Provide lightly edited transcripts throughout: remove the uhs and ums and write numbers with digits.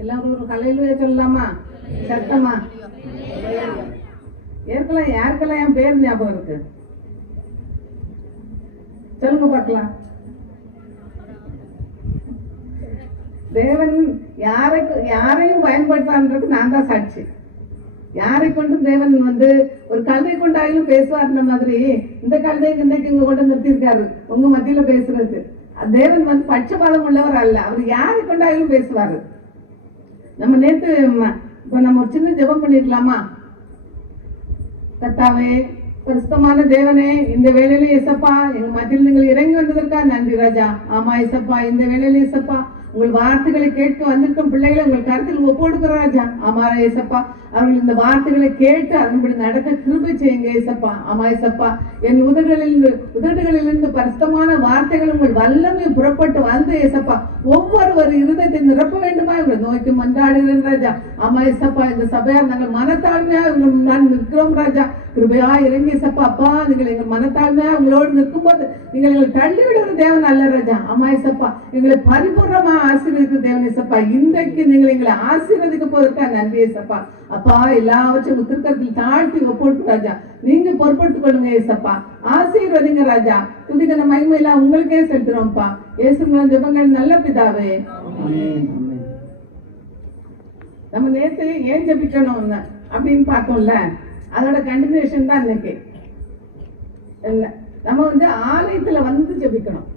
எல்லாரும் ஒரு ஹல்லேலூயா சொல்லலாமா? சத்தமா ஏற்கலாம். யாருக்கெல்லாம் என் பேர் ஞாபகம் இருக்கு? சொல்லுங்க பார்க்கலாம். தேவன் யாரையும் பயன்படுத்தான்றதுக்கு நான் தான் சாட்சி. யாரை கொண்டும் தேவன் ஒரு கழுதை கொண்டாயிலும் பேசுவார்ன்ற மாதிரி இந்த கழுதை இன்னைக்கு இங்க கொண்டு நிறுத்தியிருக்காரு உங்க மத்தியில பேசுறது. தேவன் பட்சபாதம் உள்ளவர் அல்ல. அவர் யாரை கொண்டாயிலும் பேசுவாரு. நம்ம நேத்து இப்ப நம்ம ஒரு சின்ன ஜெபம் பண்ணிருக்கலாமா? கர்த்தாவே, பரிசுத்தமான தேவனே, இந்த வேளையில ஏசப்பா எங்க மத்தியில் நீங்கள் இறங்கி வந்ததற்கா நன்றி ராஜா. ஆமா ஏசப்பா, இந்த வேளையில ஏசப்பா உங்கள் வார்த்தைகளை கேட்க வந்திருக்கும் பிள்ளைகளை உங்கள் கருத்தில் ஒப்போடுக்கிற ராஜா. ஆமா ஏசப்பா, அவர்கள் இந்த வார்த்தைகளை கேட்டு அதன்படி நடக்க கிருபை செய்யுங்க ஏசப்பா. ஆமா ஏசப்பா, என் உதடுகளிலிருந்து பரிசுத்தமான வார்த்தைகள் உங்கள் வல்லமை புறப்பட்டு வந்து ஏசப்பா ஒவ்வொரு இருதயத்தை நிரப்ப வேண்டுமா இவர்கள் நோய்க்கு மன்றாடுகிறேன் ராஜா. ஆமா ஏசப்பா, இந்த சபையார் நாங்கள் மனத்தாழ்மையா உங்கள் முன்னாடி நிற்கிறோம் ராஜா. கிருபையா இறங்கி ஏசப்பா. அப்பா, நீங்கள் எங்கள் மனத்தாழ்மையா உங்களோடு நிற்கும் போது நீங்கள் எங்களை தள்ளிவிடுற தேவன் அல்ல ராஜா. ஆமா ஏசப்பா, எங்களை பரிபூர்ணமா ஆசீர்வதிக்க தேவன் ஏசப்பா. இன்றைக்கு நீங்கள் எங்களை ஆசீர்வதிக்க போவதற்காக நன்றி ஏசப்பா. அப்பா, எல்லாவற்றையும் திருக்கத்தில் தாழ்த்தி ஒப்போட்டு ராஜா நீங்க பொறுப்படுத்திக் கொள்ளுங்க ஏசப்பா. ஆசீர்வதிங்க ராஜா. துதிக்கிற மகிமையெல்லாம் உங்களுக்கே செலுத்துறோம்ப்பா. இயேசுவின் ஜெபங்கள் நல்ல பிதாவே. நம்ம நேற்று ஏன் ஜெபிக்கணும் அப்படின்னு பார்த்தோம்ல, அதோட கண்டினியூஷன் தான் இன்னைக்கு. நம்ம ஆலயத்துல ஜெபிக்கணும்.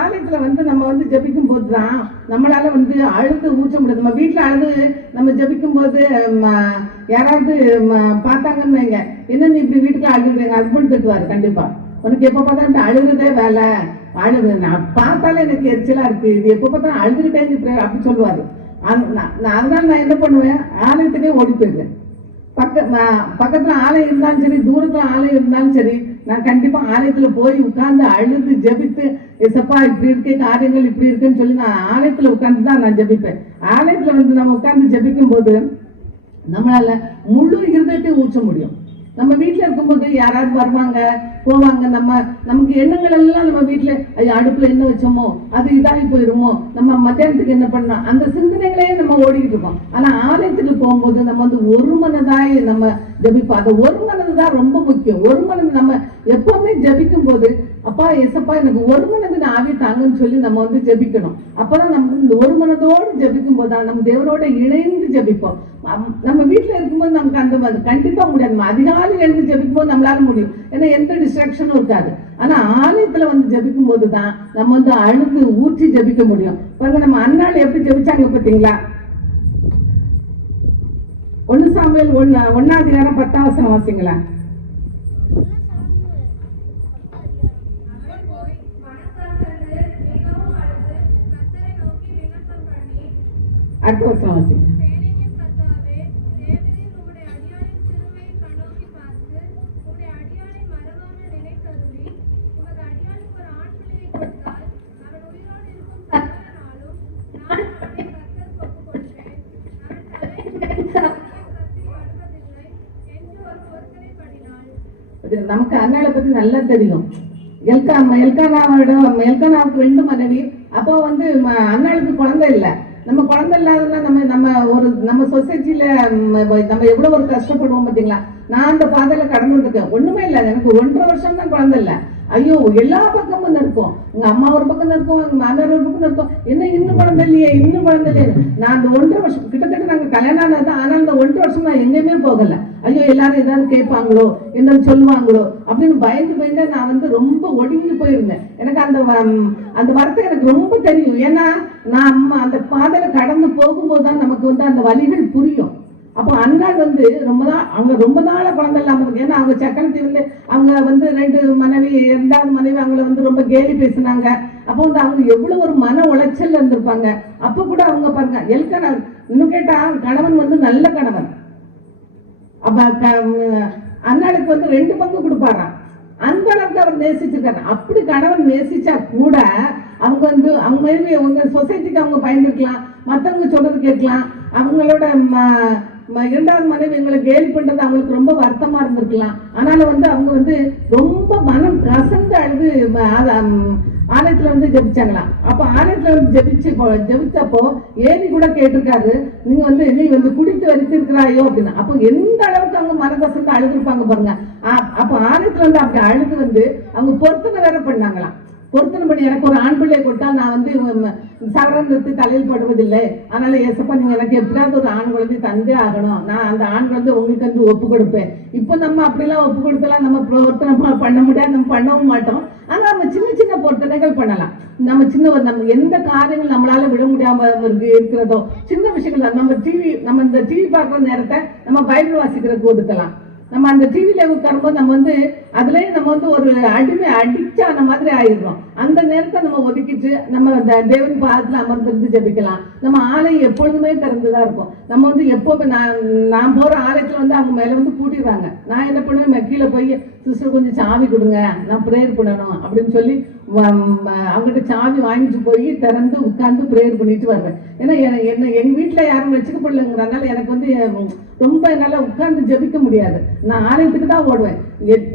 ஆலயத்துல நம்ம ஜெபிக்கும் போதுதான் நம்மளால அழுது ஊற்ற முடியாது. நம்ம வீட்டுல அழுது நம்ம ஜெபிக்கும் போது யாராவது பார்த்தாங்கன்னு வைங்க, என்ன நீ இப்படி வீட்டுல அழுகுறீங்க, ஹஸ்பண்ட் திட்டுவாரு கண்டிப்பா. உனக்கு எப்ப பார்த்தா அழுகுறதே வேலை, அழுது நான் பார்த்தாலே எனக்கு எரிச்சலா இருக்கு, இது எப்ப பார்த்தா அழுதுகிட்டே இருப்பேன் அப்படி சொல்லுவாரு. அதனால நான் என்ன பண்ணுவேன், ஆலயத்துக்கே ஓடி போயிடுவேன். பக்கத்துல ஆலயம் இருந்தாலும் சரி, தூரத்துல ஆலயம் இருந்தாலும் சரி, நான் கண்டிப்பா ஆலயத்துல போய் உட்கார்ந்து அழுது ஜெபித்து எசப்பா இப்படி இருக்க காரியங்கள் இப்படி இருக்குன்னு சொல்லி நான் ஆலயத்துல உட்கார்ந்து தான் நான் ஜெபிப்பேன். ஆலயத்துல நம்ம உட்கார்ந்து ஜெபிக்கும் போது நம்மளால முழு இருதயத்தையும் ஊற்ற முடியும். நம்ம வீட்டுல இருக்கும்போது யாராவது வருவாங்க போவாங்க, நமக்கு எண்ணங்கள் எல்லாம் நம்ம வீட்டுல அடுப்புல என்ன வச்சோமோ அது இதாகி போயிருமோ, நம்ம மத்தியானத்துக்கு என்ன பண்ணோம், அந்த சிந்தனைகளே நம்ம ஓடிக்கிட்டு இருக்கோம். ஆனா ஆலயத்துக்கு போகும்போது நம்ம ஒரு மனதாய் நம்ம ஜபிப்போம். அது ஒரு மனது தான் ரொம்ப முக்கியம். ஒரு மனது நம்ம எப்பவுமே ஜபிக்கும் போது அப்பா ஏசப்பா எனக்கு ஒரு மனது ஆவி தாங்கன்னு சொல்லி நம்ம ஜபிக்கணும். அப்பதான் நம்ம இந்த ஒரு மனதோடு ஜபிக்கும் போது நம்ம தேவனோட இணைந்து ஜபிப்போம். நம்ம வீட்டுல இருக்கும்போது நமக்கு அந்த மாதிரி கண்டிப்பா முடியாது. நம்ம அதிகாலையில் எழுந்து ஜபிக்கும் போது நம்மளால முடியும், ஏன்னா எந்த டிஸ்ட்ராக்ஷனும் இருக்காது. ஆனா ஆலயத்துல ஜபிக்கும் போதுதான் நம்ம அழுது ஊற்றி ஜபிக்க முடியும். பாருங்க, நம்ம அன்னாள் எப்படி ஜபிச்சாங்க பாத்தீங்களா? 1 சாமுவேல் 1 10 வாசிங்களா? அடுத்த வருஷம் வாசிங்க. நமக்கு அண்ணாளை பத்தி நல்லா தெரியும். எல்கானாவுக்கு 2 மனைவி. அப்போ அண்ணாளுக்கு குழந்தை இல்லை. நம்ம குழந்தை இல்லாததுன்னா நம்ம சொசைட்டில நம்ம எவ்வளவு ஒரு கஷ்டப்படுவோம் பாத்தீங்களா? நான் அந்த பாதையில கடந்து வந்திருக்கேன். ஒண்ணுமே இல்லை, எனக்கு 1.5 வருஷம் தான் குழந்தை இல்லை. ஐயோ, எல்லா பக்கமும் இருக்கும். உங்க அம்மா ஒரு பக்கம் இருக்கும், எங்க மாமியார் ஒரு பக்கம் இருக்கும். என்ன இன்னும் குழந்தை இல்லையே, இன்னும் குழந்தை இல்லையே. நான் அந்த 1.5 வருஷம் கிட்டத்தட்ட நாங்க கல்யாணம் ஆனது. ஆனா அந்த 1.5 வருஷம் நான் எங்கேயுமே போகல. ஐயோ, எல்லாரும் ஏதாவது கேட்பாங்களோ, என்ன சொல்லுவாங்களோ அப்படின்னு பயந்து நான் ரொம்ப ஒடுங்கி போயிருந்தேன். எனக்கு அந்த வார்த்தை எனக்கு ரொம்ப தெரியும். ஏன்னா நான் அந்த பாதையில கடந்து போகும்போதுதான் நமக்கு அந்த வலிகள் புரியும். அப்போ அண்ணாள் அவங்க ரொம்ப நாள குழந்தை இல்லாம இருக்கு. ஏன்னா அவங்க சக்கரத்தி அவங்க 2 மனைவி, 2வது மனைவி அவங்கள ரொம்ப கேலி பேசினாங்க. அப்போ அவங்க எவ்வளவு ஒரு மன உளைச்சல் இருந்திருப்பாங்க. அப்ப கூட அவங்க பாருங்க, எல்கானா இன்னும் கேட்டா கணவன் நல்ல கணவன். அப்ப அண்ணாளுக்கு 2 பங்கு கொடுப்பாராம். அந்த அளவுக்கு அவர் நேசிச்சிருக்காரு. அப்படி கணவன் நேசிச்சா கூட அவங்க அவங்க மனைவி சொசைட்டிக்கு அவங்க பயந்துருக்கலாம், மற்றவங்க சொல்றது கேட்கலாம். அவங்களோட 2வது மனைவி எங்களை கேலி பண்றது அவங்களுக்கு ரொம்ப வருத்தமா இருந்திருக்கலாம். ஆனாலும் அவங்க ரொம்ப மனம் கசந்து அழுது ஆலயத்துல வந்து ஜெபிச்சாங்களாம். அப்ப ஆலயத்துல வந்து ஜெபிச்சப்போ ஏலி கூட கேட்டிருக்காரு, நீங்க வந்து நீ வந்து குடித்து வரித்திருக்கிறாயோ அப்படின்னு. அப்போ எந்த அளவுக்கு அவங்க மனதசத்தை அழுதுருப்பாங்க பாருங்க. அப்ப ஆலயத்துல வந்து அப்படி அழுது வந்து அவங்க பொருத்தனை வேற பண்ணாங்களாம். பொருத்தனை பண்ணி எனக்கு ஒரு ஆண் பிள்ளையை கொடுத்தா நான் வந்து சவரம் நிறுத்தி தலையில் படுவதில்லை, அதனால ஏசப்பா நீங்க எனக்கு எப்படியாவது ஒரு ஆண் குழந்தை தந்தே ஆகணும், நான் அந்த ஆண் குழந்தை உங்களுக்கு வந்து ஒப்பு கொடுப்பேன். இப்போ நம்ம அப்படிலாம் ஒப்பு கொடுத்தலாம் நம்ம பிரவர்த்தனை பண்ண முடியாது, நம்ம பண்ணவும் மாட்டோம். ஆனா நம்ம சின்ன சின்ன பொருத்தனைகள் பண்ணலாம். நம்ம நம்ம எந்த காரியங்கள் நம்மளால விட முடியாம இருக்கிறதோ சின்ன விஷயங்கள், நம்ம இந்த டிவி பார்க்குற நேரத்தை நம்ம பைபிள் வாசிக்கிறதுக்கு ஒதுக்கலாம். நம்ம அந்த டிவியில உட்காரும்போது நம்ம வந்து அதுலயே நம்ம வந்து ஒரு அடிக்ட் ஆன மாதிரி ஆயிடுறோம். அந்த நேரத்தை நம்ம ஒதுக்கிட்டு நம்ம தேவன் பாதத்துல அமர்ந்திருந்து ஜெபிக்கலாம். நம்ம ஆலயம் எப்பொழுதுமே திறந்துதான் இருக்கும். நம்ம வந்து எப்பவுமே நான் போற ஆலயத்துல வந்து அவங்க மேல வந்து கூட்டிடுறாங்க. நான் என்ன பண்ணுவேன், கீழே போய் சிஸ்டர் கொஞ்சம் சாவி கொடுங்க, நான் ப்ரேயர் பண்ணணும் அப்படின்னு சொல்லி அவங்ககிட்ட சாவி வாங்கிட்டு போய் திறந்து உட்கார்ந்து ப்ரேயர் பண்ணிட்டு வருவேன். ஏன்னா எங்க வீட்டுல யாரும் வச்சுக்கப்படலைங்கிறதுனால எனக்கு வந்து ரொம்ப என்னால உட்கார்ந்து ஜெபிக்க முடியாது. நான் ஆலயத்துக்கு தான் ஓடுவேன்.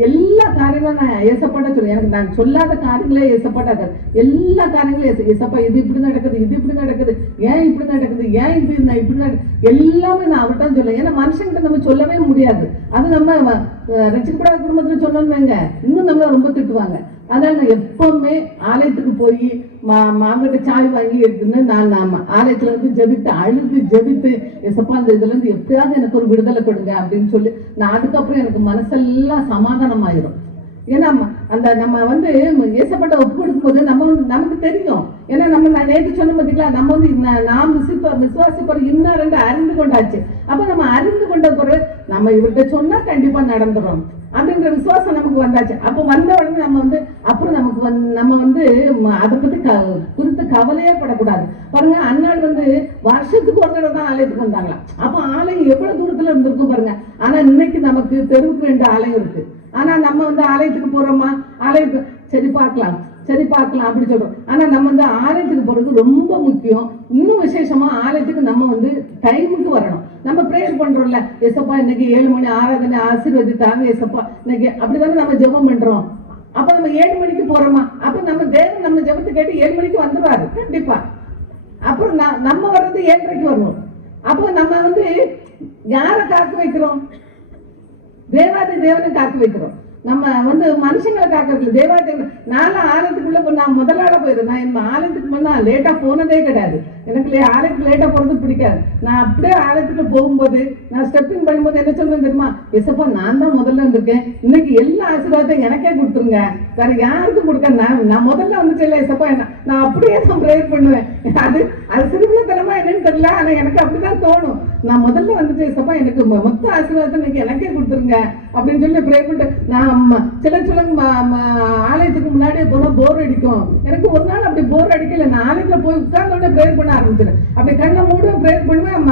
எல்லா காரியங்களும் நான் ஏசப்பாட்ட சொல்லுவேன். எனக்கு நான் சொல்லாத காரியங்களே ஏசப்பாட்டாது. எல்லா காரியங்களும் ஏசப்பா இது இப்படி நடக்குது, இது இப்படி நடக்குது, ஏன் இப்படி நடக்குது, ஏன் இது நான் இப்படி எல்லாமே நான் அவர்தான் சொல்லுவேன். ஏன்னா மனுஷங்கிட்ட நம்ம சொல்லவே முடியாது. அது நம்ம ரசிக்கப்படாத குடும்பத்துல சொன்னோன்னு வைங்க, இன்னும் நம்மள ரொம்ப திட்டுவாங்க. அதனால நான் எப்பவுமே ஆலயத்துக்கு போய் மாங்கிட்ட சாய் வாங்கி எடுத்துன்னு நான் ஆலயத்துல வந்து ஜெபித்து எசப்பா அந்த இதுல இருந்து எப்பயாவது எனக்கு ஒரு விடுதலை கொடுங்க அப்படின்னு சொல்லி நான் அதுக்கப்புறம் எனக்கு மனசெல்லாம் சமாதானம் ஆயிரும். ஏன்னா அந்த நம்ம வந்து ஏசப்பட்ட ஒப்பு கொடுக்கும் போது நமக்கு தெரியும். ஏன்னா நான் நேற்று சொன்ன பார்த்தீங்களா, நம்ம வந்து நாம் விசுவாசிப்போம் இன்னும் ரெண்டு அறிந்து கொண்டாச்சு. அப்ப நம்ம அறிந்து கொண்ட பிறகு நம்ம இவர்கிட்ட சொன்னா கண்டிப்பா நடந்துடும் அப்படின்ற விசுவாசம் நமக்கு வந்தாச்சு. அப்போ வந்த உடனே நம்ம வந்து அப்புறம் நம்ம வந்து அதை பத்தி குறித்து கவலையே படக்கூடாது. பாருங்க, அந்நாள் வந்து வருஷத்துக்கு ஒரு தடவை தான் ஆலயத்துக்கு வந்தாங்களாம். அப்போ ஆலயம் எவ்வளவு தூரத்துல இருந்திருக்கும் பாருங்க. ஆனா இன்னைக்கு நமக்கு தெருவுக்கு 2 ஆலயம் இருக்கு. ஆனா நம்ம வந்து ஆலயத்துக்கு போறோமா, ஆலயத்துக்கு சரி பார்க்கலாம் அப்படி சொல்றோம். ஆனா நம்ம வந்து ஆலயத்துக்கு போறது ரொம்ப முக்கியம். இன்னும் விசேஷமா ஆலயத்துக்கு நம்ம வந்து டைமுக்கு வரணும். நம்ம ப்ரேயர் பண்றோம்ல, ஏசப்பா இன்னைக்கு 7 மணி ஆராதனை ஆசீர்வதித்தாங்க ஏசப்பா இன்னைக்கு, அப்படிதானே நம்ம ஜெபம் பண்றோம். அப்ப நம்ம 7 மணிக்கு போறோமா, அப்ப நம்ம தேவன் நம்ம ஜெபத்தை கேட்டு 7 மணிக்கு வந்துருவாரு கண்டிப்பா. அப்புறம் நம்ம வர்றது 7:30 வரணும். அப்போ நம்ம வந்து யாரை காத்து வைக்கிறோம்? தேவாதி தேவனை காத்து வைக்கிறோம். நம்ம வந்து மனுஷங்களை காக்க வைக்கல, தேவாதி. நானும் ஆலயத்துக்குள்ள நான் முதல் ஆளா போயிருந்தேன். என் ஆலயத்துக்கு முன்னா லேட்டா போனதே கிடையாது. எனக்கு ஆலயத்துக்கு லேட்டா போறது பிடிக்காது. நான் அப்படியே ஆலயத்துக்கு போகும்போது நான் ஸ்டெப்பிங் பண்ணும்போது என்ன சொல்றேன் தெரியுமா, எசப்பா நான் தான் முதல்ல இருந்திருக்கேன், இன்னைக்கு எல்லா ஆசீர்வாதத்தையும் எனக்கே கொடுத்துருங்க, வேற யாருக்கும் கொடுக்க. நான் முதல்ல வந்துட்டேன் எசப்பா, நான் அப்படியே தான் ப்ரேயர் பண்ணுவேன். அது சிறுபிள்ளைத்தனமா என்னன்னு தெரியல, ஆனா எனக்கு அப்படிதான் தோணும். நான் முதல்ல வந்துட்டு எசப்பா எனக்கு மொத்த ஆசீர்வாதத்தை இன்னைக்கு எனக்கே கொடுத்துருங்க அப்படின்னு சொல்லி ப்ரேயர் பண்ணிட்டு நான் சில ஆலயத்துக்கு முன்னாடியே போனா போர் அடிக்கும். எனக்கு ஒரு நாள் அப்படி போர் அடிக்கல. நான் ஆலயத்துல போய் உட்கார்ந்தோட ப்ரேயர் பண்ண ஆரம்பிச்சிட்டேன். அப்படி கண்ணை மூடுவேன், ப்ரேயர் பண்ணுவேன்.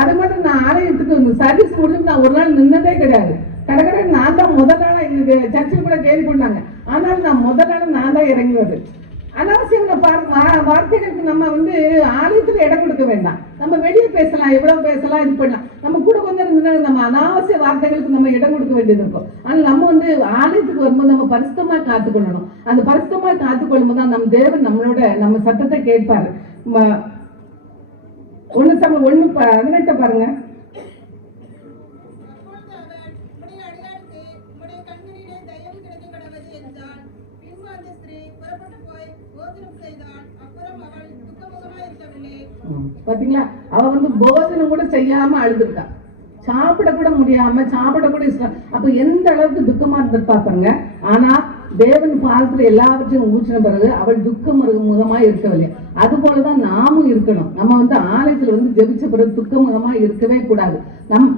அது மாதிரி நான் ஆலயத்துக்கு சர்வீஸ் முடிஞ்சு நான் ஒரு நாள் நின்னதே கிடையாது. கடற்கரை நான் தான் முதல் நாளா எங்களுக்கு சர்ச்சில் கூட கேள்வி பண்ணாங்க. ஆனாலும் நான் முதல் நாள் நான் தான் இறங்கி வருது. அனாவசியம் வார்த்தைகளுக்கு நம்ம வந்து ஆலயத்துல இடம் கொடுக்க வேண்டாம். நம்ம வெளியே பேசலாம், எவ்வளவு பேசலாம், இது பண்ணலாம். நம்ம கூட கொஞ்சம் இருந்ததுன்னா நம்ம அனாவசிய வார்த்தைகளுக்கு நம்ம இடம் கொடுக்க வேண்டியது இருக்கும். ஆனால் நம்ம வந்து ஆலயத்துக்கு வரும்போது நம்ம பரிசுத்தமா காத்துக்கொள்ளணும். அந்த பரிசுத்தமா காத்துக்கொள்ளும் போது தான் நம்ம தேவன் நம்ம சத்தத்தை கேட்பாரு. 1:18 பாருங்க. பாத்தீங்களா, அவ வந்து போஜனம் கூட செய்யாம அழுதுருக்கா, சாப்பிட கூட முடியாம, சாப்பிட கூட இஷ்டம். அப்ப எந்த அளவுக்கு துக்கமா இருந்திருப்பா பாருங்க. ஆனா தேவன் பாதத்துல எல்லாவற்றையும் ஊற்றின பிறகு அவள் துக்க முகமா இருக்கவில்லை. அது போலதான் நாமும் இருக்கணும். நம்ம வந்து ஆலயத்துல வந்து ஜெபிச்ச பிறகு துக்க முகமா இருக்கவே கூடாது.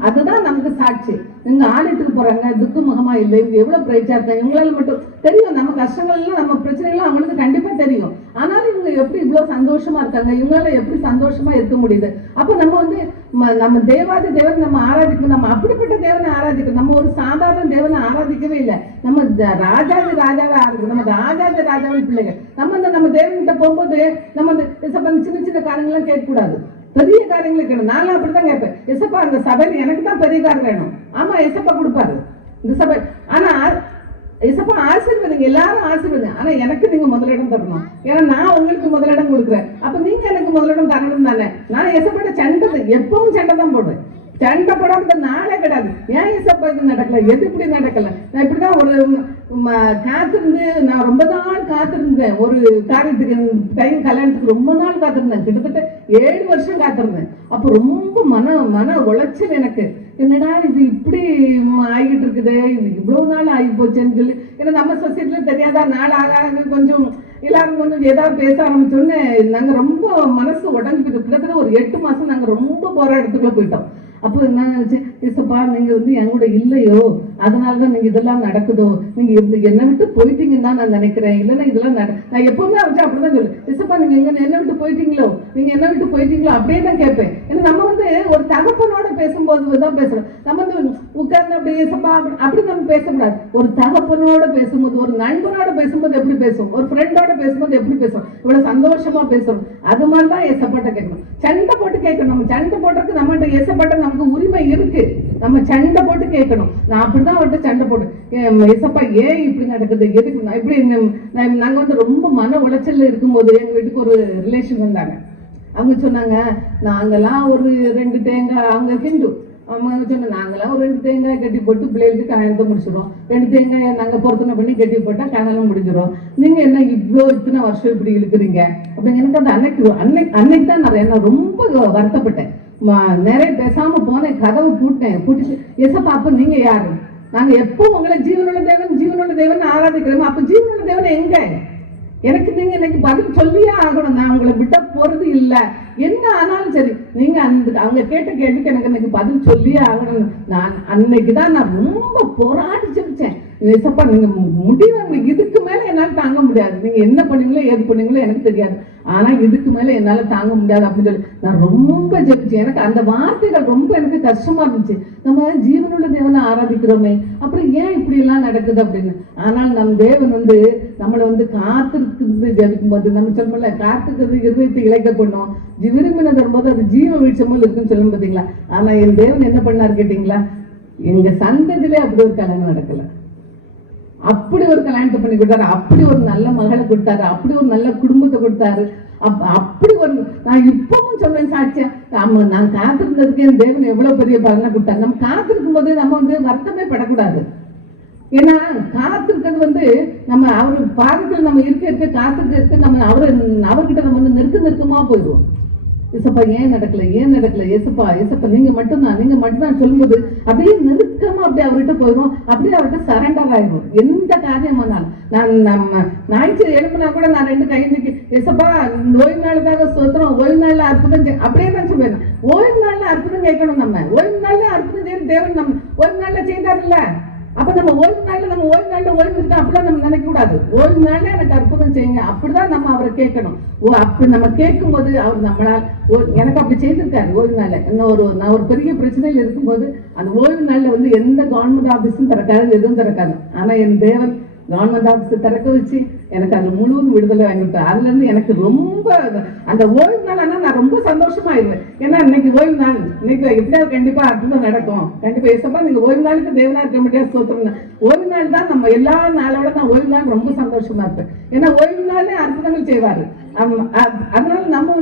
அதுதான் நமக்கு சாட்சி. இவங்க ஆலயத்துக்கு போறாங்க, துக்க முகமா இல்லை, இவங்க எவ்வளவு பிரைட்டா இருக்காங்க, இவங்களால மட்டும் தெரியும் நம்ம கஷ்டங்கள் எல்லாம், நம்ம பிரச்சனைகள் அவங்களுக்கு கண்டிப்பா தெரியும். ஆனாலும் இவங்க எப்படி இவ்வளவு சந்தோஷமா இருக்காங்க, இவங்களால எப்படி சந்தோஷமா இருக்க முடியுது? அப்ப நம்ம வந்து நம்ம தேவாதி தேவன் நம்ம ஆராதிக்கணும். நம்ம அப்படிப்பட்ட தேவனை ஆராதிக்கணும். நம்ம ஒரு சாதாரண தேவனை ஆராதிக்கவே இல்லை. நம்ம ராஜாதி ராஜாவே ஆராதிக்கணும். நம்ம ராஜாதி ராஜாவின் பிள்ளைகள். நம்ம தேவன்கிட்ட போகும்போது நம்ம சின்ன சின்ன காரியங்கள்லாம் கேட்கக்கூடாது, பெரிய காரியங்களை கேட்கணும். நானும் அப்படிதான் கேட்பேன், எசப்பா அந்த சபையில எனக்கு தான் பெரிய காரம் வேணும். ஆமா, எசப்பா கொடுப்பாரு இந்த சபை. ஆனா ஏசப்பா ஆசீர்வதிங்க, எல்லாரும் ஆசீர்வதிங்க. ஆனா எனக்கு நீங்க முதலிடம் தரணும். ஏன்னா நான் உங்களுக்கு முதலிடம் கொடுக்குறேன். அப்ப நீங்க எனக்கு முதலிடம் தரணும் தானே. நான் ஏசப்பாட்ட சண்டை, எப்பவும் சண்டை தான் போடுறேன். சண்டை போடாத நாளே கிடையாது. ஏன் ஏசப்பா இது நடக்கல, எது இப்படி நடக்கல. நான் இப்படிதான் ஒரு காத்திருந்து, நான் ரொம்ப நாள் காத்திருந்தேன். ஒரு காரியத்துக்கு டைம் கல்யாணத்துக்கு ரொம்ப நாள் காத்திருந்தேன். கிட்டத்தட்ட 7 வருஷம் காத்திருந்தேன். அப்போ ரொம்ப மன உளைச்சல் எனக்கு. என்னடா இது இப்படி ஆகிட்டு இருக்குது, இது இவ்வளவு நாள் ஆகி போச்சேன்னு சொல்லி. ஏன்னா நம்ம சொசைட்டில தெரியாதா, நாள் ஆக கொஞ்சம் எல்லாரும் கொஞ்சம் ஏதாவது பேச ஆரம்பிச்சோன்னு நாங்க ரொம்ப மனசு உடஞ்சு போயிட்டோம். கிட்டத்தட்ட ஒரு 8 மாசம் நாங்க ரொம்ப போராட்டத்துக்குள்ள போயிட்டோம். அப்போ என்ன நினைச்சேன், ஏசப்பா நீங்க என் கூட இல்லையோ, அதனாலதான் நீங்க இதெல்லாம் நடக்குதோ, நீங்க என்னை விட்டு போயிட்டீங்கன்னு தான் நான் நினைக்கிறேன். இல்லைன்னா இதெல்லாம் நான் எப்பவுமே வச்சு அப்படிதான் சொல்லு, ஏசப்பா நீங்க என்ன விட்டு போயிட்டீங்களோ, நீங்க என்ன விட்டு போயிட்டீங்களோ அப்படியே தான் கேட்பேன். ஏன்னா நம்ம ஒரு தகப்பனோட பேசும்போது தான் பேசுறோம். நம்ம உட்கார்ந்து அப்படி ஏசப்பா அப்படி நம்ம பேசக்கூடாது. ஒரு தகப்பனோட பேசும்போது, ஒரு நண்பனோட பேசும்போது எப்படி பேசும், ஒரு ஃப்ரெண்டோட பேசும்போது எப்படி பேசும், இவ்வளவு சந்தோஷமா பேசுறோம். அது மாதிரிதான் ஏசப்பாட்ட கேட்கணும். சண்டை போட்டு கேட்கணும். நம்ம சண்டை போடுறதுக்கு நம்மகிட்ட ஏசப்பாட்ட நமக்கு உரிமை இருக்கு. நம்ம சண்டை போட்டு கேட்கணும். நான் அப்படிதான் அவர்கிட்ட சண்டை போட்டு, ஏசப்பா ஏன் இப்படி நடக்குது, எதுக்கு நான் இப்படி. நாங்க ரொம்ப மன உளைச்சல்ல இருக்கும்போது எங்க வீட்டுக்கு ஒரு ரிலேஷன் வந்தாங்க. அவங்க சொன்னாங்க, நாங்கெல்லாம் ஒரு 2 தேங்காய், அவங்க ஹிந்து, அவங்க சொன்ன நாங்களாம் ஒரு 2 தேங்காய் கட்டி போட்டு பிள்ளைகளுக்கு கல்யாணத்தை முடிச்சிடும். 2 தேங்காயை நாங்க பொருத்தனை பண்ணி கட்டி போட்டா கல்யாணம் முடிஞ்சிடும். நீங்க என்ன இத்தனை வருஷம் இப்படி இழுக்கிறீங்க அப்படின்னு. எனக்கு அந்த அன்னைக்கு தான் நான் ரொம்ப வருத்தப்பட்டேன். நிறைய பேசாம போனேன், கதவு பூட்டிட்டு, ஏசப்பா அப்ப நீங்க யாரு, நாங்க எப்போ உங்களை ஜீவனுள்ள தேவன் ஆராதிக்கிறோமோ, அப்ப ஜீவனுள்ள தேவன் எங்க, எனக்கு நீங்க இன்னைக்கு பதில் சொல்லியே ஆகணும். நான் உங்களை விட்ட போறது இல்லை. என்ன ஆனாலும் சரி, நீங்க அவங்க கேட்ட கேள்விக்கு எனக்கு இன்னைக்கு பதில் சொல்லியே ஆகணும். நான் அன்னைக்குதான் நான் ரொம்ப போராடி செபிச்சேன். ஏசப்பா நீங்க முடிவு, இதுக்கு மேல என்னால தாங்க முடியாது. நீங்க என்ன பண்ணீங்களோ ஏது பண்ணீங்களோ எனக்கு தெரியாது, ஆனா இதுக்கு மேல என்னால தாங்க முடியாது அப்படின்னு சொல்லி நான் ரொம்ப ஜெபிச்சேன். எனக்கு அந்த வார்த்தைகள் ரொம்ப எனக்கு கஷ்டமா இருந்துச்சு. நம்ம ஜீவனுள்ள தேவனை ஆராதிக்கிறோமே, அப்புறம் ஏன் இப்படி எல்லாம் நடக்குது அப்படின்னு. ஆனால் நம் தேவன் நம்மளை காத்திருக்கு ஜபிக்கும் போது நம்ம சொல்லல, காத்திருக்கிறது இருதயத்தை இழைக்க பண்ணும், விரும்பின தரும்போது அது ஜீவ வீழ்ச்சமும் இருக்குன்னு சொல்லும் பார்த்தீங்களா. ஆனா என் தேவன் என்ன பண்ணாரு கேட்டீங்களா, எங்க சந்ததியிலே அப்படி ஒரு கல்யாணம் நடக்கல. அப்படி ஒரு கல்யாணத்தை பண்ணி கொடுத்தாரு, அப்படி ஒரு நல்ல மகளை கொடுத்தாரு, அப்படி ஒரு நல்ல குடும்பத்தை கொடுத்தாரு. அப்படி ஒரு, நான் இப்பவும் சொல்றேன் சாட்சியா, நான் காத்திருந்ததுக்கு என் தேவன் எவ்வளவு பெரிய பலனை கொடுத்தாரு. நம்ம காத்திருக்கும் போது நம்ம வருத்தமே படக்கூடாது. ஏன்னா காத்திருக்கிறது நம்ம அவரு பாதத்தில் நம்ம இருக்க காத்திருக்க நம்ம அவர்கிட்ட நம்ம நெருக்கமா போயிடுவோம். ஏசப்பா ஏன் நடக்கல ஏசப்பா நீங்க மட்டும்தான் சொல்லும்போது அப்படியே நெருக்கமா அப்படியே அவர்கிட்ட போயிடும். அப்படியே அவர்கிட்ட சரண்டர் ஆயிடும். எந்த காரியமானாலும் நம்ம ஞாயிற்று எழுப்புனா கூட நான் 2 கை நிற்க, ஏசப்பா ஓய்வு நாளுக்காக சோத்திரம், ஓய்வு நாள்ல அற்புதம் அப்படியே தான் சொல்லுவேன். ஓய்வு நாள்ல அற்புதம் கேட்கணும். நம்ம ஓய்வு நாள்ல அற்புதம் செய்ய தேவன் நம்ம ஓய்வு நாள்ல செய்தாருல்ல. அப்ப நம்ம ஓய்வு நாள்ல ஓய்வு இருக்கோம் அப்படிலாம் நம்ம நினைக்க கூடாது. ஓய்வு நாள்ல எனக்கு அற்புதம் செய்யுங்க அப்படிதான் நம்ம அவரை கேட்கணும். அப்படி நம்ம கேட்கும் போது அவர் நம்மளால் எனக்கு அப்படி செய்திருக்காரு. ஓய்வு நாள்ல நான் ஒரு பெரிய பிரச்சனையில் இருக்கும்போது அந்த ஓய்வு நாள்ல எந்த கவர்மெண்ட் ஆபீஸும் திறக்காது, எதுவும் திறக்காது. ஆனா என் தேவன் கவர்மெண்ட் ஆபீஸை திறக்க வச்சு எனக்கு அது முழுவதும் விடுதலை வாங்கிவிட்டேன். அதுல இருந்து எனக்கு ரொம்ப அந்த ஓய்வு நாள் நான் ரொம்ப சந்தோஷமாயிருவேன். ஏன்னா இன்னைக்கு ஓய்வு நாள், இன்னைக்கு எப்படியாவது கண்டிப்பா அற்புதம் நடக்கும். கண்டிப்பா ஏசப்பா நீங்க ஓய்வு நாளுக்கு தேவனா இருக்க முடியாது சோத்திரம். ஓய்வு நாள் தான் நம்ம எல்லா நாளோட நான் ஓய்வு நாள் ரொம்ப சந்தோஷமா இருப்பேன். ஏன்னா ஓய்வு நாளே அற்புதங்கள் செய்வாரு. அதனால நம்ம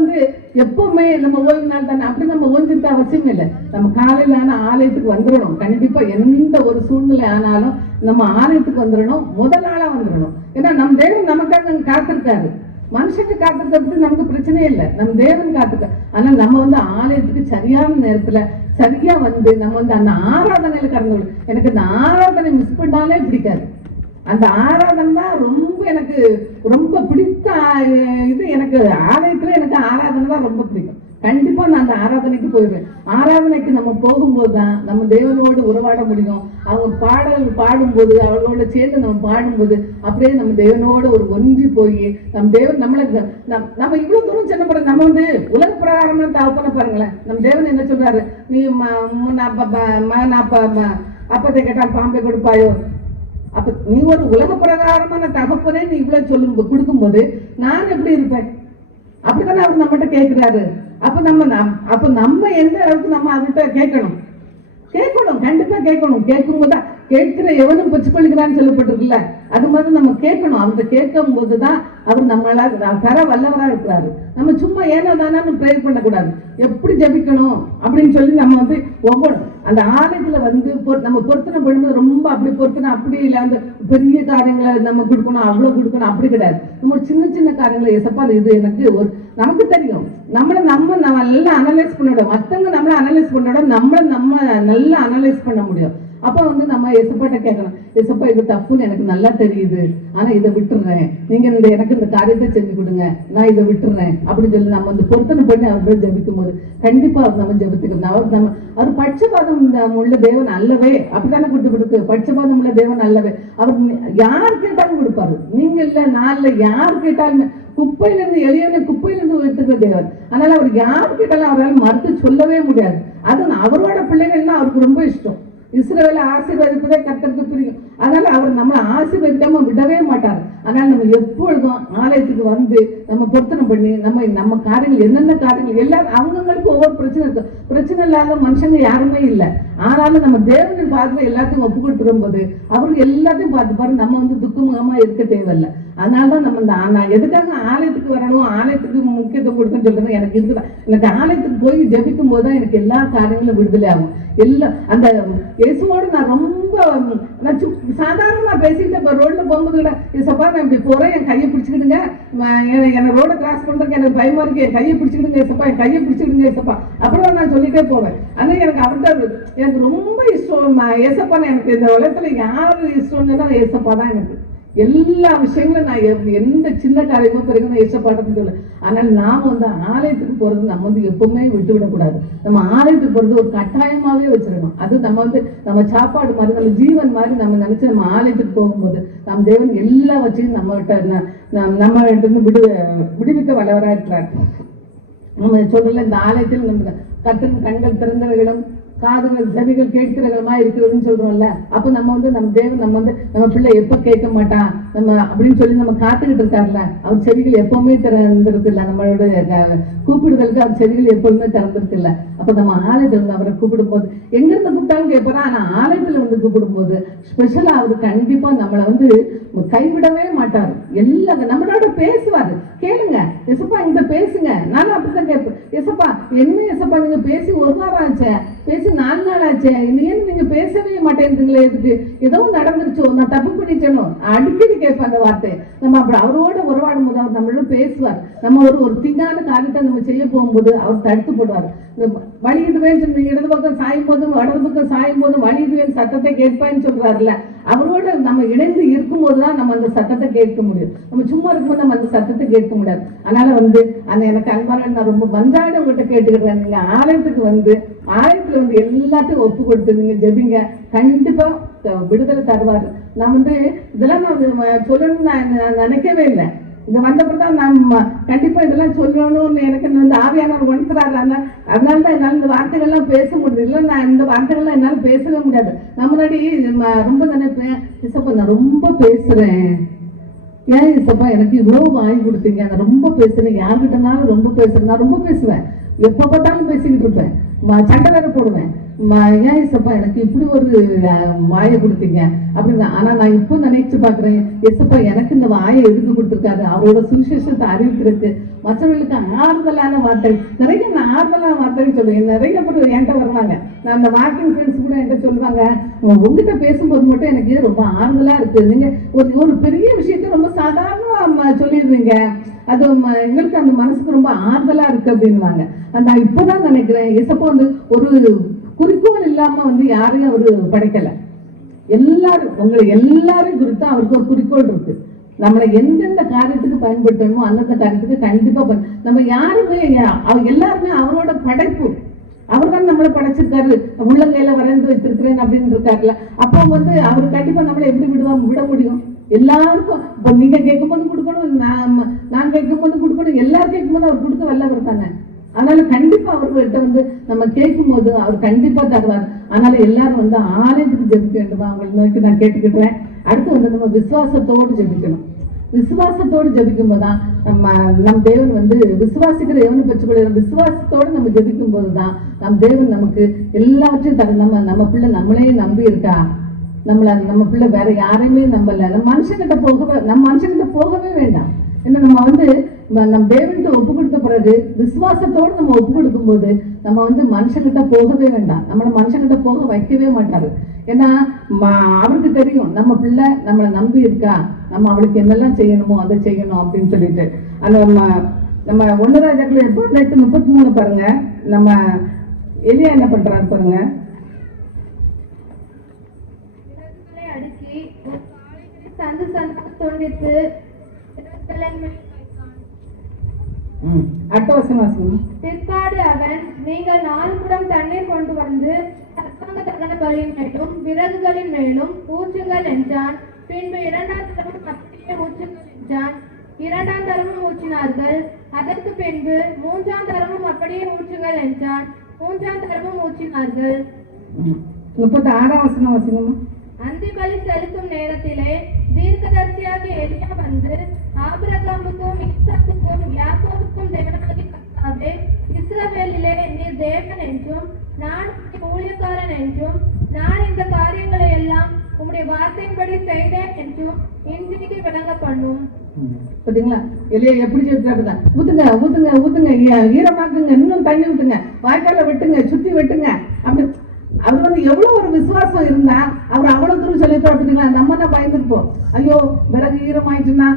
எப்பவுமே நம்ம ஓய்வு நாள் தானே, அப்படி நம்ம ஓய்ஞ்சிருக்க அவசியம் இல்லை. நம்ம காலையில ஆலயத்துக்கு வந்துடணும். கண்டிப்பா எந்த ஒரு சூழ்நிலை ஆனாலும் நம்ம ஆலயத்துக்கு வந்துடணும், முதல் ஆளா வந்துடணும். ஏன்னா நம் தேவன் நமக்காக காத்திருக்காரு. மனுஷனுக்கு காத்திருக்கிறது நமக்கு பிரச்சனையே இல்லை, நம் தேவன் காத்திருக்க. ஆனா நம்ம ஆலயத்துக்கு சரியான நேரத்துல சரியா நம்ம அந்த ஆராதனையில கலந்து. எனக்கு இந்த ஆராதனை மிஸ் பண்ணாலே பிடிக்காது. அந்த ஆராதனை தான் ரொம்ப எனக்கு ரொம்ப பிடித்த இது. எனக்கு ஆலயத்துல எனக்கு ஆராதனை தான் ரொம்ப பிடிக்கும். கண்டிப்பா நான் அந்த ஆராதனைக்கு போயிடுவேன். ஆராதனைக்கு நம்ம போகும்போது தான் நம்ம தேவனோடு உறவாட முடியும். அவங்க பாடல் பாடும்போது அவர்களோட சேர்ந்து நம்ம பாடும்போது அப்படியே நம்ம தேவனோட ஒரு ஒன்றி போய் நம்ம தேவன் நம்ம இவ்வளவு தூரம் சின்ன பிறகு நம்ம உலக பிரகாரமா தாப்பன பாருங்களேன். நம்ம தேவன் என்ன சொல்றாரு, நீ அப்பத்தை கேட்டால் பாம்பை கொடுப்பாயோ. அப்ப நீ ஒரு உலக பிரகாரமான தகப்பனே நீ இவ்வளவு கொடுக்கும் போது நான் எப்படி இருப்பேன்? அப்படித்தானே அவர் நம்மகிட்ட கேட்கிறாரு. அப்ப நம்ம எந்த அளவுக்கு நம்ம அவர்கிட்ட கேட்கணும். கேட்கணும், கண்டிப்பா கேட்கணும். கேட்கும்போது கேட்கிற எவனும் பெற்றுக்கொள்கிறான்னு சொல்லப்பட்டிருக்குல்ல, அது மாதிரி நம்ம கேட்கணும். அவங்க கேட்கும் போதுதான் அவர் நம்மள தர வல்லவரா இருக்கிறாரு. நம்ம சும்மா ஏனோ தானு ப்ரேயர் பண்ணக்கூடாது. எப்படி ஜபிக்கணும் அப்படின்னு சொல்லி நம்ம வந்து ஒவ்வொரு அந்த ஆலயத்துல வந்து நம்ம பொருத்தனை பண்ணும்போது ரொம்ப அப்படி பொருத்தனை அப்படி இல்லை, அந்த பெரிய காரியங்களை நம்ம கொடுக்கணும் அவ்வளவு கொடுக்கணும் அப்படி கிடையாது. நம்ம சின்ன சின்ன காரியங்களை எசப்பா இது எனக்கு ஒரு நமக்கு தெரியும். நம்ம நல்லா அனலைஸ் பண்ணிவிட, மற்றவங்க நம்மளை அனலைஸ் பண்ணிவிட நம்ம நல்லா அனலைஸ் பண்ண முடியும். அப்போ வந்து நம்ம எசப்பாட்ட கேட்கணும், எசப்பா இது தப்புன்னு எனக்கு நல்லா தெரியுது, ஆனா இதை விட்டுறேன், நீங்க எனக்கு இந்த காரியத்தை செஞ்சு கொடுங்க, நான் இதை விட்டுறேன் அப்படின்னு சொல்லி நம்ம வந்து பொருத்தனை பண்ணி அவர்கள் ஜபிக்கும் போது கண்டிப்பா அவர் நம்ம ஜபித்துக்கணும். அவர் பட்சபாதம் உள்ள தேவன் அல்லவே, அப்படித்தானே கொடுத்து பட்சபாதம் உள்ள தேவன் அல்லவே. அவர் யார் கேட்டாலும் கொடுப்பாரு. நீங்க இல்ல நான் இல்ல, யார் கேட்டாலுமே குப்பையிலிருந்து எளியவனை குப்பையிலிருந்து உயர்த்துக்கிற தேவன். அதனால அவர் யார் கேட்டாலும் அவரால் மறுத்து சொல்லவே முடியாது. அது அவரோட பிள்ளைகள்னா அவருக்கு ரொம்ப இஷ்டம். இஸ்ரவேலை ஆசீர்வதிப்பதே கர்த்தருக்கு பிரியும். அதனால அவர் நம்மளை ஆசீர்வதிக்காம விடவே மாட்டார். அதனால நம்ம எப்பொழுதும் ஆலயத்துக்கு வந்து நம்ம பொருத்தனை பண்ணி நம்ம காரியங்கள் என்னென்ன காரியங்கள் எல்லாரும் அவங்களுக்கு ஒவ்வொரு பிரச்சனை இருக்கும். பிரச்சனை இல்லாத மனுஷங்க யாருமே இல்லை. ஆனாலும் நம்ம தேவனின் பார்த்து எல்லாத்தையும் ஒப்பு கொடுத்துடும் போது அவருக்கு எல்லாத்தையும் பார்த்து பாரு, நம்ம வந்து துக்கமுகமா இருக்க தேவையில்லை. அதனாலதான் நம்ம எதுக்காக ஆலயத்துக்கு வரணும், ஆலயத்துக்கு முக்கியத்துவம் கொடுக்கணும்னு சொல்றது எனக்கு இருக்குதான். எனக்கு ஆலயத்துக்கு போய் ஜபிக்கும் போதுதான் எனக்கு எல்லா காரியங்களும் விடுதலை ஆகும். எல்லாம் அந்த இயேசுவோடு நான் ரொம்ப சாதாரணமா பேசிக்கிட்டு ரோட்ல போகும்போது கூட சப்பா நான் இப்படி போறேன், என் கையை பிடிச்சிக்கிடுங்க, என்ன ரோட கிராஸ் பண்றதுக்கு எனக்கு பயமா இருக்கு, என் கையை பிடிச்சிக்கிடுங்க சப்பா, என் கையை பிடிச்சிக்கிடுங்க சப்பா, அப்புறம் நான் சொல்லிட்டே போவேன். ஆனா எனக்கு அவர்கிட்ட எனக்கு ரொம்ப இஷ்டம் ஏசப்பா. எனக்கு இந்த உலகத்துல யாரு இஷ்டம்னா ஏசப்பா தான். எனக்கு எல்லா விஷயங்களும் நான் எந்த சின்ன காரியமும் பிறகு ஏசப்பாட்டன்னு சொல்ல. ஆனால் நாம வந்து ஆலயத்துக்கு போறது நம்ம வந்து எப்பவுமே விட்டு விடக்கூடாது. நம்ம ஆலயத்துக்கு போறது ஒரு கட்டாயமாவே வச்சிருக்கணும். அது நம்ம சாப்பாடு மாதிரி, நம்ம ஜீவன் மாதிரி நம்ம நினைச்சு நம்ம ஆலயத்துக்கு போகும்போது நம்ம தேவன் எல்லா வச்சையும் நம்ம இருந்து விடுவிக்க வல்லவராக இருக்கிறார். நம்ம சொல்லல இந்த ஆலயத்தில் நம்ம கர்த்தரின் கண்கள் திறந்தவைகளும் காதுகள் செவிகள் கேட்கிறவங்களா இருக்கிறதுன்னு சொல்றோம்ல. அப்ப நம்ம வந்து நம்ம தேவன் நம்ம பிள்ளை எப்ப கேட்க மாட்டான் நம்ம அப்படின்னு சொல்லி நம்ம காத்துக்கிட்டு இருக்காருல்ல. அவர் செவிகள் எப்பவுமே திறந்திருக்கு இல்ல, நம்மளோட கூப்பிடுதலுக்கு அவர் செவிகள் எப்பவுமே திறந்திருக்கு இல்ல. அப்ப நம்ம ஆலயத்துல இருந்து அவரை கூப்பிடும் போது எங்க இருந்து கூப்பிட்டாலும் கேட்பாரா. ஆனா ஆலயத்துல வந்து கூப்பிடும் போது ஸ்பெஷலா அவரு கண்டிப்பா நம்மளை வந்து கைவிடவே மாட்டாரு. எல்லா நம்மளோட பேசுவாரு. கேளுங்க எசப்பா இந்த பேசுங்க, நானும் அப்படித்தான் கேட்பேன். எசப்பா என்ன எசப்பா நீங்க பேசி ஒரு வாரம் ஆச்சே, பேசி 4 நாள் ஆச்சே, ஏன்னு நீங்க பேசவே மாட்டேன்றீங்களே, இதுக்கு ஏதோ நடந்துருச்சோ, நான் தப்பு பண்ணிச்சேனோ, அடிக்கடி கேட்பேன் அந்த வார்த்தை. நம்ம அப்படி அவரோட உறவாடும் போது அவர் நம்மளோட பேசுவார். நம்ம ஒரு திங்கான காரியத்தை நம்ம செய்ய போகும்போது அவர் தடுத்து போடுவார். வழியிடுவேன்னு சொல்லி இடது பக்கம் சாயும் போதும் வடது பக்கம் சாயும் போதும் வழியிடுவேன் சத்தத்தை கேட்பேன்னு சொல்றாருல்ல. அவரோட நம்ம இணைந்து இருக்கும் போதுதான் நம்ம அந்த சத்தத்தை கேட்க முடியும். நம்ம சும்மா இருக்கும்போது நம்ம அந்த சத்தத்தை கேட்க முடியாது. அதனால வந்து எனக்கு அன்பான நான் ரொம்ப வந்தாடு உங்கள்கிட்ட கேட்டுக்கிறேன். நீங்க ஆலயத்துக்கு வந்து ஆலயத்துல வந்து எல்லாத்தையும் ஒப்பு கொடுத்து நீங்க ஜெபிங்க, கண்டிப்பா விடுதலை தருவாரு. நான் வந்து இதெல்லாம் நான் சொல்லணும்னு நான் நினைக்கவே இல்லை. இங்க வந்தப்பதான் நம்ம கண்டிப்பா இதெல்லாம் சொல்லணும்னு எனக்கு வந்து ஆவியானவர் உணர்த்துறாரு. அதனாலதான் என்னால இந்த வார்த்தைகள்லாம் பேச முடியுது. இல்லை நான் இந்த வார்த்தைகள்லாம் என்னால பேசவே முடியாது. நான் முன்னாடி ரொம்ப நினைப்பேன், இசப்பா நான் ரொம்ப பேசுறேன், ஏன் இசப்பா எனக்கு இவ்வளவு வாங்கி கொடுத்தீங்க, நான் ரொம்ப பேசுறேன், யார்கிட்டனாலும் ரொம்ப பேசுறேன், நான் ரொம்ப பேசுவேன், எப்ப பார்த்தாலும் பேசிக்கிட்டு இருப்பேன், சண்டை வேற போடுவேன். ஏன் இசப்பா எனக்கு இப்படி ஒரு வாயை கொடுத்தீங்க அப்படின்னா. ஆனா நான் இப்போ நினைச்சு பாக்குறேன், எசப்பா எனக்கு இந்த வாயை எதுக்கு கொடுத்துருக்காரு, அவரோட சுவிசேஷத்தை அறிவிக்கிறது, மற்றவர்களுக்கு ஆறுதலான வார்த்தை, நிறைய நான் ஆறுதலான வார்த்தைன்னு சொல்லுவேன். நிறைய பேர் என்கிட்ட வருவாங்க, நான் அந்த வாக்கிங் ஃப்ரெண்ட்ஸ் கூட என்கிட்ட சொல்லுவாங்க, உங்ககிட்ட பேசும்போது மட்டும் எனக்கு ரொம்ப ஆறுதலா இருக்கு, நீங்க ஒரு பெரிய விஷயத்த ரொம்ப சாதாரணமா சொல்லிடுறீங்க, அது எங்களுக்கு அந்த மனசுக்கு ரொம்ப ஆறுதலா இருக்கு அப்படின்வாங்க. நான் இப்பதான் நினைக்கிறேன், இசப்பா வந்து ஒரு குறிக்கோள் இல்லாம வந்து யாரையும் அவரு படைக்கல. எல்லாரும் உங்களை எல்லாரையும் குறித்து அவருக்கு ஒரு குறிக்கோள் இருக்கு. நம்மளை எந்தெந்த காரியத்துக்கு பயன்படுத்தணுமோ அந்தந்த காரியத்துக்கு கண்டிப்பா நம்ம யாருமே எல்லாருமே அவரோட படைப்பு. அவர் தான் நம்மளை படைச்சிருக்காரு, உள்ளங்கையில வரைந்து வைத்திருக்கிறேன் அப்படின்னு இருக்காருல்ல. அப்போ வந்து அவர் கண்டிப்பா நம்மளை எப்படி விட முடியும். எல்லாருக்கும் இப்ப நீங்க கேட்கும் போது கொடுக்கணும், நான் கேட்கும் போது கொடுக்கணும், எல்லாரும் கேட்கும் போது அவர் கொடுக்க வல்லவர் தானே. அதனால கண்டிப்பா அவர்கிட்ட வந்து நம்ம கேட்கும் போது அவர் கண்டிப்பா தருவார். அதனால எல்லாரும் வந்து ஆலயத்துக்கு ஜெபிக்க வேண்டுமா அவங்களை நோக்கி நான் கேட்டுக்கிட்டேன். அடுத்து வந்து நம்ம விசுவாசத்தோடு ஜெபிக்கணும். விசுவாசத்தோடு ஜபிக்கும் போதுதான் நம் தேவன் வந்து விசுவாசிக்கிற எவனு பெற்றுக்கொள்ள விசுவாசத்தோடு நம்ம ஜபிக்கும் போதுதான் நம் தேவன் நமக்கு எல்லாவற்றையும் தர. நம்ம பிள்ளை நம்மளே நம்பி இருக்கா, நம்ம பிள்ளை வேற யாரையுமே நம்பல. நம்ம மனுஷங்கிட்ட போகவே வேண்டாம். ஏன்னா நம்ம வந்து நம்ம தேவன்கிட்ட ஒப்பு கொடுத்த பிறகு விசுவாசத்தோடு நம்ம ஒப்பு கொடுக்கும் போது நம்ம வந்து மனுஷங்கிட்ட போகவே வேண்டாம். நம்மளை மனுஷங்கிட்ட போக வைக்கவே மாட்டாரு. ஏன்னா அவருக்கு தெரியும் நம்ம பிள்ளை நம்மளை நம்பி இருக்கா, நம்ம அவளுக்கு என்னெல்லாம் செய்யணுமோ அதை செய்யணும் அப்படின்னு சொல்லிட்டு. அந்த நம்ம 1 ராஜாக்கள் 8:33 பாருங்க. நம்ம எலியா என்ன பண்றாரு பாருங்க. சந்து சந்து துண்டித்து பிற்பாடு அவன், நீங்கள் 4 குடம் தண்ணீர் கொண்டு வந்து சர்வாங்க தகன பலியின் மேலும் விறகுகளின் மேலும் ஊற்றுங்கள் என்றான். பின்பு 2ஆம் தரமும் அப்படியே ஊற்றுங்கள் என்றான். 2ஆம் தரமும் ஊற்றினார்கள். அதற்கு பின்பு 3ஆம் தரமும் அப்படியே ஊற்றுங்கள் என்றான். 3ஆம் தரமும் ஊற்றினார்கள். 36ஆம் வசனம் வாசிங்கம்மா. அந்தி பலி செலுத்தும் நேரத்திலே தீர்க்கதரிசியாகிய எலியா வந்து, ஆபிரகாமுக்கும் ஈசாக்குக்கும் யாக்கோபுக்கும் தேவனாகிய கர்த்தாவே, இஸ்ரவேலிலே நீர் தேவன் என்றும் நான் ஊழியக்காரன் என்றும் நான் இந்த காரியங்களை எல்லாம் உம்முடைய வார்த்தையின்படி செய்தேன் என்றும் இன்றைக்கு விளங்க பண்ணும். பாத்தீங்களா எலியா எப்படி சொல்றாருதான், ஊத்துங்க ஊத்துங்க ஊத்துங்க, ஈரமாக்குங்க, இன்னும் தண்ணி ஊத்துங்க, வாய்க்கால வெட்டுங்க, சுத்தி வெட்டுங்க. அப்படி அவர் வந்து எவ்வளவு ஒரு விசுவாசம் இருந்தா அவர் அவ்வளவு தூரம் சொல்லியிருப்பார். பார்த்தீங்களா, நம்ம என்ன பயந்துருப்போம், ஐயோ விறகு ஈரமாயிடுச்சுன்னா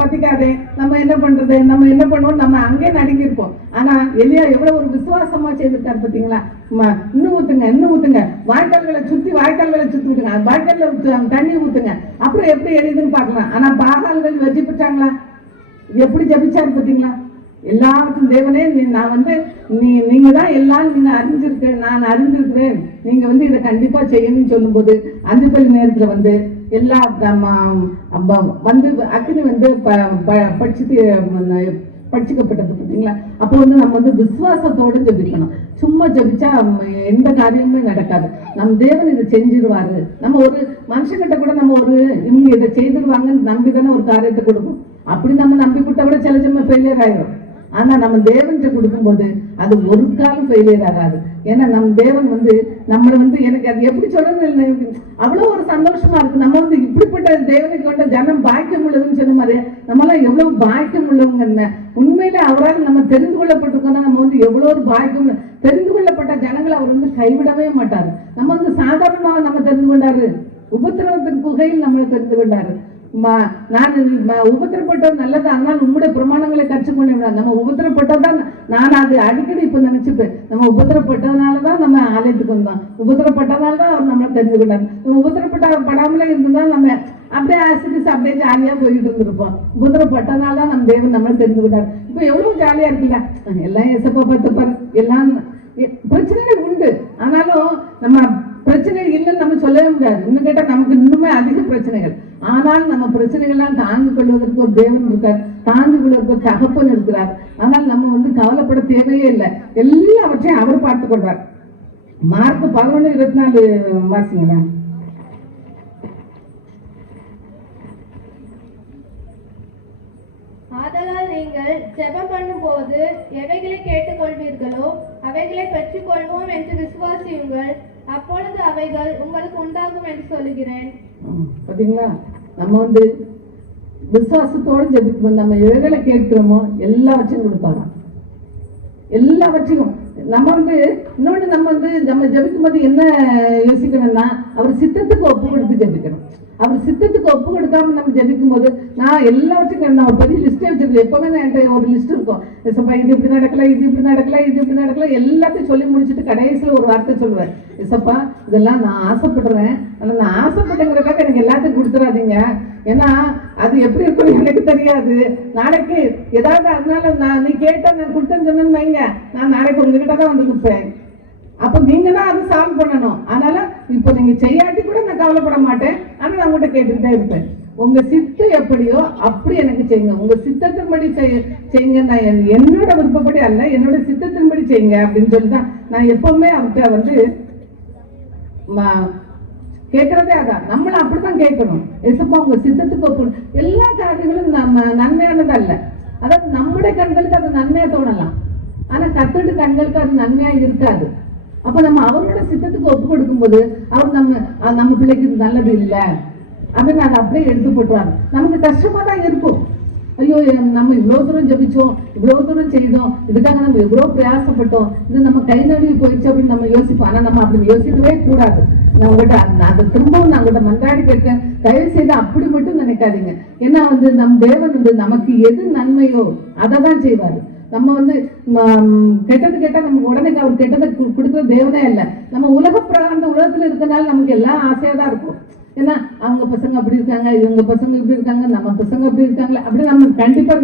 பத்திக்காதே, நம்ம என்ன பண்றது, நம்ம என்ன பண்ணுவோம், நம்ம அங்கே நடுங்கிருப்போம். ஆனா எலியா எவ்வளவு ஒரு விசுவாசமா செய்திருக்காரு பார்த்தீங்களா. இன்னும் ஊத்துங்க இன்னும் ஊத்துங்க, வாய்க்கால்களை சுத்தி விட்டுங்க, வாய்க்கால்ல தண்ணி ஊத்துங்க, அப்புறம் எப்படி எரியுதுன்னு பார்க்கலாம். ஆனா பாகால்கள் வச்சுட்டாங்களா, எப்படி ஜபிச்சாரு பார்த்தீங்களா. எல்லாருக்கும் தேவனே நான் வந்து நீங்க தான் எல்லாம் நீங்க அறிஞ்சிருக்கேன், நான் அறிந்திருக்கிறேன், நீங்க வந்து இதை கண்டிப்பா செய்யணும்னு சொல்லும் போது அந்திப்பள்ளி நேரத்துல வந்து எல்லா வந்து அக்னி வந்து படிச்சுக்கப்பட்டது பார்த்தீங்களா. அப்போ வந்து நம்ம வந்து விசுவாசத்தோடு ஜபிக்கணும். சும்மா ஜபிச்சா எந்த காரியமுமே நடக்காது. நம் தேவன் இதை செஞ்சிருவாரு. நம்ம ஒரு மனுஷங்கிட்ட கூட நம்ம இவங்க இதை செய்திருவாங்கன்னு நம்பி தானே ஒரு காரியத்தை கொடுக்கும். அப்படி நம்ம நம்பி கொடுத்தா கூட சில சமயம் ஃபெயிலியர் ஆயிடும். ஆனா நம்ம தேவன்கிட்ட கொடுக்கும்போது அது ஒரு காலம் ஃபெயிலியர் ஆகாது. ஏன்னா நம் தேவன் வந்து நம்மளை வந்து எனக்கு அது எப்படி சொல்றது, அவ்வளோ ஒரு சந்தோஷமா இருக்கு. நம்ம வந்து இப்படிப்பட்ட தேவனை கொண்ட ஜனம் பாக்கியம் உள்ளதுன்னு சொன்ன மாதிரி நம்மளாம் எவ்வளவு பாக்கியம் உள்ளவங்க. உண்மையில அவரால் நம்ம தெரிந்து கொள்ளப்பட்டிருக்கோம்னா நம்ம வந்து எவ்வளோ ஒரு பாக்கியம். தெரிந்து கொள்ளப்பட்ட ஜனங்களை அவர் வந்து கைவிடவே மாட்டாரு. நம்ம வந்து சாதாரணமாக நம்ம தெரிந்து கொண்டாரு, உபத்திரவத்தின் குகையில் நம்மளை தெரிந்து கொண்டாரு. நான் உபத்திரப்பட்டது நல்லது, அதனால் உங்களுடைய பிரமாணங்களை கற்றுக்கொண்டேன். நம்ம உபத்திரப்பட்டதான் நான் அது அடிக்கடி இப்ப நினைச்சுப்பேன். நம்ம உபத்திரப்பட்டதுனாலதான் நம்ம ஆலயத்துக்கு வந்தோம், உபத்திரப்பட்டதுனாலதான் அவர் நம்மளை தெரிந்து கொண்டார். நம்ம உபத்திரப்படாமலே இருந்தா நம்ம அப்படியே ஆசிரியஸ் அப்படியே ஜாலியா போயிட்டு இருந்திருப்போம். உபத்திரப்பட்டதுனாலதான் நம்ம தேவன் நம்மளை தெரிந்து கொண்டார். இப்ப எவ்வளவு ஜாலியா இருக்குல்ல, எல்லாம் எசப்பா பார்த்துப்பாரு, எல்லாம் பிரச்சனைகள் உண்டு. ஆனாலும் நம்ம பிரச்சனை இல்லைன்னு நம்ம சொல்லவே முடியாது. இன்னும் கேட்டா நமக்கு இன்னுமே அதிக பிரச்சனைகள். ஆனால் நம்ம பிரச்சனைகள்லாம் தாங்கிக் கொள்வதற்கு ஒரு தேவன் இருக்கார், தாங்கிக் கொள்வதற்கு ஒரு தகப்பன் இருக்கிறார். ஆனால் நம்ம வந்து கவலைப்பட தேவையே இல்லை, எல்லாவற்றையும் அவர் பார்த்துக் கொள்வார். மார்க் 11:24 வாசிங்களேன். ஆதலால் நீங்கள் ஜெபம் பண்ணும் போது எவைகளை கேட்டுக்கொள்வீர்களோ அவைகளை பெற்றுக் கொள்வோம் என்று விசுவாசியுங்கள், அப்பொழுது அவைகள் உங்களுக்கு உண்டாகும் என்று சொல்லுகிறேன். பாத்தீங்களா, நம்ம வந்து விசுவாசத்தோடு ஜெபிக்கும், நம்ம எவைகளை கேட்கிறோமோ எல்லாவற்றையும் கொடுப்பாராம். எல்லாவற்றையும் நம்ம வந்து இன்னொன்று நம்ம ஜபிக்கும் போது என்ன யோசிக்கணும்னா, அவர் சித்தத்துக்கு ஒப்பு கொடுத்து ஜபிக்கணும். அவர் சித்தத்துக்கு ஒப்பு கொடுக்காம நம்ம ஜபிக்கும் போது நான் எல்லாவற்றுக்கும் நான் ஒரு பெரிய லிஸ்டே வச்சிருக்கேன். எப்பவுமே என்கிட்ட ஒரு லிஸ்ட் இருக்கும். இது இப்படி நடக்கல, இது இப்படி நடக்கல, இது இப்படி நடக்கல, எல்லாத்தையும் சொல்லி முடிச்சுட்டு கடைசியில் ஒரு வார்த்தை சொல்லுவேன், இசப்பா இதெல்லாம் நான் ஆசைப்படுறேன், ஆனால் நான் ஆசைப்பட்டேங்கிறதுக்காக எனக்கு எல்லாத்தையும் கொடுத்துடாதீங்க. ஏன்னா அது எப்படி இருக்குன்னு எனக்கு தெரியாது. நாளைக்கு ஏதாவது அதனால நீ கேட்ட நான் கொடுத்தேன்னு சொன்னேன்னு வைங்க, நான் நாளைக்கு உங்ககிட்ட தான் வந்து நிற்பேன். அப்ப நீங்க தான் அதை சால்வ் பண்ணணும். அதனால இப்ப நீங்க செய்யாட்டி கூட நான் கவலைப்பட மாட்டேன், ஆனா நான் உங்கள்கிட்ட கேட்டுக்கிட்டே இருப்பேன். உங்க சித்தம் எப்படியோ அப்படி எனக்கு செய்யுங்க, உங்க சித்தத்தின்படி செய்யுங்க, நான் என்னோட விருப்பப்படி அல்ல, என்னோட சித்தத்தின்படி செய்யுங்க அப்படின்னு சொல்லிதான் நான் எப்பவுமே அவர்கிட்ட வந்து கேட்கறதே அதான். நம்மளும் அப்படித்தான் கேட்கணும். ஏசப்பா உங்க சித்தத்துக்கு ஒப்பு. எல்லா காரியங்களும் நம்ம நன்மையானது அல்ல. அதாவது நம்முடைய கண்களுக்கு அது நன்மையா தோணலாம், ஆனா கர்த்தருடைய கண்களுக்கு அது நன்மையா இருக்காது. அப்ப நம்ம அவரோட சித்தத்துக்கு ஒப்பு கொடுக்கும்போது அவர் நம்ம பிள்ளைக்கு இது நல்லது இல்லை அப்படின்னு அதை அப்படியே எடுத்து போட்டுருவாங்க. நமக்கு கஷ்டமா தான் இருக்கும். ஐயோ நம்ம இவ்வளவு தூரம் ஜபிச்சோம், இவ்வளவு தூரம் செய்தோம், இதுக்காக நம்ம எவ்வளவு பிரயாசப்பட்டோம், இது நம்ம கை நழுவி போயிடுச்சு அப்படின்னு நம்ம யோசிப்போம். ஆனா நம்ம அப்படி யோசிக்கவே கூடாது. நான் உங்கள்கிட்ட அதை திரும்பவும் நான் உங்கள்கிட்ட மன்றாடி கேட்கிறேன், தயவு செய்து அப்படி மட்டும் நினைக்காதீங்க. ஏன்னா நம் தேவன் நமக்கு எது நன்மையோ அதை தான் செய்வாரு. நம்ம கெட்டது கேட்டா நமக்கு உடனே அவர் கெட்டதை கொடுக்குற தேவனே இல்லை. நம்ம உலக பிரகாரம் உலகத்துல இருக்கனால நமக்கு எல்லாம் ஆசையா தான் இருக்கும். ஏன்னா அவங்க பசங்க அப்படி இருக்காங்க, இவங்க பசங்க இப்படி இருக்காங்க, நம்ம பசங்க அப்படி இருக்காங்களே அப்படி நம்ம கண்டிப்பா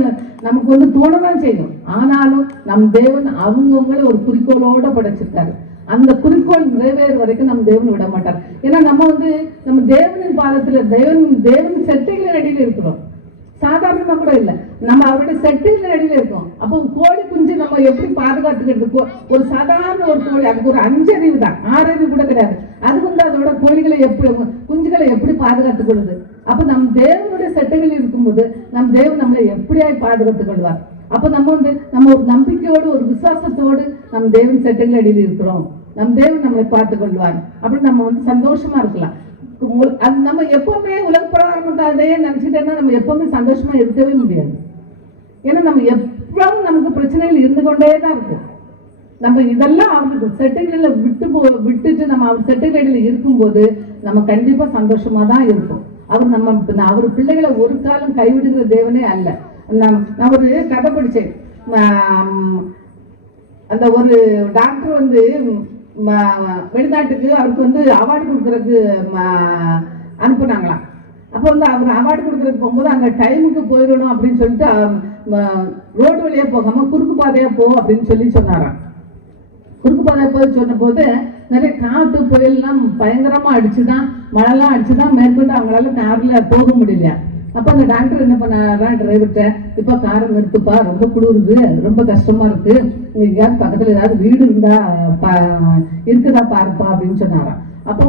நமக்கு தோணதான் செய்யும். ஆனாலும் நம் தேவன் அவங்கவுங்களே ஒரு குறிக்கோளோட படைச்சிருக்காரு. அந்த குறிக்கோள் நிறைவேற வரைக்கும் நம்ம தேவன் விட மாட்டார். ஏன்னா நம்ம தேவனின் பாதத்துல தேவன் செட்டைகளின் அடியில் இருக்கிறோம். சாதாரணமா கூட இல்லை, நம்ம அவருடைய செட்டைகளின் அடியில இருக்கோம். அப்போ கோழி குஞ்சு நம்ம எப்படி பாதுகாத்துக்கிறது? ஒரு சாதாரண ஒரு கோழி, அதுக்கு ஒரு 5 அறிவு தான், 6 அறிவு கூட கிடையாது. அது அதோட கோழிகளை குஞ்சுகளை எப்படி பாதுகாத்துக் கொள்ளுது? அப்ப நம் தேவனுடைய செட்டைகள் இருக்கும்போது நம் தேவன் நம்மளை எப்படியாய் பாதுகாத்துக் கொள்வார். அப்ப நம்ம ஒரு நம்பிக்கையோடு ஒரு விசுவாசத்தோடு நம் தேவன் செட்டைகள் அடியில் இருக்கிறோம், நம் தேவன் நம்மளை பார்த்துக் கொள்வார் அப்படின்னு நம்ம சந்தோஷமா இருக்கலாம். அது நம்ம எப்பவுமே உலக பிரகாரம் அதே நினைச்சிட்டேன்னா நம்ம எப்பவுமே சந்தோஷமா இருக்கவே முடியாது. ஏன்னா நம்ம எப்பவும் நமக்கு பிரச்சனைகள் இருந்து கொண்டே தான் இருக்கும். நம்ம இதெல்லாம் அவருக்கு செட்டைகளில் விட்டுட்டு நம்ம அவர் செட்டைகளில் இருக்கும்போது நம்ம கண்டிப்பா சந்தோஷமா தான் இருக்கும். அவர் பிள்ளைகளை ஒரு காலம் கைவிடுகிற தேவனே அல்ல. நான் ஒரு கதை படிச்சேன். அந்த ஒரு டாக்டர் வெளிநாட்டுக்கு அவருக்கு அவார்டு கொடுக்கறதுக்கு அனுப்புனாங்களாம். அப்போ அவர் அவார்டு கொடுக்கறதுக்கு போகும்போது அந்த டைமுக்கு போயிடணும் அப்படின்னு சொல்லிட்டு ரோடு வழியா போகாம குறுக்கு பாதையா போ அப்படின்னு சொன்னாராம். குறுக்கு பாதையா போய் சொன்ன போது நிறைய காத்து புயல்லாம் பயங்கரமா அடிச்சுதான், மழைலாம் அடிச்சுதான் மேற்கொண்டு அவங்களால கார்ல போக முடியல. அப்ப அந்த டாக்டர் என்ன பண்ணாரா, டிரைவர்கிட்ட, இப்ப காரை நிறுத்துப்பா, ரொம்ப குளிருது, ரொம்ப கஷ்டமா இருக்கு, எங்கேயாவது பக்கத்துல ஏதாவது வீடு இருந்தா இருக்குதா பாருப்பா அப்படின்னு சொன்னாராம். அப்போ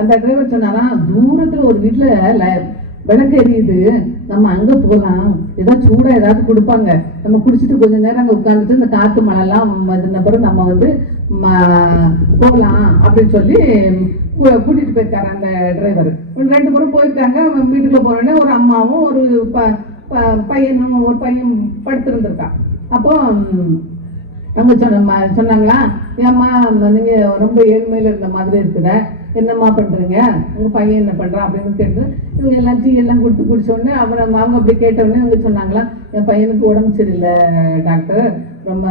அந்த டிரைவர் சொன்னாராம், தூரத்துல ஒரு வீட்டுல விளக்கு எரியுது, நம்ம அங்க போகலாம், ஏதாவது சூடா ஏதாவது கொடுப்பாங்க, நம்ம குடிச்சிட்டு கொஞ்ச நேரம் அங்க உட்காந்துட்டு இந்த காத்து மழை எல்லாம் பிறகு நம்ம போகலாம் அப்படின்னு சொல்லி கூட்டிட்டு போயிருக்காரு அந்த டிரைவர். 2 பேரும் போயிருக்காங்க. வீட்டுக்குள்ள போனோடனே ஒரு அம்மாவும் ஒரு பையனும் ஒரு பையன் படுத்திருந்திருக்கான். அப்போ அவங்க சொன்னாங்களா, ஏம்மா நீங்க ரொம்ப ஏழ்மையில இருந்த மாதிரி இருக்குத, என்னம்மா பண்றீங்க, உங்க பையன் என்ன பண்றான் அப்படின்னு கேட்டு இவங்க எல்லாம் டீ எல்லாம் கொடுத்து குடிச்ச உடனே அவங்க அப்படி கேட்ட உடனே இவங்க சொன்னாங்களா, என் பையனுக்கு உடம்பு சரியில்லை டாக்டர் ரொம்ப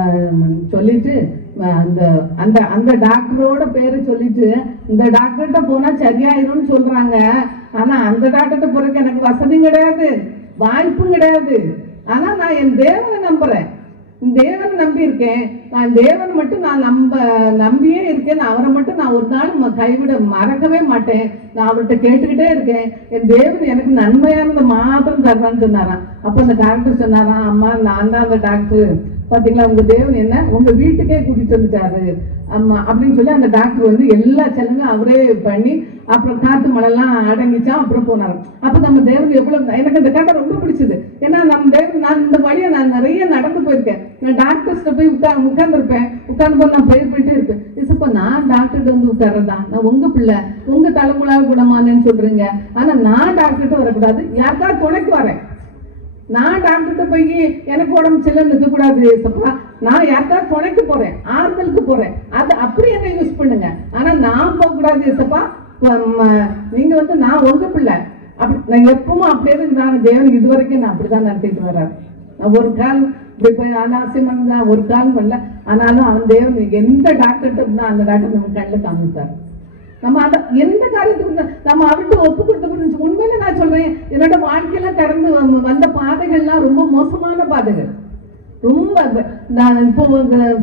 சொல்லிட்டு அந்த டாக்டரோட பேரை சொல்லிட்டு இந்த டாக்டர்கிட்ட போனா சரியாயிரும்னு சொல்றாங்க. ஆனா அந்த டாக்டர்கிட்ட போறதுக்கு எனக்கு வசதியும் கிடையாது, வாய்ப்பும் கிடையாது. ஆனா நான் என் தேவனை நம்புறேன், தேவனை நம்பி இருக்கேன். நான் தேவனை மட்டும் நான் நம்பியே இருக்கேன். அவரை மட்டும் நான் ஒரு நாள் கைவிட மறக்கவே மாட்டேன். நான் அவர்கிட்ட கேட்டுக்கிட்டே இருக்கேன். என் தேவன் எனக்கு நன்மையானதை மாத்திரம் தர்றான்னு சொன்னாராம். அப்ப அந்த டாக்டர் சொன்னாராம், அம்மா நான் தான் அந்த டாக்டர், பாத்தீங்களா உங்க தேவன் என்ன உங்க வீட்டுக்கே கூட்டிட்டு வந்துட்டாரு அம்மா அப்படின்னு சொல்லி அந்த டாக்டர் எல்லா செலவும் அவரே பண்ணி அப்புறம் காத்து மழைலாம் அடங்கிச்சா அப்புறம் போனாரு. அப்ப நம்ம தேவன் எவ்வளவு, எனக்கு அந்த கதை ரொம்ப பிடிச்சது. ஏன்னா நம்ம தேவன், நான் இந்த வழியை நான் நிறைய நடந்து போயிருக்கேன். நான் டாக்டர்ஸ்ட போய் உட்கார்ந்துருப்பேன், உட்கார்ந்து போது நான் போயிட்டே இருப்பேன். இப்ப நான் டாக்டர்கிட்ட உட்கார்றதா, நான் உங்க பிள்ளை, உங்க தலைமுறை குணமானேன்னு சொல்றீங்க, ஆனா நான் டாக்டர்கிட்ட வரக்கூடாது, யாருக்காவது துணைக்கு வரேன். நான் டாக்டர்கிட்ட போய் எனக்கு உடம்பு சரியில்லை நிற்க கூடாது ஏசப்பா, நான் யாருக்காவது துணைக்கு போறேன், ஆறுதலுக்கு போறேன், அது அப்படி என்ன யூஸ் பண்ணுங்க. ஆனா நான் போக கூடாது ஏசப்பா, நீங்க நான் உங்க பிள்ளை அப்படி, நான் எப்பவும் அப்படியே இருந்தாங்க. தேவன் இதுவரைக்கும் நான் அப்படிதான் நடத்திட்டு வர்றாரு. நான் ஒரு கால் இப்படி போய் அனாவசியமான தான் ஒரு கால் பண்ணல, ஆனாலும் அவன் தேவன் எந்த டாக்டர்கிட்ட இருந்தா அந்த டாக்டர் நம்ம கண்ணில் காமித்தார். நம்ம எந்த காரியத்துக்கு நம்ம அவர்கிட்ட ஒப்பு கொடுத்த உண்மையில நான் சொல்றேன், என்னோட வாழ்க்கையெல்லாம் கடந்து வந்த பாதைகள்லாம் ரொம்ப மோசமான பாதைகள், ரொம்ப நான் இப்போ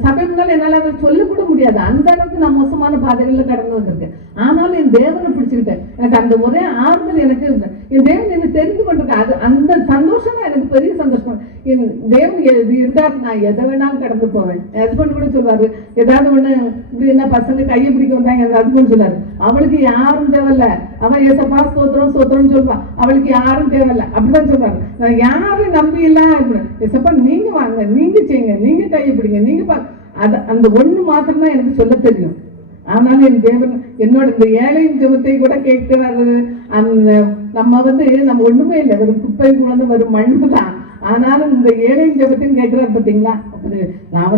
சமயம்னால என்னால அதை சொல்ல கூட முடியாது, அந்த அளவுக்கு நான் மோசமான பாதைகள்ல கடந்து வந்திருக்கேன். ஆனாலும் என் தேவனை பிடிச்சிக்கிட்டேன். எனக்கு அந்த ஒரே ஆறுதல் எனக்கு என் தேவன் என்ன தெரிந்து கொண்டிருக்கேன். அது அந்த சந்தோஷம் தான் எனக்கு பெரிய சந்தோஷம். என் தேவன் இருந்தார், நான் எதை வேணாலும் கடந்து போவேன். என் ஹஸ்பண்ட் கூட சொல்லுவாரு, ஏதாவது ஒண்ணு இப்படி என்ன பசங்க கையை பிடிக்க வந்தாங்க, என் ஹஸ்பண்ட் சொல்லாரு, அவளுக்கு யாரும் தேவையில்ல, அவன் ஏசப்பா ஸ்தோத்திரம் ஸ்தோத்திரம்னு சொல்லுவான், அவளுக்கு யாரும் தேவையில்ல அப்படிதான் சொல்றாரு. நான் யாரும் நம்பி இல்ல, ஏசப்பா நீங்க வாங்க, நீங்க செய்யுங்க, நீங்க கையை பிடிங்க, நீங்க அந்த ஒண்ணு மாத்திரம் தான் எனக்கு சொல்ல தெரியும். ஆனாலும் என் தேவன் என்னோட இந்த ஏழையின் ஜெபத்தை கூட கேட்கிறாரு. அந்த நம்ம நம்ம ஒண்ணுமே இல்லை, வெறும் குப்பை குழந்தை வெறும் மண்ணு தான். ஆனாலும் இந்த ஏழையின் ஜெபத்தையும் கேட்கிறாரு பார்த்தீங்களா. நான்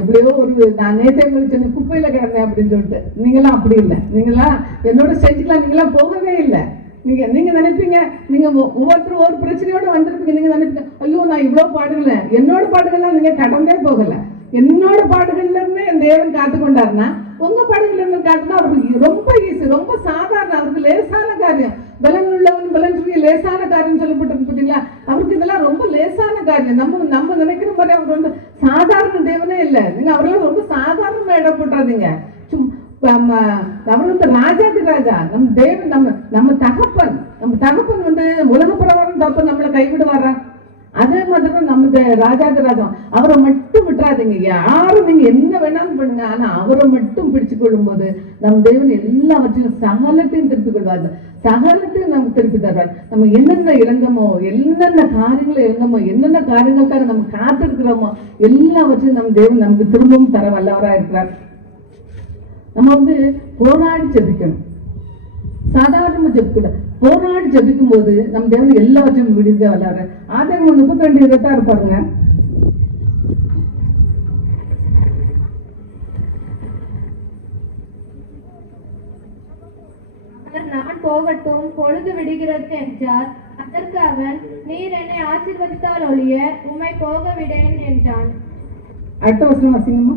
எப்படியோ நான் நேற்றே சொன்ன குப்பையில கிடந்தேன் அப்படின்னு சொல்லிட்டு, நீங்களாம் அப்படி இல்லை. நீங்களாம் என்னோட ஸ்டேஜ்லாம் நீங்களாம் போகவே இல்லை. நீங்க நினைப்பீங்க, நீங்க ஒவ்வொருத்தரும் ஒரு பிரச்சனையோட வந்திருப்பீங்க. நீங்க நினைப்பீங்க, ஐயோ நான் இவ்வளவு பாடுகல, என்னோட பாடுகள்லாம் நீங்க கடந்தே போகல. என்னோட பாடுகள்ல இருந்து என் தேவன் காத்து கொண்டாருன்னா, உங்க பாடுகள்ல இருந்து காட்டுனா அவருக்கு ரொம்ப ஈஸி, ரொம்ப சாதாரண, அவருக்கு லேசான காரியம். பலன் உள்ளவன் பலன் லேசான காரியம் சொல்லப்பட்டிருக்கு பார்த்தீங்களா. அவருக்கு இதெல்லாம் ரொம்ப லேசான காரியம். நம்ம நினைக்கிற மாதிரி அவர் சாதாரண தேவனே இல்லை. நீங்க அவரெல்லாம் ரொம்ப சாதாரணமா இடம் போட்டாதீங்க. அவர் ராஜாதி ராஜா, நம் தேவன், நம்ம தகப்பன் உலக பிரகாரம் தகப்பன் நம்மளை கைவிடுவாரா? அதே மாதிரி நம்ம ராஜாதி ராஜா, அவரை மட்டும் விட்டுறாதீங்க. யாரும் நீங்க என்ன வேணாலும் பண்ணுங்க, ஆனா அவரை மட்டும் பிடிச்சு கொள்ளும் போது நம் தேவன் எல்லாவற்றையும் சகலத்தையும் திருப்பி கொள்வார். சகலத்தையும் நமக்கு திருப்பி தருவார். நம்ம என்னென்ன இழந்தமோ, என்னென்ன காரியங்களை இழந்தமோ, என்னென்ன காரியங்களுக்காக நம்ம காத்திருக்கிறோமோ எல்லாவற்றையும் நம் தேவன் நமக்கு திரும்பவும் தர வல்லவரா இருக்கிறார். நம்ம போராடி ஜெபிக்கணும், சாதாரணமா ஜெபிக்கூடாது. போராடி ஜெபிக்கும் போது நம்ம தேவன் எல்லாவற்றையும் விடுங்க வல்லாரு. ஆதியாகமம் 32:26 பாருங்க. நான் போகட்டும், பொழுது விடுகிறது என்றார். அதற்கு அவன், நீர் என்னை ஆசீர்வதித்தால் ஒழிய உம்மை போக விடேன் என்றான். அடுத்த வசனம் வாசிங்கம்மா.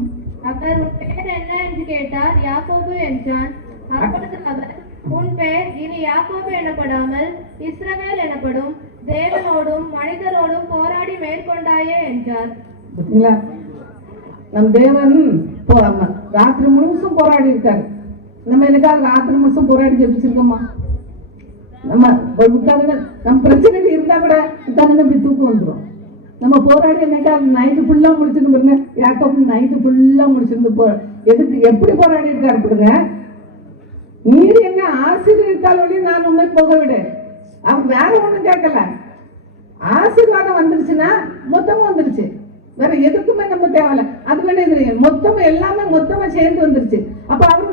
அவர், உன் பெயர் என்ன என்று கேட்டார். யாக்கோபு என்றான். அப்பொழுது அவர், உன் பெயர் இனி யாக்கோபு எனப்படாமல் இஸ்ரவேல் எனப்படும், தேவனோடும் மனிதரோடும் போராடி மேற்கொண்டாயே என்றார். நம் தேவன் ராத்திரி முழுசும் போராடி இருக்காரு. நம்ம எனக்காக ராத்திரி முழுசும் போராடி ஜெபிச்சிருக்கோமா? நம்ம நம்ம பிரச்சனைகள் இருந்தா கூட உட்காந்து இப்படி தூக்கம் வந்துடும். நம்ம போராடி என்னைக்கா நைட்டு ஃபுல்லா முடிச்சிருந்து பாருங்க. யாக்கோபு நைட்டு ஃபுல்லா முடிச்சிருந்து எதுக்கு எப்படி போராடி இருக்காரு பாருங்க. நீர் என்ன ஆசீர்வதித்தால் நான் உண்மை போக விட. அவன் வேற ஒண்ணும் கேட்கல. ஆசீர்வாதம் வந்துருச்சுன்னா மொத்தமும் வந்துருச்சு, வேற எதுக்குமே நம்ம தேவையில்ல. அது வேண்டிய மொத்தமும் எல்லாமே மொத்தமா சேர்ந்து வந்துருச்சு. அப்ப அவரு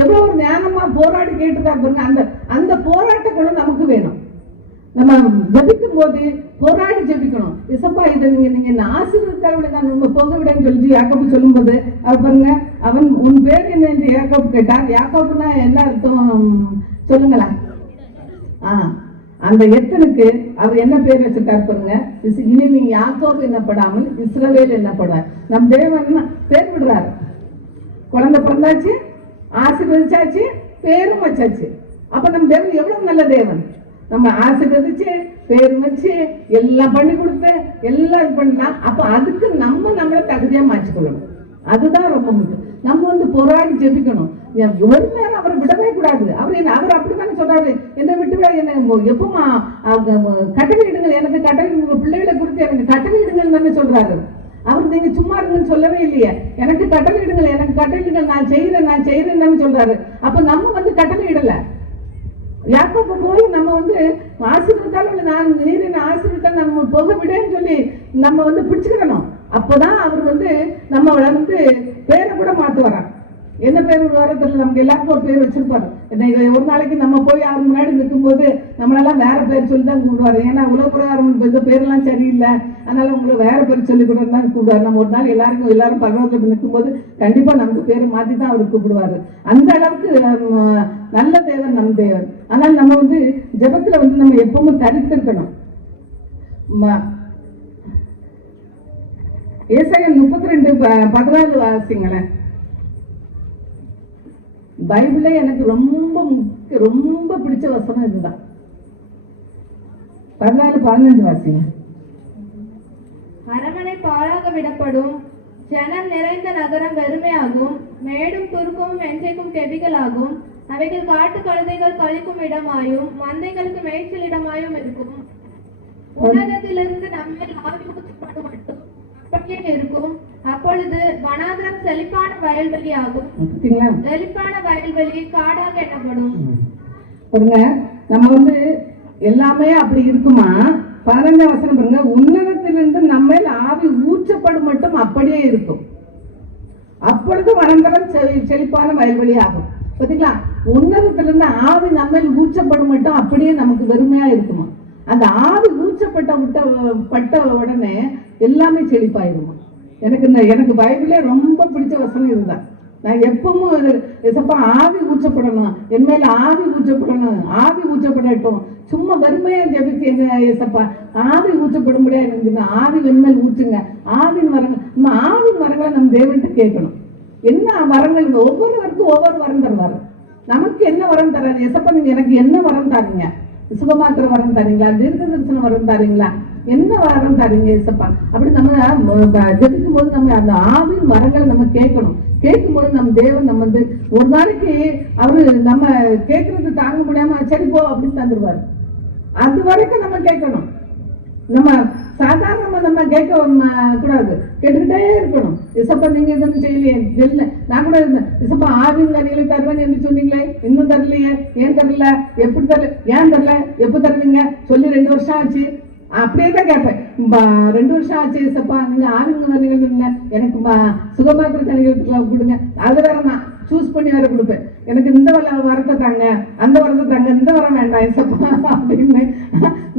எவ்வளவு ஒரு ஞானமா போராடி கேட்டுருக்காரு பாருங்க. அந்த போராட்டம் கூட நமக்கு வேணும். நம்ம ஜபிக்கும் போது போராடி ஜபிக்கணும். இசப்பா இதை நீங்க ஆசீர்வதித்தால் நான் உண்மை போக விடன்னு சொல்லி யாக்கோபு சொல்லும் போது அவர் பாருங்க, அவன் உன் பேர் என்ன என்று யாக்கோபு கேட்டான். யாக்கோபுனா என்ன அர்த்தம் சொல்லுங்களா? அந்த எத்தனுக்கு அவர் என்ன பேர் வச்சிருக்காரு பாருங்க. இனி நீங்க யாக்கோபு என்னப்படாமல் இஸ்ரவேல் என்னப்படுவார். நம் தேவன் பேர் விடுறாரு. குழந்தை பிறந்தாச்சு, ஆசீர்வதிச்சாச்சு, பேரும் வச்சாச்சு. அப்ப நம்ம தேவன் எவ்வளவு நல்ல தேவன். நம்ம ஆசீர்வதிச்சு பேர் வச்சு எல்லாம் பண்ணி கொடுத்து எல்லாம் இது பண்ணலாம். அப்ப அதுக்கு நம்மளை தகுதியா மாற்றிக்கொள்ளணும். அதுதான் ரொம்ப முக்கியம். நம்ம போராடி ஜெபிக்கணும். ஒரு நேரம் அவரை விடவே கூடாது. அவர் அப்படித்தானே சொல்றாரு, என்னை விட்டு என்ன எப்பமா கட்டளை இடுங்கள், எனக்கு கட்டளை, உங்க பிள்ளைகளை குறித்து எனக்கு கட்டளை இடுங்கள் சொல்றாரு. அவர் நீங்க சும்மா இருங்கன்னு சொல்லவே இல்லையே. எனக்கு கட்டளை இடுங்கள், எனக்கு கட்டளை இடுங்கள், நான் செய்யறேன்னு சொல்றாரு. அப்ப நம்ம கட்டளை இடல. யாக்கோபு போல நம்ம ஆசீர்வதித்தாலும் நான் நீர் என்ன ஆசீர்வதித்தால் நம்ம போக விடேன்னு சொல்லி நம்ம பிடிச்சுக்கிறணும். அப்பதான் அவர் நம்மள பேரை கூட மாத்துவாராம். என்ன பேர் வரதில்லை, நமக்கு எல்லாருக்கும் ஒரு பேர் வச்சிருப்பாரு. ஒரு நாளைக்கு நம்ம போய் அவர் முன்னாடி நிற்கும் போது நம்மளெல்லாம் வேற பேர் சொல்லி தான் கூப்பிடுவாரு. ஏன்னா உலக பிரகாரம் இந்த பேரெல்லாம் சரியில்லை, அதனால உங்களுக்கு வேற பேர் சொல்லி கொடுன்னு தான் கூப்பிடுவாரு. நம்ம ஒரு நாள் எல்லாரும் பரவாயில்ல நிற்கும் போது கண்டிப்பா நமக்கு பேரை மாத்தி தான் அவர் கூப்பிடுவாரு. அந்த அளவுக்கு நல்ல தேவன் நம் தேவன். ஆனால் நம்ம ஜெபத்துல நம்ம எப்பவும் தரித்திருக்கணும். ஏசாயா 32:14 வாசிங்களேன். பைபிள்ல எனக்கு ரொம்ப பிடிச்ச வசனம் இதுதான். 14:15 வாசிங்க. அரண்மனை பாழாக விடப்படும். ஜனம் நிறைந்த நகரம் வெறுமையாகும். மேடும் துருக்கமும் எஞ்சைக்கும் கெபிகளாகும். அவைகள் காட்டு கழுதைகள் கழிக்கும் இடமாயும் மந்தைகளுக்கு மேய்ச்சல் இடமாயும் இருக்கும். உலகத்திலிருந்து நம்மில் ஆவி ஊற்றப்படும் மட்டும் அப்படியே இருக்கும். அப்பொழுது வனாந்திரம் செழிப்பான வயல்வெளியாகும். செழிப்பான வயல்வெளி காடாக எண்ணப்படும். பாருங்க, நம்ம வந்து எல்லாமே அப்படி இருக்குமா? 15ஆம் வசனம் பாருங்க, உன்னதத்திலிருந்து நம்ம ஆவி ஊற்றப்படும் மட்டும் அப்படியே இருக்கும். அப்பொழுது வனாந்தரம் செழிப்பான வயல்வெளி ஆகும். பாத்தீங்களா? உன்னதத்திலிருந்து ஆவி நம்ம ஊற்றப்படும் மட்டும் அப்படியே நமக்கு வெறுமையா இருக்குமா? அந்த ஆவி ஊற்றப்பட்ட உடனே எல்லாமே செழிப்பாயிருமா? எனக்கு பைபிளே ரொம்ப பிடிச்ச வசனம் இதுதான். நான் எப்பவும் எசப்பா ஆவி ஊற்றப்படணும், என் மேல ஆவி ஊற்றப்படணும், ஆவி ஊற்றப்படட்டும். சும்மா வறுமையா ஜெபிச்சு என்ன எசப்பா ஆவி ஊற்றப்பட முடியாது. ஆவி வெண்மேல் ஊற்றுங்க. ஆவின் வரங்கள், நம்ம ஆவின் வரங்களை நம்ம தேவன்கிட்ட கேட்கணும். என்ன வரங்கள்? ஒவ்வொருவருக்கும் ஒவ்வொரு வரம் தருவாரு. நமக்கு என்ன வரம் தராது? எசப்பா நீங்க எனக்கு என்ன வரம் தரீங்க? சுகமாக்குற வரம் தரீங்களா? தீர்க்க தரிசனம் வரம் தரீங்களா? என்ன வரம் தரீங்க எசப்பா? அப்படி நம்ம ஜெபிக்கும் போது நம்ம அந்த ஆவின் வரங்களை நம்ம கேட்கணும். கேட்கும்போது நம்ம தேவன் நம்ம வந்து ஒரு நாளைக்கு அவரு நம்ம கேட்கறது தாங்க முடியாம சரி போ அப்படின்னு தந்துருவாரு. அது வரைக்கும் நம்ம கேட்கணும். நம்ம சாதாரணமா நம்ம கேட்க கூடாது, கேட்டுக்கிட்டே இருக்கணும். இசப்பா நீங்க எதுவும் செய்யலையே, தெரியல. நான் கூட இருந்தேன், இசப்பா ஆவின் கனிகளை தருவேன்னு என்று சொன்னீங்களே, இன்னும் தரலையே, ஏன் தரல, எப்படி தரல, ஏன் தரல, எப்ப தருவீங்க சொல்லி 2 வருஷம் ஆச்சு. அப்படியே தான் கேட்பேன். 2 வருஷம் ஆச்சு இசப்பா நீங்க ஆவின் கனிகள் எனக்கு சுகமாக்குற கனிகளுக்கு கொடுங்க. அது வேற நான் சூஸ் பண்ணி வேற கொடுப்பேன். எனக்கு இந்த வரத்தை தாங்க, அந்த வரத்தை தாங்க, இந்த வரம் வேண்டாம் ஏசப்பா அப்படின்னு.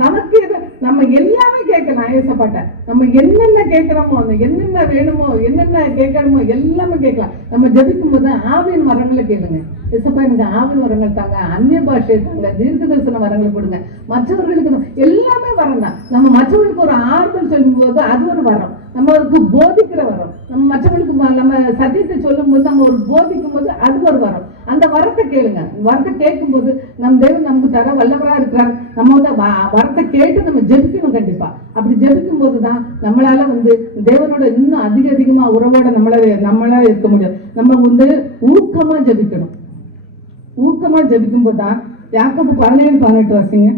நமக்கு நம்ம எல்லாமே கேட்கலாம் ஏசப்பாட்ட. நம்ம என்னென்ன கேட்கிறோமோ, அந்த என்னென்ன வேணுமோ, என்னென்ன கேட்கணுமோ எல்லாமே கேட்கலாம். நம்ம ஜபிக்கும் போது ஆவின் வரங்களை கேளுங்க. ஏசப்பா எனக்கு ஆவின் வரங்கள் தாங்க, அந்நிய பாஷை தாங்க, தீர்க்க தரிசன வரங்களை கொடுங்க. மற்றவர்களுக்கு எல்லாமே வரம் தான். நம்ம மற்றவர்களுக்கு ஒரு ஆறுதல் சொல்லும் போது அது ஒரு வரம், நம்மளுக்கு போதிக்கிற வரம். நம்ம மற்றவர்களுக்கு நம்ம சத்தியத்தை சொல்லும் போது நம்ம ஒரு போதிக்கும் போது அது ஒரு வரம். அந்த வரத்தை கேளுங்க. வரத்தை கேட்கும் போது நம் தேவன் நமக்கு தர வல்லவரா இருக்கிறார். நம்ம வந்து வரத்தை கேட்டு நம்ம ஜெபிக்கணும் கண்டிப்பா. அப்படி ஜெபிக்கும் போதுதான் நம்மளால வந்து தேவனோட இன்னும் அதிகமா உறவோட நம்மளால இருக்க முடியும். நம்ம வந்து ஊக்கமா ஜெபிக்கணும். ஊக்கமா ஜெபிக்கும் போதுதான் யாக்கோபு 17:18 வாசிங்க.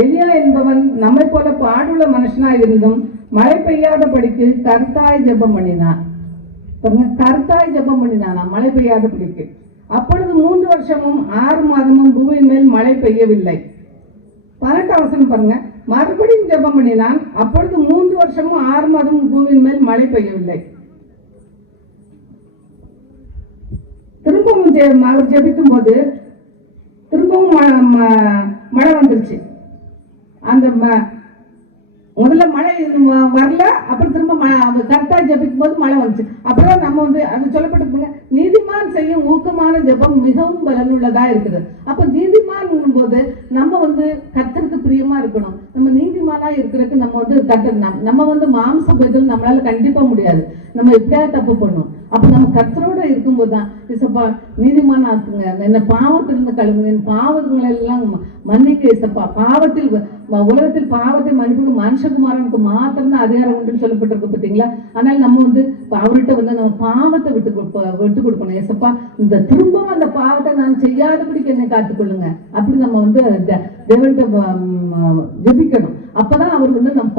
எலியா என்பவன் நம்மை போல பாடுள்ள மனுஷனாய் இருந்தும் மழை பெய்யாதபடிக்கு கர்த்தாய் ஜெபம் பண்ணினான். கர்த்தாய் ஜெபம் பண்ணினானா மழை பெய்யாதபடிக்கு. அப்பொழுது 3 வருஷமும் 6 மாதமும் பூமியின் மேல் மழை பெய்யவில்லை. 18ஆம் வசனம் பாருங்க. மறுபடியும் ஜெபம் பண்ணினான். அப்பொழுது 3 வருஷமும் 6 மாதமும் பூமியின் மேல் மழை பெய்யவில்லை. திரும்பவும் அவர் ஜெபிக்கும் போது திரும்பவும் மழை வந்துருச்சு. அந்த முதல்ல மழை வரல, அப்புறம் திரும்ப கரெக்டா ஜெபிக்கும் போது மழை வந்துச்சு. அப்புறம் நம்ம வந்து அது சொல்லப்பட்டிருப்பாங்க, நீதிமான் செய்யும் ஊக்கமான ஜெபம் மிகவும் பலனுள்ளதா இருக்குது. அப்ப நீதிமான் போது நம்ம வந்து கர்த்தருக்கு பிரியமா இருக்கணும். நம்ம நீதிமானா இருக்கிறதுக்கு நம்ம வந்து நம்ம வந்து மாம்ச பதில் நம்மளால கண்டிப்பா முடியாது. நம்ம எப்படியா தப்பு பண்ணும். அப்ப நம்ம கர்த்தரோட இருக்கும்போது தான் இசப்பா நீதிமான ஆக்குங்க, என்ன பாவத்திலிருந்து கழுவுங்க, என் பாவங்களை எல்லாம் மன்னிக்க இசப்பா. பாவத்தில் உலகத்தில் பாவத்தை மன்னிப்பு மனுஷகுமாரனுக்கு மாத்திரம் தான் அதிகாரம் உண்டுன்னு சொல்லப்பட்டிருக்கு பார்த்தீங்களா. அதனால நம்ம வந்து அவர்கிட்ட வந்து நம்ம பாவத்தை விட்டு கொடுக்கணும். ஏசப்பா இந்த திரும்பவும் அந்த பாவத்தை நான் செய்யாதபடிக்கு என்னை காத்துக்கொள்ளுங்க. அப்படி நம்ம வந்து தேவன்கிட்ட ஜெபிக்கணும். அப்பதான் அவர் வந்து நம்ம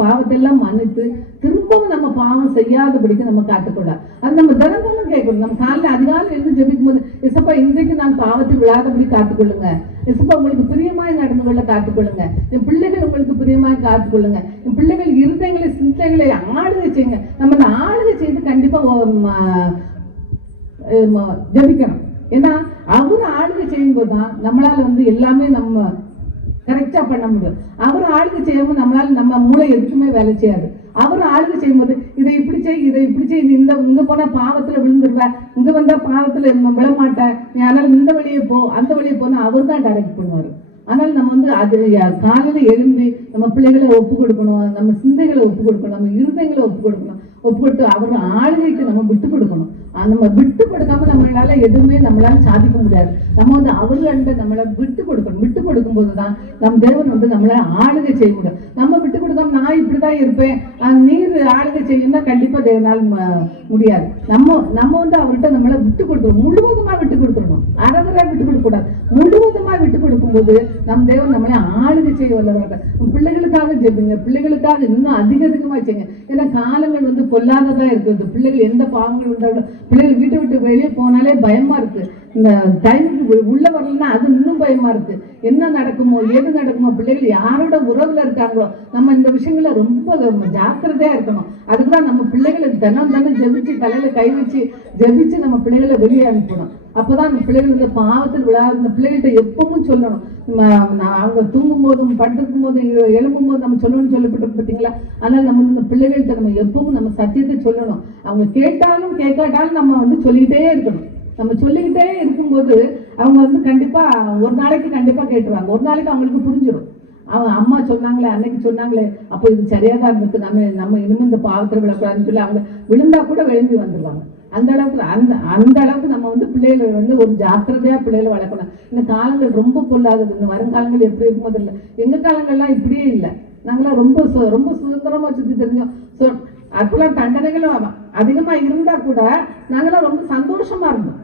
பாவத்தை எல்லாம் மன்னித்து திரும்பவும் நம்ம பாவம் செய்யாதபடிக்கு நம்ம காத்துக்கொள்ள. அது நம்ம தினமும் கேட்கணும். நம்ம காலையில் அதிகாலை இருந்து ஜெபிக்கும் போது இசப்பா இன்றைக்கு நான் பாவத்தை விழாதபடி காத்துக்கொள்ளுங்க. இசப்பா உங்களுக்கு பிரியமாய் நடந்து கொள்ள காத்துக்கொள்ளுங்க. என் பிள்ளைகள் உங்களுக்கு பிரியமாய் காத்துக்கொள்ளுங்க. என் பிள்ளைகள் இருதயங்களை சிந்தனைகளை ஆளுகை செய்யுங்க. நம்ம அந்த ஆளுகை செய்து கண்டிப்பா ஜெபிக்கணும். ஏன்னா அவர் ஆளுகை செய்யும் போதுதான் நம்மளால வந்து எல்லாமே நம்ம கரெக்டா பண்ண முடியும். அவர் ஆளுகை செய்யும் நம்மளால நம்ம மூளை எதுக்குமே வேலை செய்யாது. அவர் ஆளுகை செய்யும் போது இதை இப்படி செய், இதை இப்படி செய், இந்த இங்க போனா பாவத்துல விழுந்துருவ, இங்க வந்தா பாவத்துல விழமாட்டேன், நீ அதனால இந்த வழியே போ, அந்த வழியே போனா அவர் தான் டைரக்ட் பண்ணுவாரு. ஆனால் நம்ம வந்து அது காலையில் எழும்பி நம்ம பிள்ளைகளை ஒப்பு கொடுக்கணும், நம்ம சிந்தைகளை ஒப்பு கொடுக்கணும், நம்ம இருதயங்களை ஒப்பு கொடுக்கணும், ஒப்பு கொடுத்து அவர்கள் ஆளுகைக்கு நம்ம விட்டு கொடுக்கணும். நம்ம விட்டு கொடுக்காம நம்மளால எதுவுமே நம்மளால சாதிக்க முடியாது. நம்ம வந்து அவர்கள்ட்ட நம்மளை விட்டு கொடுக்கணும். விட்டு கொடுக்கும்போது தான் நம் தேவன் வந்து நம்மளை ஆளுகை செய்ய முடியும். நம்ம விட்டு கொடுக்காம நான் இப்படிதான் இருப்பேன், நீர் ஆளுகை செய்யணும்னா கண்டிப்பா தேவனால் முடியாது. நம்ம வந்து அவர்கிட்ட நம்மளை விட்டு கொடுத்துருவோம், முழுவதுமா விட்டு கொடுத்துடணும். அறகுறையா விட்டு கொடுக்க கூடாது, முழுவதுமா விட்டு கொடுக்கும்போது நம் தேவன் நம்மளை ஆளுகை செய்ய வல்லவர்கள். பிள்ளைகளுக்காக ஜெபிங்க, பிள்ளைகளுக்காக இன்னும் அதிகமா செய்யுங்க. ஏன்னா காலங்கள் வந்து பொல்லாததா இருக்குது. பிள்ளைகள் எந்த பாவங்கள் உண்டாலும் பிள்ளைகள் வீட்டை விட்டு வெளியே போனாலே பயமா இருக்கு. இந்த டைமுக்கு உள்ள வரலன்னா அது இன்னும் பயமா இருக்கு. என்ன நடக்குமோ ஏது நடக்குமோ, பிள்ளைகள் யாரோட உறவுல இருக்காங்களோ நம்ம இந்த விஷயங்கள ரொம்ப ஜாக்கிரதையா இருக்கணும். அதுக்குதான் நம்ம பிள்ளைகளை தினம் ஜெபிச்சு தலையில கை வச்சு ஜெபிச்சு நம்ம பிள்ளைகளை வெளியே அனுப்பணும். அப்போதான் அந்த பிள்ளைகளுக்கு பாவத்தில் விழாத இந்த பிள்ளைகள்கிட்ட எப்பவும் சொல்லணும். அவங்க தூங்கும் போதும் படுத்துக்கும் போதும் எழும்பும் போது நம்ம சொல்லணும்னு சொல்லப்பட்டு பார்த்தீங்களா? அதனால நம்ம இந்த பிள்ளைகள்கிட்ட நம்ம எப்பவும் நம்ம சத்தியத்தை சொல்லணும். அவங்க கேட்டாலும் கேட்காட்டாலும் நம்ம வந்து சொல்லிக்கிட்டே இருக்கணும். நம்ம சொல்லிக்கிட்டே இருக்கும்போது அவங்க வந்து கண்டிப்பா ஒரு நாளைக்கு கண்டிப்பா கேட்டுருவாங்க. ஒரு நாளைக்கு அவங்களுக்கு புரிஞ்சிடும். அவங்க அம்மா சொன்னாங்களே, அன்னைக்கு சொன்னாங்களே, அப்போ இது சரியாதான் இருந்துச்சு, நம்ம இனிமே இந்த பாவத்தில் விழக்கூடாதுன்னு சொல்லி அவங்க விழுந்தா கூட விழும்பி வந்துடுவாங்க. அந்த அளவுக்கு நம்ம வந்து பிள்ளைகளை வந்து ஒரு ஜாக்கிரதையா பிள்ளைகளை வளர்க்கணும். இந்த காலங்கள் ரொம்ப பொல்லாதது. இந்த வருங்காலங்கள் எப்படி இருக்கும்போது இல்லை. எங்க காலங்கள்லாம் இப்படியே இல்லை. நாங்களாம் ரொம்ப சுதந்திரமா சுற்றி தெரிஞ்சோம். அப்பெல்லாம் தண்டனைகளும் அதிகமா இருந்தா கூட நாங்களாம் ரொம்ப சந்தோஷமா இருந்தோம்.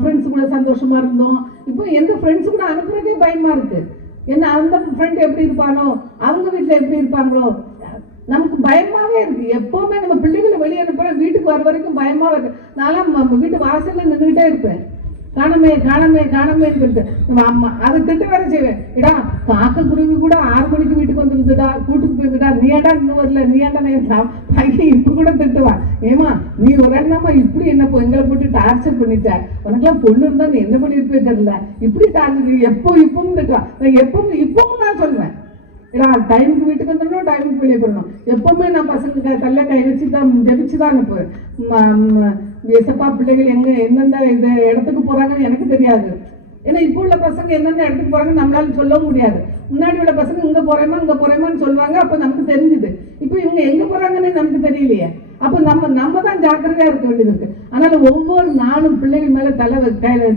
ஃப்ரெண்ட்ஸ் கூட சந்தோஷமா இருந்தோம். இப்போ எந்த ஃப்ரெண்ட்ஸ் கூட அனுப்புறதே பயமா இருக்கு. என்ன அந்த ஃப்ரெண்ட் எப்படி இருப்பானோ, அவங்க வீட்டுல எப்படி இருப்பாங்களோ, நமக்கு பயமாவே இருக்கு. எப்பவுமே நம்ம பிள்ளைகளை வெளியே அனுப்புற வீட்டுக்கு வர வரைக்கும் பயமா இருக்கு. நான் வீட்டு வாசல்ல நின்றுகிட்டே இருப்பேன், காணமே சொல்லிட்டு நம்ம அம்மா அதை திட்டு வேற செய்வேன். இடா காக்க குருவி கூட 6 மணிக்கு வீட்டுக்கு வந்துருந்துடா, கூட்டுக்கு போயிருந்துடா, நீ ஏண்டா இன்னும் வரல, நீ ஏண்டா பையன் இப்ப கூட திட்டுவா. ஏமா நீ ஒரு எண்ணமா இப்படி என்ன எங்களை போட்டு டார்ச்சர் பண்ணிட்ட, உனக்கெல்லாம் பொண்ணு இருந்தா நீ என்ன பண்ணிருப்பே தெரியல, இப்படி டார்ச்சர் இப்பவும் திட்டுவா. இப்பவும் நான் சொல்லுவேன், ஏன்னா டைமுக்கு வீட்டுக்கு வந்துடணும், டைமுக்கு வெளியே போடணும். எப்பவுமே நான் பசங்களுக்கு தள்ள கை வச்சுதான் ஜெபிச்சுதான் அனுப்புவேன். ஏசப்பா பிள்ளைகள் எந்தெந்த இந்த இடத்துக்கு போறாங்கன்னு எனக்கு தெரியாது. ஏன்னா இப்போ உள்ள பசங்க எந்தெந்த இடத்துக்கு போறாங்கன்னு நம்மளால சொல்ல முடியாது. முன்னாடி உள்ள பசங்க இங்க போறேமான்னு சொல்லுவாங்க. அப்ப நமக்கு தெரிஞ்சுது. இப்போ இவங்க எங்க போறாங்கன்னு நமக்கு தெரியலையே. அப்ப நம்ம தான் ஜாக்கிரதையா இருக்க வேண்டியது இருக்கு. அதனால ஒவ்வொரு நாளும் பிள்ளைகள் மேல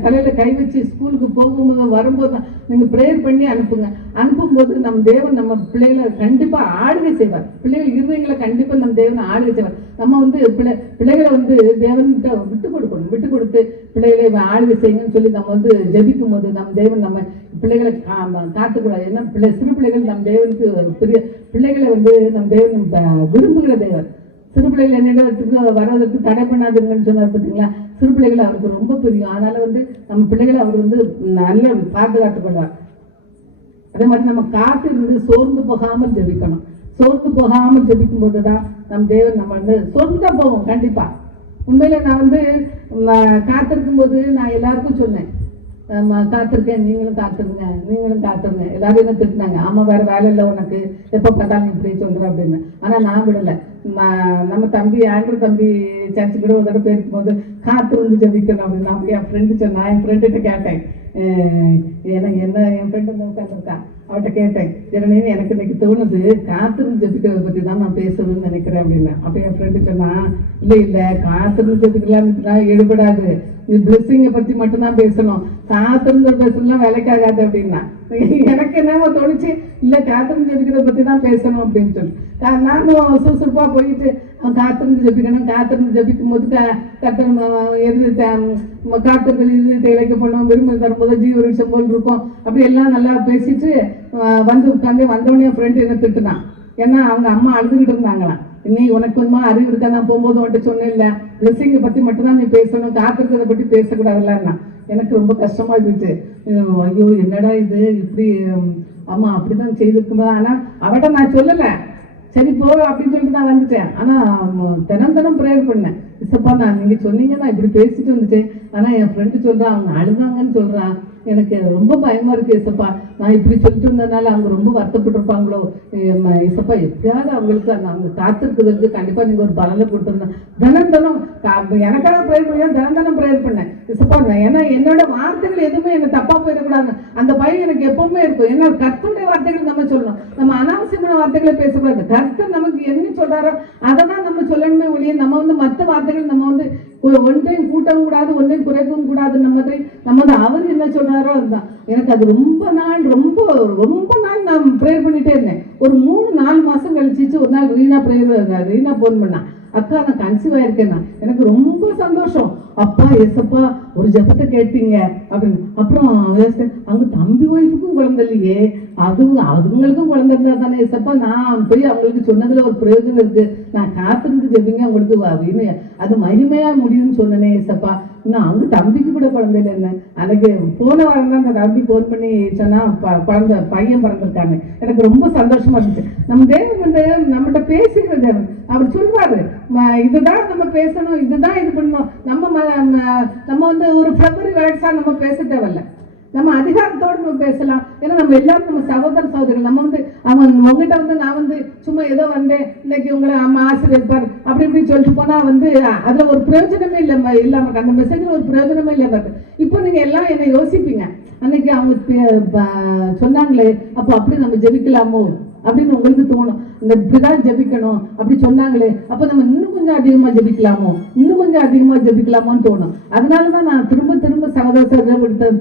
தலையில கை வச்சு ஸ்கூலுக்கு போகும்போது வரும்போது தான் நீங்க ப்ரேயர் பண்ணி அனுப்புங்க. அனுப்பும்போது நம்ம தேவன் நம்ம பிள்ளைகளை கண்டிப்பா ஆளுகை செய்வார். பிள்ளைகள் இருதயங்களை கண்டிப்பா நம்ம தேவன் ஆளுகை செய்வார். நம்ம வந்து பிள்ளைகளை வந்து தேவன்கிட்ட விட்டு கொடுக்கணும். விட்டு கொடுத்து பிள்ளைகளை ஆளுகை செய்யுங்கன்னு சொல்லி நம்ம வந்து ஜெபிக்கும் போது நம்ம தேவன் நம்ம பிள்ளைகளை காத்துக்கூடாது. ஏன்னா சிறு பிள்ளைகள் நம்ம தேவனுக்கு பெரிய பிள்ளைகளை வந்து நம்ம தேவன் விரும்புகிற தேவன். சிறு பிள்ளைகள் என்னிடத்துக்கு வர்றதுக்கு தடை பண்ணாதுங்கன்னு சொன்னார் பார்த்தீங்களா? சிறு பிள்ளைகள் அவருக்கு ரொம்ப பிரியம். அதனால வந்து நம்ம பிள்ளைகளை அவர் வந்து நல்ல பாதுகாத்து கொள்வார். அதே மாதிரி நம்ம காத்து இருந்து சோர்ந்து போகாமல் ஜெபிக்கணும். சோர்ந்து போகாமல் ஜெபிக்கும் போதுதான் நம் தேவன் நம்ம வந்து சோர்ந்து தான் போவோம் கண்டிப்பா. உண்மையில நான் வந்து காத்திருக்கும் போது நான் எல்லாருக்கும் சொன்னேன், காத்திருக்கேன், நீங்களும் காத்திருங்க. எல்லாரும் என்ன திட்டினாங்க, ஆமா வேற வேலை இல்லை உனக்கு, எப்போ பார்த்தாலும் இப்படி சொல்ற அப்படின்னு. ஆனா நான் விடலை. நம்ம தம்பி ஆண்ட்ரூ தம்பி சர்ச்சுக்கு கூட ஒரு தடவை போயிருக்கும் போது காத்திருந்து ஜெபிக்கணும் அப்படின்னு அப்படி என் ஃப்ரெண்டு சொன்னா. என் ஃப்ரெண்டுகிட்ட கேட்டேன், என் ஃப்ரெண்டு உட்காந்துருக்கா, அவட்ட கேட்டேன், எனக்கு இன்னைக்கு தோணுது காத்திருந்து ஜெபிக்கிறத பத்தி தான் நான் பேசணும்னு நினைக்கிறேன் அப்படின்னு. அப்ப என் ஃப்ரெண்டு சொன்னா, இல்ல காத்திருந்து ஜெபிக்கலாம்னா ஈடுபடாது, நீ பிளெஸிங்கை பத்தி மட்டும்தான் பேசணும், காத்திருந்து பேசலாம் வேலைக்காகாது அப்படின்னா. எனக்கு என்னவோ தோணுச்சு, இல்ல காத்திருந்து ஜெபிக்கிறத பத்தி தான் பேசணும் அப்படின்னு சொல்லி நானும் சுறுசுறுப்பா போயிட்டு காத்திருந்து ஜெபிக்கணும். காத்திருந்து ஜெபிக்கும் போது காத்திருந்தல் இருதயத்தை இழைக்கப்படும், விரும்பி தரும்போது ஜீவரிஷம் போல் இருக்கும், அப்படி எல்லாம் நல்லா பேசிட்டு வந்து உட்காந்து வந்தவொடனே ஃப்ரெண்டு என்ன திட்டுனான். ஏன்னா அவங்க அம்மா அழுதுகிட்டு இருந்தாங்களாம், நீ உனக்கு கொஞ்சமா அறிவு இருக்கா, நான் போகும்போது உன்ட்டு சொன்னேன் இல்ல பிளெஸிங்கை பத்தி மட்டும்தான் நீ பேசணும், காத்திருக்கிறத பத்தி பேசக்கூடாதுல்லன்னா. எனக்கு ரொம்ப கஷ்டமா இருந்துச்சு. ஐயோ என்னடா இது இப்படி, ஆமா அப்படிதான் செய்திருக்கும்போது. ஆனா அவட்ட நான் சொல்லல, சரி போ அப்படின்னு சொல்லிட்டு நான் வந்துட்டேன். ஆனா தினம் ப்ரேயர் பண்ணேன், இசப்பா நான் நீங்க சொன்னீங்க நான் இப்படி பேசிட்டு வந்துட்டேன், ஆனா என் ஃப்ரெண்டு சொல்றான் அவங்க அழுதாங்கன்னு சொல்றான், எனக்கு ரொம்ப பயமா இருக்கு ஏசப்பா. நான் இப்படி சொல்லிட்டு இருந்ததுனால அவங்க ரொம்ப வருத்தப்பட்டிருப்பாங்களோ. ஏசப்பா எப்படியாவது அவங்களுக்கு அவங்க காத்திருக்கிறதுக்கு கண்டிப்பா நீங்க ஒரு பலனை கொடுத்துருந்தேன். தினம் தினம் எனக்காக ப்ரேயர் பண்ண தினம் தினம் ப்ரேயர் பண்ணேன் ஏசப்பா. ஏன்னா என்னோட வார்த்தைகள் எதுவுமே என்ன தப்பா போயிடக்கூடாது, அந்த பயம் எனக்கு எப்பவுமே இருக்கும். ஏன்னா கர்த்தருடைய வார்த்தைகள் நம்ம சொல்லணும், நம்ம அனாவசியமான வார்த்தைகளை பேசக்கூடாது. கர்த்தர் நமக்கு என்ன சொல்றாரோ அதை தான் நம்ம சொல்லணுமே ஒழிய நம்ம வந்து மற்ற வார்த்தைகள் நம்ம வந்து ஒன்றையும் கூட்டவும் கூடாது, ஒன்றையும் குறைக்கவும் கூடாது. நம்ம அவர் என்ன சொல்றாரோ அதுதான். எனக்கு அது ரொம்ப நாள் நான் ப்ரேயர் பண்ணிட்டே இருந்தேன். ஒரு 3-4 மாசம் கழிச்சிச்சு ஒரு நாள் ரீனா போன் பண்ணா, அக்கா நான் கன்சீவ் ஆயிருக்கேன். எனக்கு ரொம்ப சந்தோஷம். அப்பா ஏசப்பா ஒரு ஜபத்தை கேட்டீங்க அப்படின்னு. அப்புறம் அவங்க தம்பி ஒய்ஃபுக்கும் குழந்தை இல்லையே, அதுங்களுக்கும் குழந்தை இருந்தா தானே ஏசப்பா, நான் போய் அவங்களுக்கு சொன்னதுல ஒரு பிரயோஜனம் இருக்கு, நான் காத்திருந்து ஜெபிங்க உங்களுக்கு அப்படின்னு அது மகிமையா முடியும்னு சொன்னனே ஏசப்பா. இன்னும் அவங்க தம்பிக்கு கூட குழந்தை இல்லை. அன்னைக்கு போன வாரம் தான் அந்த தம்பி போன் பண்ணி சொன்னா பையன் பிறந்திருக்காங்க. எனக்கு ரொம்ப சந்தோஷமா இருந்துச்சு. நம்ம தேவன் வந்து நம்மகிட்ட பேசுகிற தேவன். அவர் சொல்வாரு இதுதான் நம்ம பேசணும், இதுதான் இது பண்ணணும். நம்ம வந்து ஒரு ஃபிளவரி வேர்ட்ஸா நம்ம பேச தேவையில்ல, நம்ம அதிகாரத்தோடு நம்ம பேசலாம். ஏன்னா நம்ம எல்லாரும் நம்ம சகோதர சகோதரிகள். நம்ம வந்து உங்ககிட்ட வந்து நான் வந்து சும்மா ஏதோ வந்தேன் இன்னைக்கு உங்களை அம்மா ஆசீர்வதிப்பார் அப்படி இப்படி சொல்லிட்டு போனா வந்து அதுல ஒரு பிரயோஜனமே இல்லாம அந்த மெசேஜ்ல ஒரு பிரயோஜனமே இல்லாம. இப்போ நீங்க எல்லாம் என்ன யோசிப்பீங்க, அன்னைக்கு அவங்க சொன்னாங்களே அப்போ அப்படி நம்ம ஜெபிக்கலாமோ அப்படின்னு உங்களுக்கு தோணும். இந்த இப்படிதான் ஜெபிக்கணும் அப்படி சொன்னாங்களே, அப்ப நம்ம இன்னும் கொஞ்சம் அதிகமா ஜெபிக்கலாமோன்னு தோணும். அதனாலதான் நான் திரும்ப சகோதர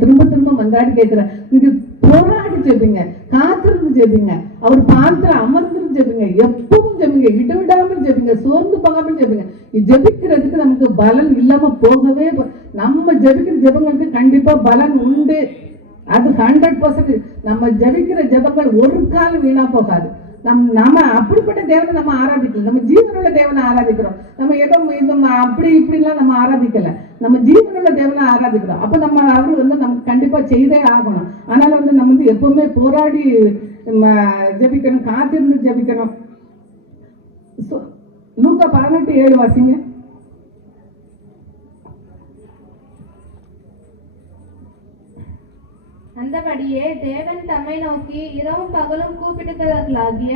திரும்ப மன்றாடி கேட்கிறேன், நீங்க போராடி ஜெபிங்க, காத்திருந்து ஜெபிங்க, அவர் பார்த்து அமர்ந்து ஜெபிங்க, எப்பவும் ஜெபிங்க, இடைவிடாமல் ஜெபிங்க, சோர்ந்து போகாமல் ஜெபிங்க. ஜெபிக்கிறதுக்கு நமக்கு பலன் இல்லாம போகவே நம்ம ஜெபிக்கிற ஜெபங்களுக்கு கண்டிப்பா பலன் உண்டு. அது 100%. நம்ம ஜெபிக்கிற ஜெபங்கள் ஒரு காலம் வீணா போகாது. நம்ம அப்படிப்பட்ட தேவனை நம்ம ஆராதிக்கல, நம்ம ஜீவனுள்ள தேவனை ஆராதிக்கிறோம். நம்ம ஏதோ அப்படி இப்படிலாம் நம்ம ஆராதிக்கல, நம்ம ஜீவனுள்ள தேவனை ஆராதிக்கிறோம். அப்ப நம்ம அவரு வந்து நமக்கு கண்டிப்பா செய்தே ஆகணும். அதனால வந்து நம்ம வந்து எப்பவுமே போராடி ஜெபிக்கணும், காத்திருந்து ஜெபிக்கணும். லூக்கா 18:7 வாசிங்க. அந்தபடியே தேவன் தம்மை நோக்கி இரவும் பகலும் கூப்பிடுகிறவர்களாகிய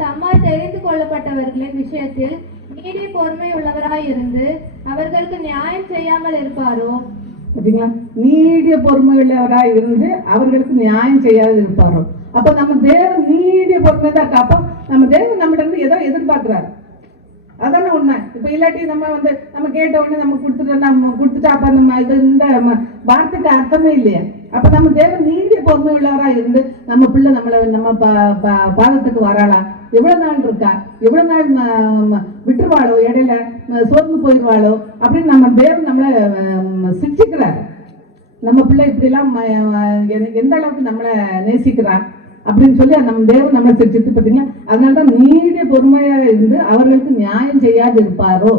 தம்மால் தெரிந்து கொள்ளப்பட்டவர்களின் விஷயத்தில் நீடிய பொறுமை உள்ளவராய் இருந்து அவர்களுக்கு நியாயம் செய்யாமல் இருப்பாரோ. பார்த்தீங்களா, நீடிய பொறுமை உள்ளவராய் இருந்து அவர்களுக்கு நியாயம் செய்யாது இருப்பாரோ. அப்ப நம்ம தேவன் நீடிய பொறுமை தான். அப்ப நம்ம தேவன் நம்மகிட்ட இருந்து ஏதோ எதிர்பார்க்கிறாரு, அதான உண்மை. இப்ப இல்லாட்டி நம்ம கேட்ட உடனே நம்ம கொடுத்துட்டா அப்ப நம்ம இந்த வார்த்தைக்கு அர்த்தமே இல்லையா. அப்ப நம்ம தேவன் நீடிய பொறுமை உள்ளவரா இருந்து நம்ம பிள்ளை நம்ம பாதத்துக்கு வராளா, எவ்வளவு நாள் இருக்கா, எவ்வளவு நாள் விட்டுருவாளோ, இடையில சோர்ந்து போயிடுவாளோ அப்படின்னு நம்ம தேவன் நம்மளை சிக்ஷிக்கிறார். நம்ம பிள்ளை இப்படி எல்லாம் எந்த அளவுக்கு நம்மளை நேசிக்கிறார் அப்படின்னு சொல்லி நம்ம தேவன் நம்மளை சிரிச்சிட்டு பார்த்தீங்களா. அதனாலதான் நீடிய பொறுமையா இருந்து அவர்களுக்கு நியாயம் செய்யாது இருப்பாரோ.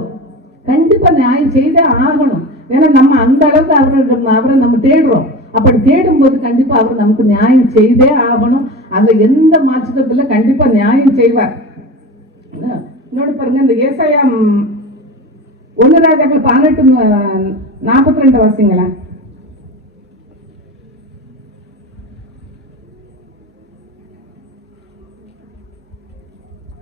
கண்டிப்பா நியாயம் செய்தே ஆகணும். ஏன்னா நம்ம அந்த அளவுக்கு அவரை நம்ம தேடுறோம். அப்படி தேடும் போது கண்டிப்பா அவர் நமக்கு நியாயம் செய்தே ஆகணும். அதுல எந்த மாற்றத்துல கண்டிப்பா நியாயம் செய்வார். இன்னொரு பாருங்க, இந்த ஏசாயா 1 ராஜாக்கள் 18:42 வாசிங்களா.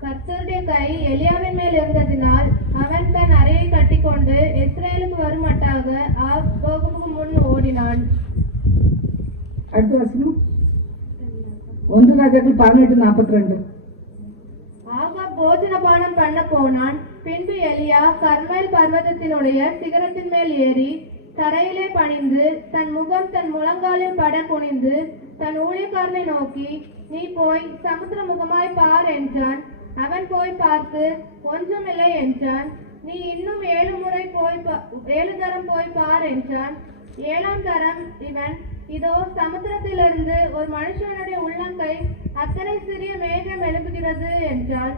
கர்த்தருடைய கை எலியாவின் மேல் இருந்ததினால் அவன் தன் அறையை கட்டிக்கொண்டு இஸ்ரேலுக்கு வருமட்டாக ஆகோகுக்கு முன் ஓடினான். அடுத்த வசனம் 1 ராஜாக்கள் 18:42. ஆகாப் போஜனபானம் பண்ண போனான். பின்பு எலியா கர்மேல் பர்வதத்தினுடைய சிகரத்தின் மேல் ஏறி தரையிலே பணிந்து தன் முகம் தன் முழங்காலில் பட குனிந்து தன் ஊழியக்காரனை நோக்கி, நீ போய் சமுத்திர முகமாய் பார் என்றான். அவன் போய் பார்த்து ஒன்றுமில்லை என்றான். நீ இன்னும் 7 தரம் போய் பார் என்றான். 7ஆம் தரம் இவன், இதோ சமுத்திரத்திலிருந்து ஒரு மனுஷனுடைய உள்ளங்கை அத்தனை சிறிய மேகம் எழுப்புகிறது என்றான்.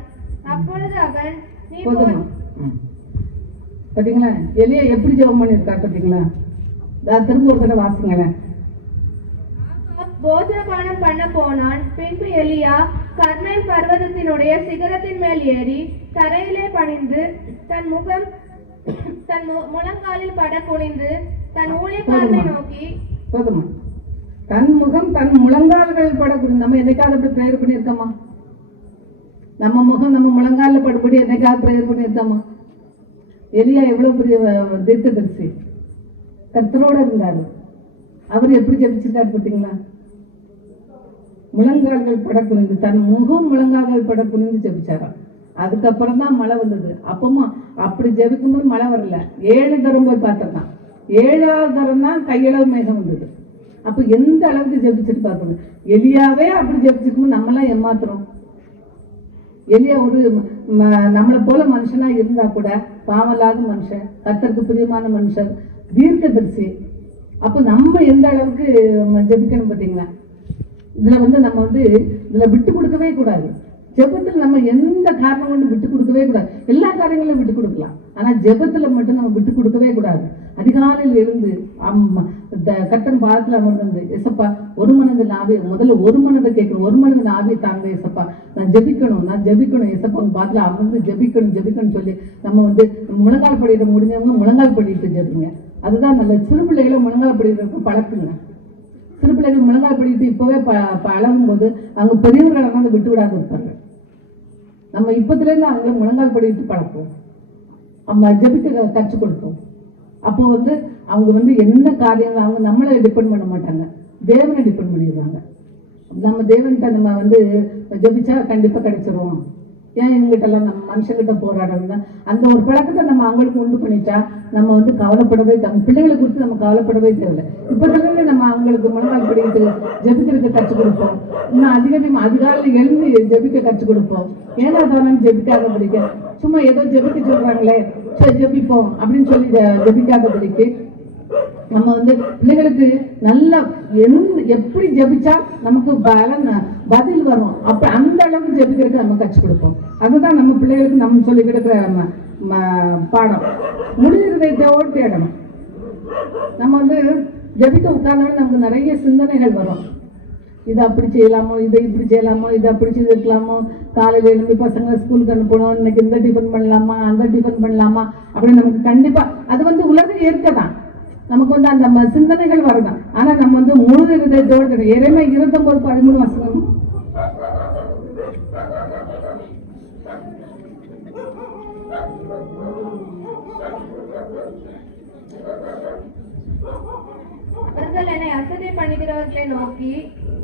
அப்பொழுது அவன், நீ பாத்தீங்களா எலியா எப்படி ஜெபம் பண்ணிருக்கா பாத்தீங்களா. திரும்ப ஒரு தடவை வாசிங்களேன். போஜனபானம் பண்ண போனான். பின்பு எலியா கர்மேல் பர்வதத்தினுடைய சிகரத்தின் மேல் ஏறி தரையிலே பணிந்து தன் முகம் தன் முழங்காலில் பட குனிந்து தன் ஊழியக்காரனை நோக்கி, போதுமா தன் முகம் தன் முழங்கால்கள் படக்கூடிய நம்ம என்னைக்காவது அப்படி ப்ரேயர் பண்ணியிருக்கோமா? நம்ம முகம் நம்ம முழங்காலில் படுபடி என்னைக்காவது ப்ரேயர் பண்ணியிருக்கோமா? எலியா எவ்வளவு பெரிய தீர்க்கதரிசி, கர்த்தரோட இருந்தாரு. அவர் எப்படி ஜெபிச்சிருக்காரு பார்த்தீங்களா? முழங்கால்கள் படக்குனிந்து, தன் முகம் முழங்கால்கள் படக்குனிந்து ஜெபிச்சாராம். அதுக்கப்புறம் தான் மழை வந்தது. அப்பமா அப்படி ஜெபிக்கும்போது மழை வரல. 7 தரம் போய் பார்த்திருக்கான். 7ஆவது தரம் தான் கையளவு மேகம் வந்தது. அப்ப எந்த அளவுக்கு ஜெபிச்சிருப்பாரு. எலியாவே அப்படி ஜெபிச்சிருக்கும்போது நம்மளாம் ஏமாத்துறோம். எலியா ஒரு நம்மளை போல மனுஷனா இருந்தா கூட பாவலாத மனுஷன், கர்த்தருக்கு பிரியமான மனுஷன், தீர்க்கதரிசி. அப்ப நம்ம எந்த அளவுக்கு ஜெபிக்கணும் பார்த்தீங்களா? இதுல நம்ம இதுல விட்டு கொடுக்கவே கூடாது. ஜெபத்தில் நம்ம எந்த காரணம் கொண்டு விட்டு கொடுக்கவே கூடாது. எல்லா காரியங்களும் விட்டு கொடுக்கலாம், ஆனா ஜெபத்துல மட்டும் நம்ம விட்டு கொடுக்கவே கூடாது. அதிகாலையில் இருந்து கர்த்தர் பாதத்துல அமர்ந்து, எசப்பா ஒரு மனதில் ஆவியை முதல்ல ஒரு மனதை கேட்கணும், ஒரு மனதில் ஆவியை தாங்க எசப்பா, நான் ஜெபிக்கணும் எசப்பா உங்க பாதத்துல அமர்ந்து ஜெபிக்கணும் சொல்லி நம்ம முழங்கால் படியிட முடிஞ்சவங்க முழங்கால் படிட்டு ஜெபிங்க. அதுதான் நல்ல. சிறு பிள்ளைகளை முழங்கால் படிக்கிறதுக்கு பழக்குங்க. சிறு பிள்ளைகள் முழங்கால் படிட்டு இப்பவே பழகும் போது அவங்க பெரியவர்களை விட்டு விடாது இருப்பாங்க. நம்ம இப்பத்துல அவங்கள முழங்கால் படிட்டு பழப்போம், நம்ம ஜெபிக்க கற்றுக் கொடுப்போம். அப்போ அவங்க என்ன காரியங்கள் அவங்க நம்மளை டிபெண்ட் பண்ண மாட்டாங்க, தேவனை டிபெண்ட் பண்ணிடுவாங்க. நம்ம தேவன்கிட்ட நம்ம ஜெபிச்சா கண்டிப்பா கிடைச்சிரும். ஏன் இவங்ககிட்ட எல்லாம் நம்ம மனுஷங்கிட்ட போராடணும்னா அந்த ஒரு பழக்கத்தை நம்ம அவங்களுக்கு உண்டு பண்ணிட்டா நம்ம கவலைப்படவே பிள்ளைகளை குறித்து நம்ம கவலைப்படவே தேவையில்லை. இப்போதுலேருந்து நம்ம அவங்களுக்கு முழங்கால் படிக்கிட்டு ஜெபிக்கிறதுக்கு கற்றுக் கொடுப்போம். இன்னும் அதிகாலையில் எழுந்து ஜெபிக்க கற்றுக் கொடுப்போம். ஏன்னா அதெல்லாம் ஜெபிக்காத படிக்க சும்மா ஏதோ ஜெபிக்க சொல்றாங்களே ஜெபிப்போம் அப்படின்னு சொல்லி ஜெபிக்காத படிக்கு நம்ம பிள்ளைகளுக்கு நல்லா எப்படி ஜெபிச்சா நமக்கு பதில் வரும், அப்ப அந்த அளவுக்கு ஜெபிக்கிறதுக்கு நம்ம கற்றுக் கொடுப்போம். அதுதான் நம்ம பிள்ளைகளுக்கு நம்ம சொல்லி கொடுக்குற பாடம். முழு இதயத்தோடு தேடணும். நம்ம ஜெபிக்க உட்கார்ந்தோட நமக்கு நிறைய சிந்தனைகள் வரும். இதை அப்படி செய்யலாமோ, இதை இப்படி செய்யலாமோ, இதை அப்படி செய்திருக்கலாமோ, காலையில் எழுந்து பசங்க ஸ்கூலுக்கு அனுப்பணும், இன்னைக்கு இந்த டிஃபன் பண்ணலாமா, அந்த டிஃபன் பண்ணலாமா அப்படின்னு நமக்கு கண்டிப்பா அது உலக இயற்கை தான். நமக்கு அந்த சிந்தனைகள் வரதான். ஆனா நம்ம முழு இதயத்தோடு எரேமியா 29:13 வசனம். அவர்கள் என்னை அசட்டை பண்ணுகிறவர்களை நோக்கி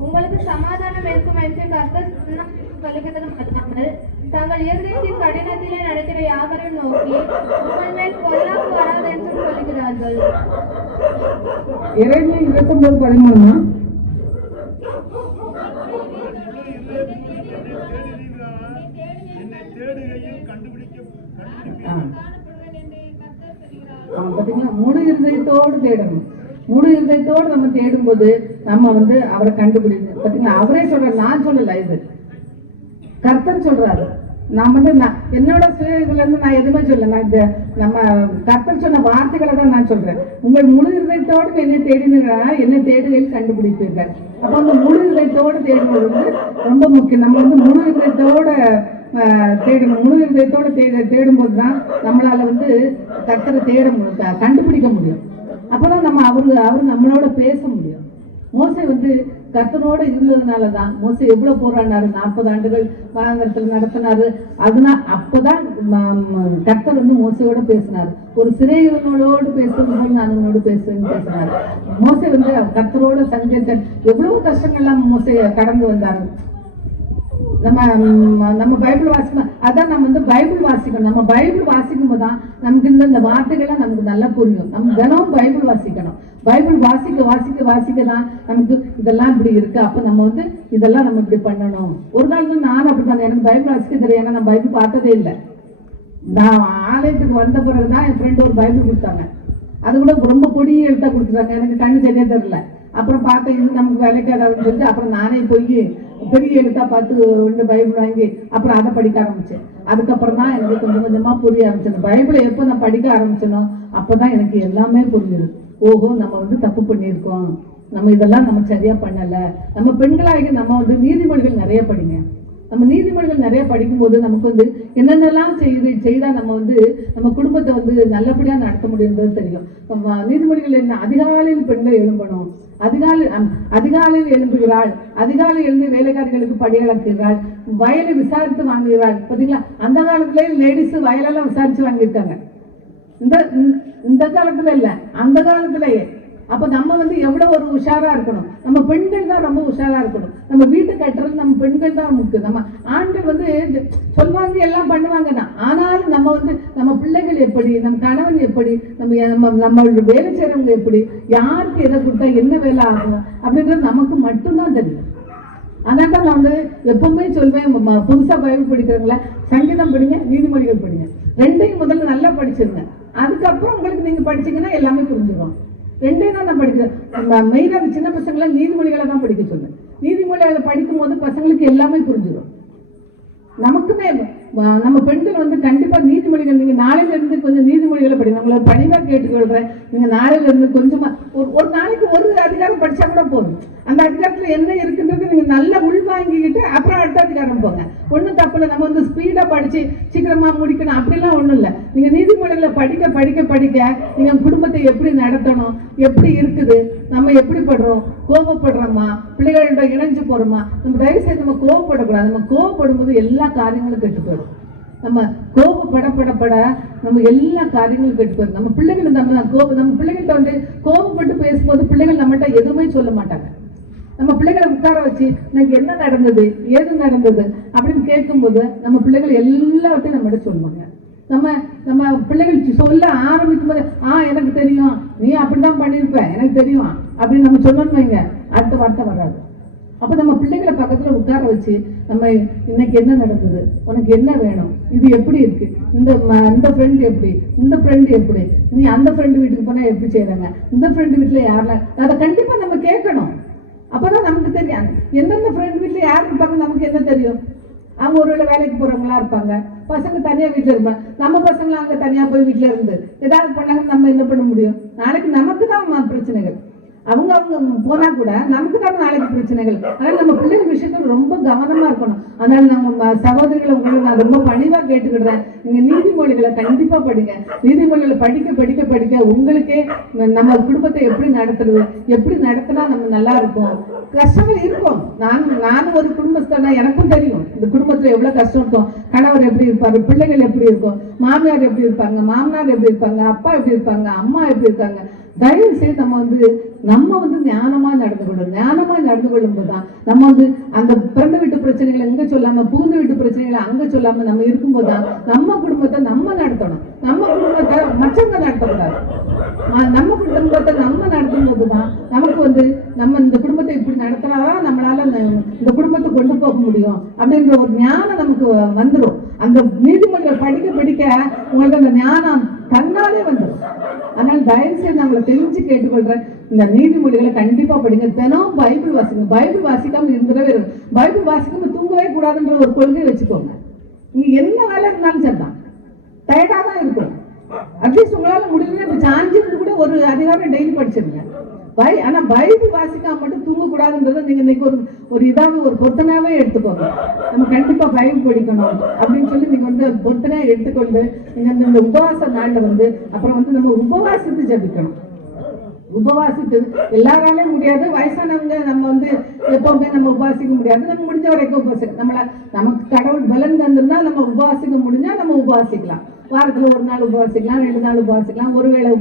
உங்களுக்கு சமாதானம் இருக்கும் என்று கர்த்தர் சொல்லுகிறதும் அல்லாமல் தங்கள் இருதயத்தின் கடினத்திலே நடக்கிற யாவரையும் நோக்கி உங்கள் மேல் பொல்லாப்பு வராது என்று சொல்லுகிறார்கள். எரேமியா 29:13. பாத்தீங்களா, முழு இருதயத்தோடு தேடணும். முழு இருதயத்தோடு நம்ம தேடும் போது நம்ம அவரை கண்டுபிடிக்கணும். பாத்தீங்களா, அவரே சொல்ற, நான் சொல்லல, இது கர்த்தர் சொல்றாரு. நான் என்னோட சுய இதுல இருந்து நான் எதுவுமே சொல்ல, நான் இந்த நம்ம கர்த்தர் சொன்ன வார்த்தைகளை தான் நான் சொல்றேன். உங்கள் முழு இருதயத்தோடு என்னை தேடினீங்கன்னா என்னை தேடுகையில் கண்டுபிடிப்பீர்கள். அப்போ அந்த முழு இருதயத்தோடு தேடுவது ரொம்ப முக்கியம். நம்ம முழு இருதயத்தோட தேடணும். முழு இதயத்தோட தேடும்போது தான் நம்மளால கர்த்தரை கண்டுபிடிக்க முடியும். அப்பதான் நம்ம அவர் நம்மளோட பேச முடியும். மோசே கர்த்தரோட இருந்ததுனால தான் மோசே எவ்வளவு போராடினாரு, 40 ஆண்டுகள் வனாந்தரத்துல நடத்தினாரு. அப்பதான் கர்த்தர் மோசையோட பேசினாரு. ஒரு சிறைகளோடு பேசும்போது நான் உன்னோடு பேசுவேன்னு பேசினாரு. மோசே கர்த்தரோட சஞ்சரித்தார். எவ்வளவு கஷ்டங்கள்லாம் மோசே கடந்து வந்தாரு. நம்ம பைபிள் வாசிக்கணும். அதான் நம்ம பைபிள் வாசிக்கணும். நம்ம பைபிள் வாசிக்கும் போதுதான் நமக்கு இந்த வார்த்தைகள்லாம் நமக்கு நல்லா புரியும். நம்ம தினமும் பைபிள் வாசிக்கணும். பைபிள் வாசிக்க தான் நமக்கு இதெல்லாம் இப்படி இருக்கு. அப்ப நம்ம இதெல்லாம் நம்ம இப்படி பண்ணணும். ஒரு காலத்துல நானும் அப்படித்தாங்க, எனக்கு பைபிள் வாசிக்க தெரியும். ஏன்னா நான் பைபிள் பார்த்ததே இல்லை. நான் ஆலயத்துக்கு வந்த பிறகுதான் என் ஃப்ரெண்டு ஒரு பைபிள் கொடுத்தாங்க. அது கூட ரொம்ப பொடி எழுத்தா கொடுத்துட்டாங்க. எனக்கு கண்ணு சரியா தெரியல. அப்புறம் பார்த்தேன், இது நமக்கு வேலைக்காகாதுன்னு சொல்லிட்டு அப்புறம் நானே போய் பெரிய எழுத்தா பார்த்து 2 பைபிள் வாங்கி அப்புறம் அதை படிக்க ஆரம்பிச்சேன். அதுக்கப்புறம் தான் எனக்கு கொஞ்சம் கொஞ்சமா புரிய ஆரம்பிச்சேன். பைபிளை எப்போ நான் படிக்க ஆரம்பிச்சேனோ அப்பதான் எனக்கு எல்லாமே புரிஞ்சுது. ஓஹோ, நம்ம தப்பு பண்ணியிருக்கோம், நம்ம இதெல்லாம் நம்ம சரியா பண்ணல. நம்ம பெண்களாகி நம்ம நீதிமொழிகள் நிறைய படிங்க. நம்ம நீதிமொழிகள் நிறைய படிக்கும்போது நமக்கு வந்து என்னென்னலாம் செய்தால் நம்ம வந்து நம்ம குடும்பத்தை வந்து நல்லபடியாக நடத்த முடியுன்றது தெரியும். நீதிமொழிகள் என்ன, அதிகாலையில் பெண்கள் எழும்பணும், அதிகாலையில் எழும்புகிறாள், அதிகாலை எழுந்து வேலைக்காரர்களுக்கு படியளக்கிறாள், வயலை விசாரித்து வாங்குகிறாள். பார்த்தீங்களா, அந்த காலத்திலே லேடிஸ் வயலெல்லாம் விசாரித்து வாங்கியிருக்காங்க. இந்த காலத்துல இல்லை, அந்த காலத்திலேயே. அப்போ நம்ம வந்து எவ்வளோ ஒரு உஷாராக இருக்கணும். நம்ம பெண்கள் தான் ரொம்ப உஷாராக இருக்கணும். நம்ம வீட்டை கட்டுறது நம்ம பெண்கள் தான் முக்கியம். நம்ம ஆண்கள் வந்து சொல்லுவாங்க, எல்லாம் பண்ணுவாங்க தான். ஆனாலும் நம்ம வந்து நம்ம பிள்ளைகள் எப்படி, நம்ம கணவன் எப்படி, நம்மளோட வேலை செய்கிறவங்க எப்படி, யாருக்கு எதை கொடுத்தா என்ன வேலை ஆகும் அப்படின்றது நமக்கு மட்டும்தான் தெரியும். அதனால தான் நான் வந்து எப்பவுமே சொல்வேன், புதுசாக பைபிள் படிக்கிறவங்கள சங்கீதம் படிங்க, நீதிமொழிகள் படிங்க. ரெண்டையும் முதல்ல நல்லா படிச்சிருங்க. அதுக்கப்புறம் உங்களுக்கு நீங்கள் படிச்சீங்கன்னா எல்லாமே புரிஞ்சிடும். ரெண்டையும் தான் நான் படிக்கிறேன். மெயினாக அந்த சின்ன பசங்களாம் நீதிமொழிகளை தான் படிக்க சொன்னேன். நீதிமொழிகளை படிக்கும் போது பசங்களுக்கு எல்லாமே புரிஞ்சிடும். நமக்குமே நம்ம பெண்கள் வந்து கண்டிப்பாக நீதிமொழிகள், நீங்கள் நாளையிலேருந்து கொஞ்சம் நீதிமொழிகளை படிங்க. உங்களை பணிவாக கேட்டுக்கொள்கிறேன். நீங்கள் நாளையிலேருந்து கொஞ்சமாக ஒரு நாளைக்கு ஒரு அதிகாரம் படித்தா கூட போதும். அந்த அதிகாரத்தில் என்ன இருக்குன்றது நீங்கள் நல்லா உள்வாங்கிக்கிட்டு அப்புறம் அடுத்த அதிகாரம் போங்க. ஒன்றும் தப்பு இல்லை. நம்ம வந்து ஸ்பீடாக படித்து சீக்கிரமாக முடிக்கணும் அப்படிலாம் ஒன்றும் இல்லை. நீங்கள் நீதிமொழிகளை படிக்க படிக்க படிக்க நீங்கள் குடும்பத்தை எப்படி நடத்தணும், எப்படி இருக்குது, நம்ம எப்படி படுறோம், கோபப்படுறோமா, பிள்ளைகளோட இணைஞ்சு போகிறோமா. நம்ம தயவுசெய்து நம்ம கோபப்படக்கூடாது. நம்ம கோபப்படும் போது எல்லா காரியங்களும் கெட்டு போயிடும். நம்ம கோபப்பட நம்ம எல்லா காரியங்களும் கெட்டு போயிடும். நம்ம பிள்ளைகள் நம்ம பிள்ளைகள்கிட்ட வந்து கோபப்பட்டு பேசும்போது பிள்ளைகள் நம்மகிட்ட எதுவுமே சொல்ல மாட்டாங்க. நம்ம பிள்ளைகளை உட்கார வச்சு இன்னைக்கு என்ன நடந்தது, ஏது நடந்தது அப்படின்னு கேட்கும்போது நம்ம பிள்ளைகள் எல்லாத்தையும் நம்மகிட்ட சொல்லுவாங்க. நம்ம பிள்ளைகள் சொல்ல ஆரம்பிக்கும் போது எனக்கு தெரியும், நீ அப்படிதான் பண்ணியிருப்ப, எனக்கு தெரியும் அப்படின்னு நம்ம சொன்னோம்னு வைங்க, அடுத்த வார்த்தை வராது. அப்போ நம்ம பிள்ளைகளை பக்கத்தில் உட்கார வச்சு நம்ம இன்னைக்கு என்ன நடந்தது, உனக்கு என்ன வேணும், இது எப்படி இருக்கு, இந்த ஃப்ரெண்டு எப்படி, இந்த ஃப்ரெண்டு எப்படி, நீ அந்த ஃப்ரெண்டு வீட்டுக்கு போனால் எப்படி செய்கிறாங்க, இந்த ஃப்ரெண்டு வீட்டில் யாரெல்லாம், அதை கண்டிப்பாக நம்ம கேட்கணும். அப்போதான் நமக்கு தெரியும் எந்தெந்த ஃப்ரெண்ட் வீட்டில் யார் இருப்பாங்க, நமக்கு என்ன தெரியும். அவங்க ஒருவேளை வேலைக்கு போகிறவங்களா இருப்பாங்க, பசங்க தனியாக வீட்டில் இருப்பாங்க. நம்ம பசங்களாம் அங்கே தனியாக போய் வீட்டில் இருந்து ஏதாவது பண்ணாங்க, நம்ம என்ன பண்ண முடியும்? நாளைக்கு நமக்கு தான் பிரச்சனைகள். அவங்க போனா கூட நமக்கு தான் நாளைக்கு பிரச்சனைகள். அதனால நம்ம பிள்ளைங்க விஷயத்துல ரொம்ப கவனமா இருக்கணும். அதனால நம்ம சகோதரிகளை உங்களுக்கு நான் ரொம்ப பணிவா கேட்டுக்கிடுறேன், நீங்க நீதிமொழிகளை கண்டிப்பா படிங்க. நீதிமொழிகளை படிக்க படிக்க படிக்க உங்களுக்கே நம்ம குடும்பத்தை எப்படி நடத்துறது, எப்படி நடத்தினா நம்ம நல்லா இருக்கும். கஷ்டங்கள் இருக்கும். நானும் ஒரு குடும்பஸ்தனா, எனக்கும் தெரியும் இந்த குடும்பத்துல எவ்வளவு கஷ்டம் இருக்கும். கணவர் எப்படி இருப்பாரு, பிள்ளைகள் எப்படி இருக்கும், மாமியார் எப்படி இருப்பாங்க, மாமனார் எப்படி இருப்பாங்க, அப்பா எப்படி இருப்பாங்க, அம்மா எப்படி இருக்காங்க. தயவு செய்து நம்ம வந்து ஞானமா நடந்து கொள்ளணும். ஞானமா நடந்து கொள்ளும் போதுதான் நம்ம வந்து அந்த பிறந்த வீட்டு பிரச்சனைகளை எங்க சொல்லாம, புகுந்த வீட்டு பிரச்சனைகளை அங்க சொல்லாம நம்ம இருக்கும்போதுதான் நம்ம குடும்பத்தை நம்ம நடத்தணும். நம்ம குடும்பத்தை மற்றவங்க நடத்தக்கூடாது. நம்ம குடும்பத்தை நம்ம நடத்தும் போதுதான் நமக்கு வந்து நம்ம இந்த குடும்பத்தை இப்படி நடத்தினாதான் நம்மளால இந்த குடும்பத்தை கொண்டு போக முடியும் அப்படின்ற ஒரு ஞானம் நமக்கு வந்துடும். அந்த நீதிமொழிகள் படிக்க படிக்க உங்களுக்கு அந்த ஞானம் தன்னாலே வந்துடும். அதனால தயவு செய்து நம்மளை தெரிஞ்சு கேட்டுக்கொள்றேன், இந்த நீதிமொழிகளை கண்டிப்பா படிங்க. தினம் பைபிள் வாசிங்க. பைபிள் வாசிக்காம இருந்துடவே இருக்கும். பைபிள் வாசிக்காம தூங்கவே கூடாதுன்ற ஒரு கொள்கை வச்சுக்கோங்க. நீங்க என்ன வேலை இருந்தாலும் சரிதான், டயர்டா தான் இருக்கும். அட்லீஸ்ட் உங்களால முடியல இப்ப சாஞ்சிருந்து கூட ஒரு அதிகாரம் டெய்லி படிச்சிருங்க. ஆனா பைபிள் வாசிக்காம மட்டும் தூங்கக்கூடாதுன்றதை நீங்க இன்னைக்கு ஒரு இதாவே ஒரு பொருத்தனாவே எடுத்துக்கோங்க. நம்ம கண்டிப்பா பைபிள் படிக்கணும் அப்படின்னு சொல்லி நீங்க வந்து பொருத்தனையா எடுத்துக்கொண்டு நீங்க இந்த உபவாச நாள்ல வந்து அப்புறம் வந்து நம்ம உபவாசித்து ஜபிக்கணும். உபவாசித்து எல்லாராலையும் முடியாது. வயசானவங்க நம்ம வந்து எப்பவுமே நம்ம உபவாசிக்க முடியாது. நம்ம முடிஞ்ச வரைக்கும் உபவாசிக்க நமக்கு கடவுள் பலன் தந்திருந்தா நம்ம உபவாசிக்க முடிஞ்சா நம்ம உபவாசிக்கலாம். வாரத்துல ஒரு நாள் உபவாசிக்கலாம், 2 நாள் உபவாசிக்கலாம், ஒருவேளை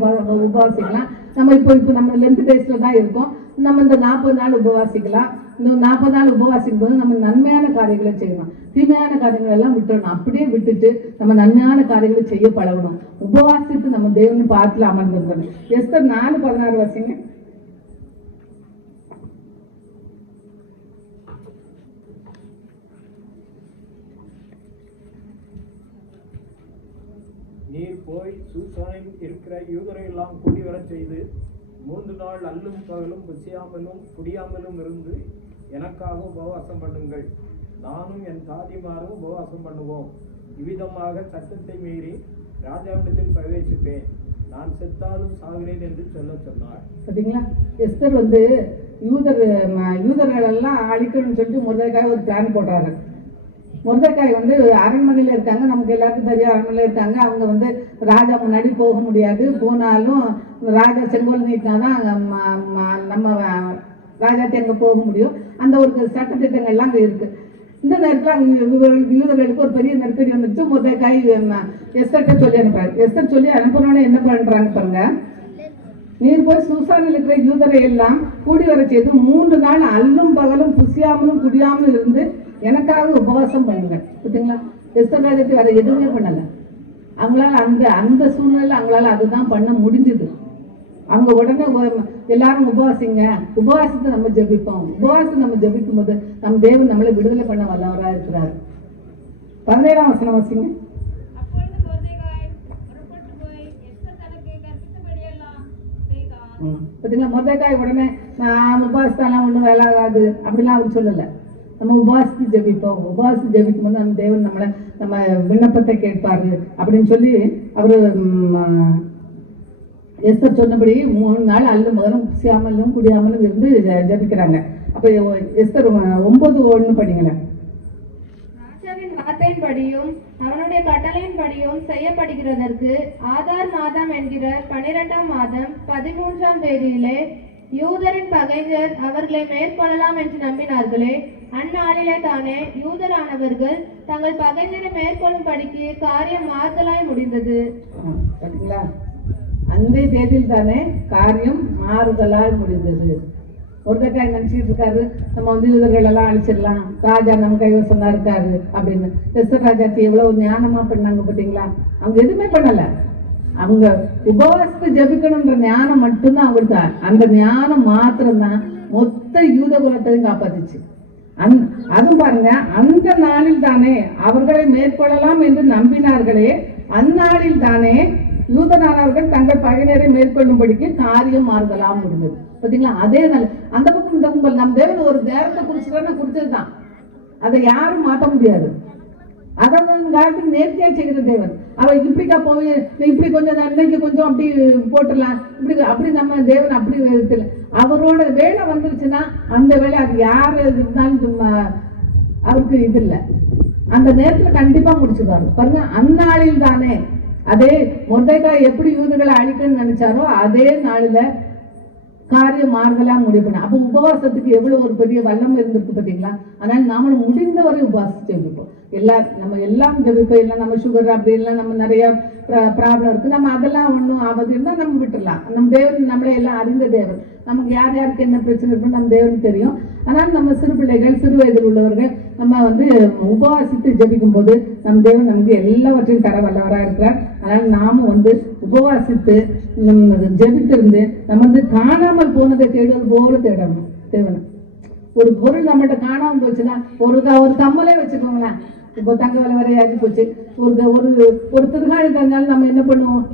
உபவாசிக்கலாம். நம்ம இப்போ நம்ம லென்த் டேஸ்ல தான் இருக்கோம். நம்ம இந்த 40 நாள் உபவாசிக்கலாம். இந்த 40 நாள் உபவாசிக்கும் போது நம்ம நன்மையான காரியங்களை செய்யணும். தீமையான காரியங்கள் எல்லாம் விட்டுறணும். அப்படியே விட்டுட்டு நம்ம நன்மையான காரியங்களை செய்ய பழகணும். உபவாசித்து நம்ம தேவன் பார்த்துல அமர்ந்திருக்கணும். எஸ்தர் 4:16 வாசிங்க. நீர் போய் சூசானில் இருக்கிற யூதரை எல்லாம் கூடி வரச் செய்து 3 நாள் அல்லும் பகலும் புசியாமலும் குடியாமலும் இருந்து எனக்காக உபவாசம் பண்ணுங்கள். நானும் என் தாதிமாரும் உபவாசம் பண்ணுவோம். இவ்விதமாக சட்டத்தை மீறி ராஜாவிடத்தில் பிரவேசிப்பேன். நான் செத்தாலும் சாகிறேன் என்று சொன்னார். சரிங்களா? எஸ்தர் வந்து யூதர்கள் எல்லாம் அழிக்கணும்னு சொல்லிட்டு முதலுக்காக ஒரு பிளான் போட்டாரு. மொர்தெகாய் வந்து அரண்மனையில் இருக்காங்க, நமக்கு எல்லாருக்கும் தெரியும் அரண்மனையில் இருக்காங்க. அவங்க வந்து ராஜா முன்னாடி போக முடியாது, போனாலும் ராஜா செங்கோல் நீட்டினாதான் நம்ம ராஜாட்டி அங்கே போக முடியும். அந்த ஒரு சட்டத்திட்டங்கள்லாம் அங்கே இருக்குது. இந்த நேரத்தில் அங்கே யூதர்களுக்கு ஒரு பெரிய நெருக்கடி வந்துச்சு. மொர்தெகாய் எஸ்தர்கிட்ட சொல்லி அனுப்புறாங்க. எஸ்தர் சொல்லி அனுப்புறோன்னு என்ன பண்ணுறாங்க பாருங்க, நீர் போய் சூசானில் இருக்கிற யூதரை எல்லாம் கூடி வர செய்து 3 நாள் அல்லும் பகலும் புசியாமலும் குடியாமலும் இருந்து எனக்காக உபவாசம் பண்ணுங்க. பார்த்தீங்களா, எஸ்தர் ராஜாத்தி வேற எதுவுமே பண்ணலை. அவங்களால அந்த சூழ்நிலையில் அவங்களால அதுதான் பண்ண முடிஞ்சுது. அவங்க உடனே எல்லாரும் உபவாசிங்க, உபவாசத்தை நம்ம ஜெபிப்போம். உபவாசத்தை நம்ம ஜெபிக்கும் போது நம்ம தேவன் நம்மளை விடுதலை பண்ண வல்லவராக இருக்கிறார். 17ஆம் வசனம் வாசிங்க. பார்த்தீங்களா, மொர்தெகாய் உடனே நான் உபவாசத்தெல்லாம் ஒன்றும் வேலை ஆகாது அப்படிலாம் அவர் சொல்லலை. நம்ம உபவாசித்து ஜெபிப்போம். உபவாசித்து ஜெபிக்கும் போது நம்ம தேவன் நம்ம விண்ணப்பத்தை கேட்பாரு அப்படின்னு சொல்லி அவர் எஸ்தர் சொன்னபடி 3 நாள் அல்லும் மகனும் குசியாமலும் குடியாமலும் இருந்து ஜெபிக்கிறாங்க. அப்போ எஸ்தர் 9:1 படிங்களேன். ராஜாவின் வார்த்தையின்படியும் அவனுடைய கட்டளையின்படியும் செய்யப்படுகிறதற்கு ஆதார் மாதம் என்கிற 12ஆம் மாதம் 13ஆம் தேதியிலே யூதரின் பகைஞர் அவர்களை மேற்கொள்ளலாம் என்று நம்பினார்களே, அந்நாளிலே தானே யூதரானவர்கள் தங்கள் பகைஞரை மேற்கொள்ளும்படிக்கு காரியம் மாறுதலாய் முடிந்தது. பார்த்தீங்களா, அந்த தேதியில் தானே காரியம் மாறுதலாய் முடிந்தது. மொர்தெகாய் நினைச்சிட்டு இருக்காரு, நம்ம வந்து யூதர்கள் எல்லாம் அழிச்சிடலாம், ராஜா நம்ம கைவசம் தான் இருக்காரு அப்படின்னு. எஸ்தர் ராஜாத்தி எவ்வளவு ஞானமா பண்ணாங்க பார்த்தீங்களா. அவங்க எதுவுமே பண்ணல, அவங்க உபவாசத்தை ஜபிக்கணும்ன்ற ஞானம் மட்டும்தான் அவங்களுக்கு. அந்த ஞானம் மாத்திரம்தான் மொத்த யூத குலத்தையும் காப்பாத்துச்சு. அதுவும் பாருங்க, அந்த நாளில் தானே அவர்களை மேற்கொள்ளலாம் என்று நம்பினார்களே, அந்நாளில் தானே யூதனானவர்கள் தங்கள் பகைஞரை மேற்கொள்ளும்படிக்கு காரியம் மாறுதலாம் முடிந்தது. பார்த்தீங்களா, அதே நாள் அந்த பக்கம் இந்த கும்பல் நம் தேவன் ஒரு நேரத்தை குறிச்சுதானே குறிச்சதுதான், அதை யாரும் மாற்ற முடியாது. அதான் காலத்துக்கு நேர்த்தியா செய்கிற தேவன். அவ இப்படிக்கா போய் இப்படி கொஞ்சம் இன்னைக்கு கொஞ்சம் அப்படி போட்டுடலாம், இப்படி அப்படி நம்ம தேவன் அப்படி இல்லை. அவரோட வேலை வந்துருச்சுன்னா அந்த வேலை அது யாரு இருந்தாலும் அவருக்கு இது இல்லை, அந்த நேரத்துல கண்டிப்பா முடிச்சுப்பாரு. பாருங்க, அந்நாளில் தானே, அதே மொர்தெகாய் எப்படி யூதர்களை அழிக்கணும்னு நினைச்சாரோ அதே நாளில் காரியம் மாறுதலாம் முடிவு பண்ண. அப்போ உபவாசத்துக்கு எவ்வளவு ஒரு பெரிய வல்லம் இருந்திருக்கு பார்த்தீங்களா. அதனால நாமளும் முடிந்தவரை உபவாசிச்சு ஜெபிப்போம். நம்ம எல்லாம் ஜெபிப்போம். இல்லை நம்ம சுகர் அப்படி இல்லை, நம்ம நிறைய ப்ராப்ளம் இருக்கு, நம்ம அதெல்லாம் ஒன்றும் ஆவது இருந்தால் நம்ம விட்டுடலாம். நம்ம தேவன் நம்மளே எல்லாம் அறிந்த தேவன், நமக்கு யார் யாருக்கு என்ன பிரச்சனை இருக்குன்னு நம்ம தேவனுக்கு தெரியும். ஆனால் நம்ம சிறு பிள்ளைகள், சிறு வயதில் உள்ளவர்கள் நம்ம வந்து உபவாசித்து ஜெபிக்கும் போது நம் தேவன் நமக்கு எல்லாவற்றையும் தர வல்லவராக இருக்கிறார். அதனால் நாமும் வந்து உபவாசித்து ஜெபித்திருந்து நம்ம வந்து காணாமல் போனதை தேடுவது போல தேடணும் தேவனை. ஒரு பொருள் நம்மகிட்ட காணாமல் போச்சுன்னா, ஒரு கம்மலே வச்சுக்கோங்களேன், இப்போ தங்க விலை வரையாகி போச்சு, ஒரு திருகாணி தந்தாலும் நம்ம என்ன பண்ணுவோம்,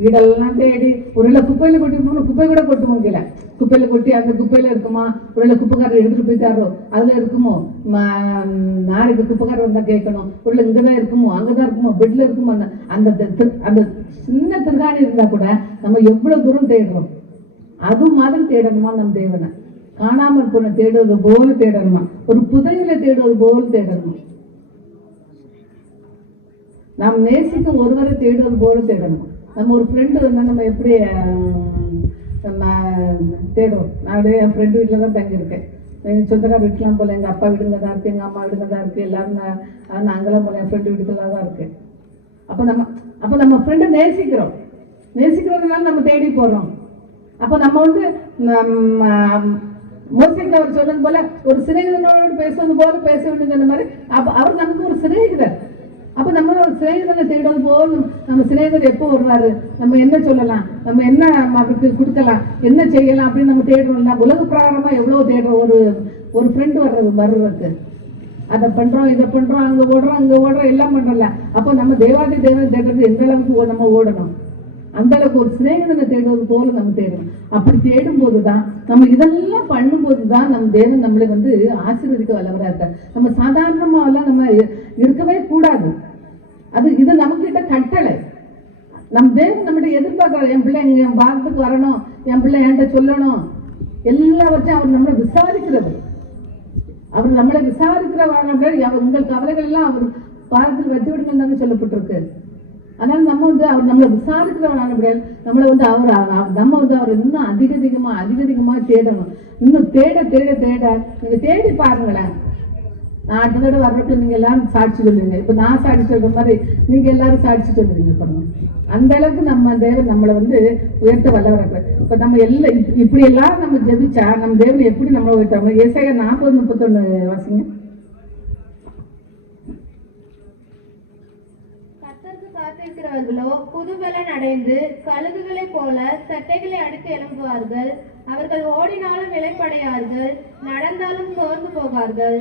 வீடெல்லாம் தேடி ஒரு குப்பையில கொட்டி குப்பை கூட கொட்டுவோம். கீழே குப்பையில கொட்டி அந்த குப்பையில இருக்குமா, ஒரு குப்பைக்காரர் எடுத்துட்டு போயிட்டாரோ அதுல இருக்குமோ, நாளைக்கு குப்பைக்காரர் வந்தா கேட்கணும், ஒரு இங்கதான் இருக்குமோ அங்கதான் இருக்குமோ பெட்ல இருக்குமோ. அந்த சின்ன திருகாணி இருந்தா கூட நம்ம எவ்வளவு தூரம் தேடுறோம். அது மாதிரி தேடணுமா நம் தேவனை. காணாமல் போன தேடுவது போல தேடணுமா, ஒரு புதையில தேடுவது போல தேடணுமா, நாம் நேசிக்கும் ஒருவரை தேடுவது போல தேடணும். நம்ம ஒரு ஃப்ரெண்டு வந்தால் நம்ம எப்படி தேடுவோம். நான் என் ஃப்ரெண்டு வீட்டில் தான் தங்கியிருக்கேன். எங்கள் சொந்தக்கார வீட்டுலாம் போல, எங்கள் அப்பா வீடுங்க தான் இருக்குது, எங்கள் அம்மா வீடுங்க தான் இருக்குது, எல்லாரும் நான் அங்கெல்லாம் போல என் ஃப்ரெண்டு வீட்டுக்கெல்லாம் தான் இருக்குது. அப்போ நம்ம ஃப்ரெண்டை நேசிக்கிறதுனால நம்ம தேடி போகிறோம். அப்போ நம்ம வந்து மோசைக்கு அவர் சொன்னது போல ஒரு சிநேகிதனோடு பேசுவது போல பேச வேண்டும் சொன்ன மாதிரி அவர் நமக்கு ஒரு சிநேகிதர். அப்போ நம்ம ஒரு சிநேகிதனை தேடுவது போல் நம்ம சிநேகிதர் எப்போ வருவாரு, நம்ம என்ன சொல்லலாம், நம்ம என்ன அவருக்கு கொடுக்கலாம், என்ன செய்யலாம் அப்படின்னு நம்ம தேடுறோம்ல. உலக பிரகாரமா எவ்வளவு தேடுறோம் ஒரு ஃப்ரெண்டு வர்றதுக்கு. அதை பண்றோம், இதை பண்றோம், அங்க ஓடுறோம் எல்லாம் பண்றோம்ல. அப்போ நம்ம தேவாதி தேவனை தேடுறது எந்த அளவுக்கு நம்ம ஓடணும், அந்த அளவுக்கு ஒரு சிநேகிதனை தேடுவது போல நம்ம தேடணும். அப்படி தேடும் போதுதான் நம்ம இதெல்லாம் பண்ணும்போது தான் நம்ம தேவன் நம்மளை வந்து ஆசீர்வதிக்க வல்லவராக இருக்கார். நம்ம சாதாரணமாவெல்லாம் நம்ம இருக்கவே கூடாது. இது நம்மகிட்ட கட்டளை. நம் தேவன் நம்மகிட்ட எதிர்பார்க்கிறார், என் பிள்ளை என் பாரத்துக்கு வரணும், என் பிள்ளை என்கிட்ட சொல்லணும், எல்லாவற்றையும் அவர் நம்மளை விசாரிக்கிறது. அவர் நம்மளை விசாரிக்கிறவர்கள் உங்கள் கவலைகள் எல்லாம் அவர் பாதத்தில் வச்சு விடுங்கள் தானே சொல்லப்பட்டிருக்கு. அதனால நம்ம வந்து அவர் நம்மளை விசாரிக்கிறவர்கள் நம்மளை வந்து நம்ம வந்து அவர் இன்னும் அதிகமா தேடணும். இன்னும் தேட தேட தேட நீங்க தேடி பாருங்களேன். நான் அடுத்த தடவை வர்றப்ப நீங்க எல்லாரும் சாட்சி சொல்லுவீங்க. இப்ப நான் சாட்சி சொல்ற மாதிரி நீங்க எல்லாரும் சாட்சி சொல்லுவீங்க பாருங்க. அந்த அளவுக்கு நம்ம தேவன் நம்மளை வந்து உயர்த்த வல்லவர்கள். இப்ப நம்ம எல்லாம் இப்படி எல்லாம் நம்ம ஜெபிச்சா நம்ம தேவன் எப்படி நம்மளை உயர்த்தாங்க? ஏசாயா 40:31 வாசிங்க. காத்திருக்கிறவர்களோ புதுபலன் அடைந்து கழுகுகளைப் போல சட்டைகளை அடித்து எழும்புவார்கள். அவர்கள் ஓடினாலும் இளைப்படையார்கள், நடந்தாலும் சோர்ந்து போவார்கள்.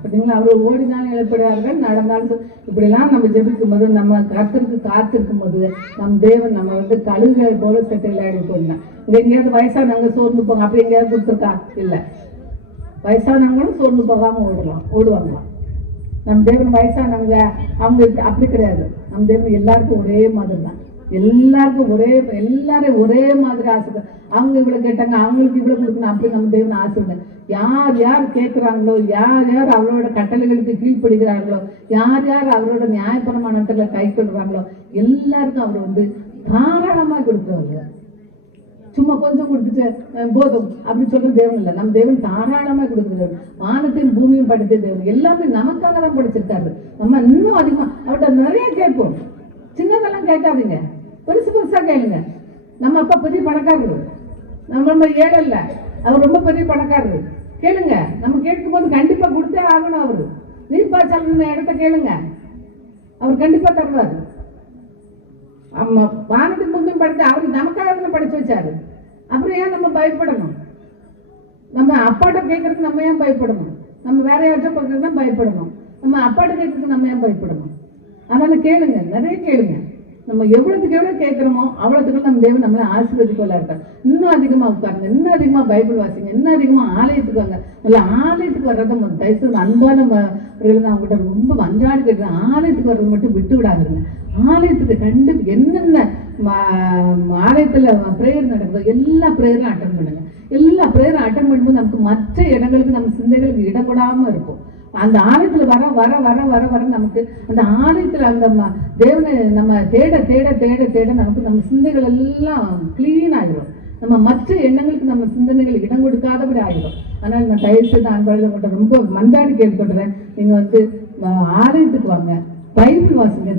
பார்த்தீங்களா? அவர்கள் ஓடினாலும் இழப்படையார்கள், நடந்தாலும். இப்படிலாம் நம்ம ஜெபிக்கும் போது நம்ம கர்த்தருக்கு காத்திருக்கும் போது நம் தேவன் நம்ம வந்து கழுகுகளை போல சட்டைகளை அடி போடலாம். இங்க எங்கேயாவது வயசானவங்க சோர்ந்து போங்க அப்படி எங்கேயாவது கொடுத்துருக்கா? இல்லை. வயசானவங்களும் சோர்ந்து போகாம ஓடுவாங்களாம். நம் தேவன் வயசானவங்க அவங்க அப்படி கிடையாது. நம் தேவன் எல்லாருக்கும் ஒரே மாதிரி தான். எல்லாரும் ஒரே மாதிரி ஆசை. அவங்க இவ்வளவு கேட்டாங்க, அவங்களுக்கு இவ்வளவு கொடுக்கணும் அப்படி நம்ம தேவன் ஆசை. யார் யார் கேட்கிறாங்களோ, யார் யார் அவரோட கட்டளைகளுக்கு கீழ்ப்படுகிறார்களோ, யார் யார் அவரோட நியாயப்பிரமாணத்துல கை கொள்றாங்களோ எல்லாருக்கும் அவர் வந்து தாராளமா கொடுக்குறவங்க. சும்மா கொஞ்சம் கொடுத்துட்டு போதும் அப்படி சொல்ற தேவன் இல்லை. நம்ம தேவன் தாராளமா கொடுக்குறவர். வானத்தையும் பூமியும் படைத்த தேவன் எல்லாமே நமக்காக தான் படைச்சிருக்காரு. நம்ம இன்னும் அதிகமா அவர்கிட்ட நிறைய கேட்போம். சின்னதெல்லாம் கேட்காதீங்க, பெருசா கேளுங்க. நம்ம அப்பா பெரிய பணக்காரரு, நம்ம ரொம்ப ஏழை இல்லை, அவர் ரொம்ப பெரிய பணக்காரரு. கேளுங்க. நம்ம கேட்கும் போது கண்டிப்பா கொடுத்தே ஆகணும். அவரு நீர்ப்பாய்ச்சல் இடத்த கேளுங்க, அவர் கண்டிப்பா தருவாரு. ஆமா, வானத்துக்கு பூமியும் படைத்து அவர் நமக்காக படிச்சு வச்சாரு. அப்புறம் ஏன் நம்ம பயப்படணும்? நம்ம அப்பாட்ட கேட்கறதுக்கு நம்ம ஏன் பயப்படணும்? நம்ம வேற யார்கிட்ட பார்க்கறதுக்கு பயப்படணும். நம்ம அப்பாட்ட கேட்கறதுக்கு நம்ம ஏன் பயப்படணும்? அதனால கேளுங்க, நிறைய கேளுங்க. நம்ம எவ்வளவுக்கு எவ்வளவு கேட்கிறோமோ அவ்வளவுக்கு நம்ம தேவன் நம்மளை ஆசீர்வதிக்கொள்ள இருக்காரு. இன்னும் அதிகமா உட்காருங்க, இன்னும் அதிகமா பைபிள் வாசிங்க, இன்னும் அதிகமா ஆலயத்துக்கு வாங்க. இல்ல ஆலயத்துக்கு வர்றதை தயவுசெய்து அன்பான நான் உங்ககிட்ட ரொம்ப அன்றாடி கேட்கிறேன். ஆலயத்துக்கு வர்றது மட்டும் விட்டு விடாதுங்க. ஆலயத்துக்கு கண்டிப்பா என்னென்ன ஆலயத்துல பிரேயர் நடக்குதோ எல்லா பிரேயரும் அட்டன் பண்ணுங்க. எல்லா பிரேயரும் அட்டன் பண்ணும்போது நமக்கு மற்ற இடங்களுக்கு நம்ம சிந்தைகளுக்கு இடப்படாம இருக்கும். அந்த ஆலயத்துல வர வர வர வர வர நமக்கு அந்த ஆலயத்துல அந்த தேவனை நம்ம தேட தேட தேட தேட நமக்கு நம்ம சிந்தைகள் எல்லாம் கிளீன் ஆகிடும். நம்ம மற்ற எண்ணங்களுக்கு நம்ம சிந்தனைகள் இடம் கொடுக்காதபடி ஆகிடும். அதனால நான் தயவுசெய்து அன்பாளர்கள் உங்கள்கிட்ட ரொம்ப மன்றாடி கேட்கப்படுறேன். நீங்க வந்து ஆலயத்துக்கு வாங்க, பைபிள் வாசிங்க.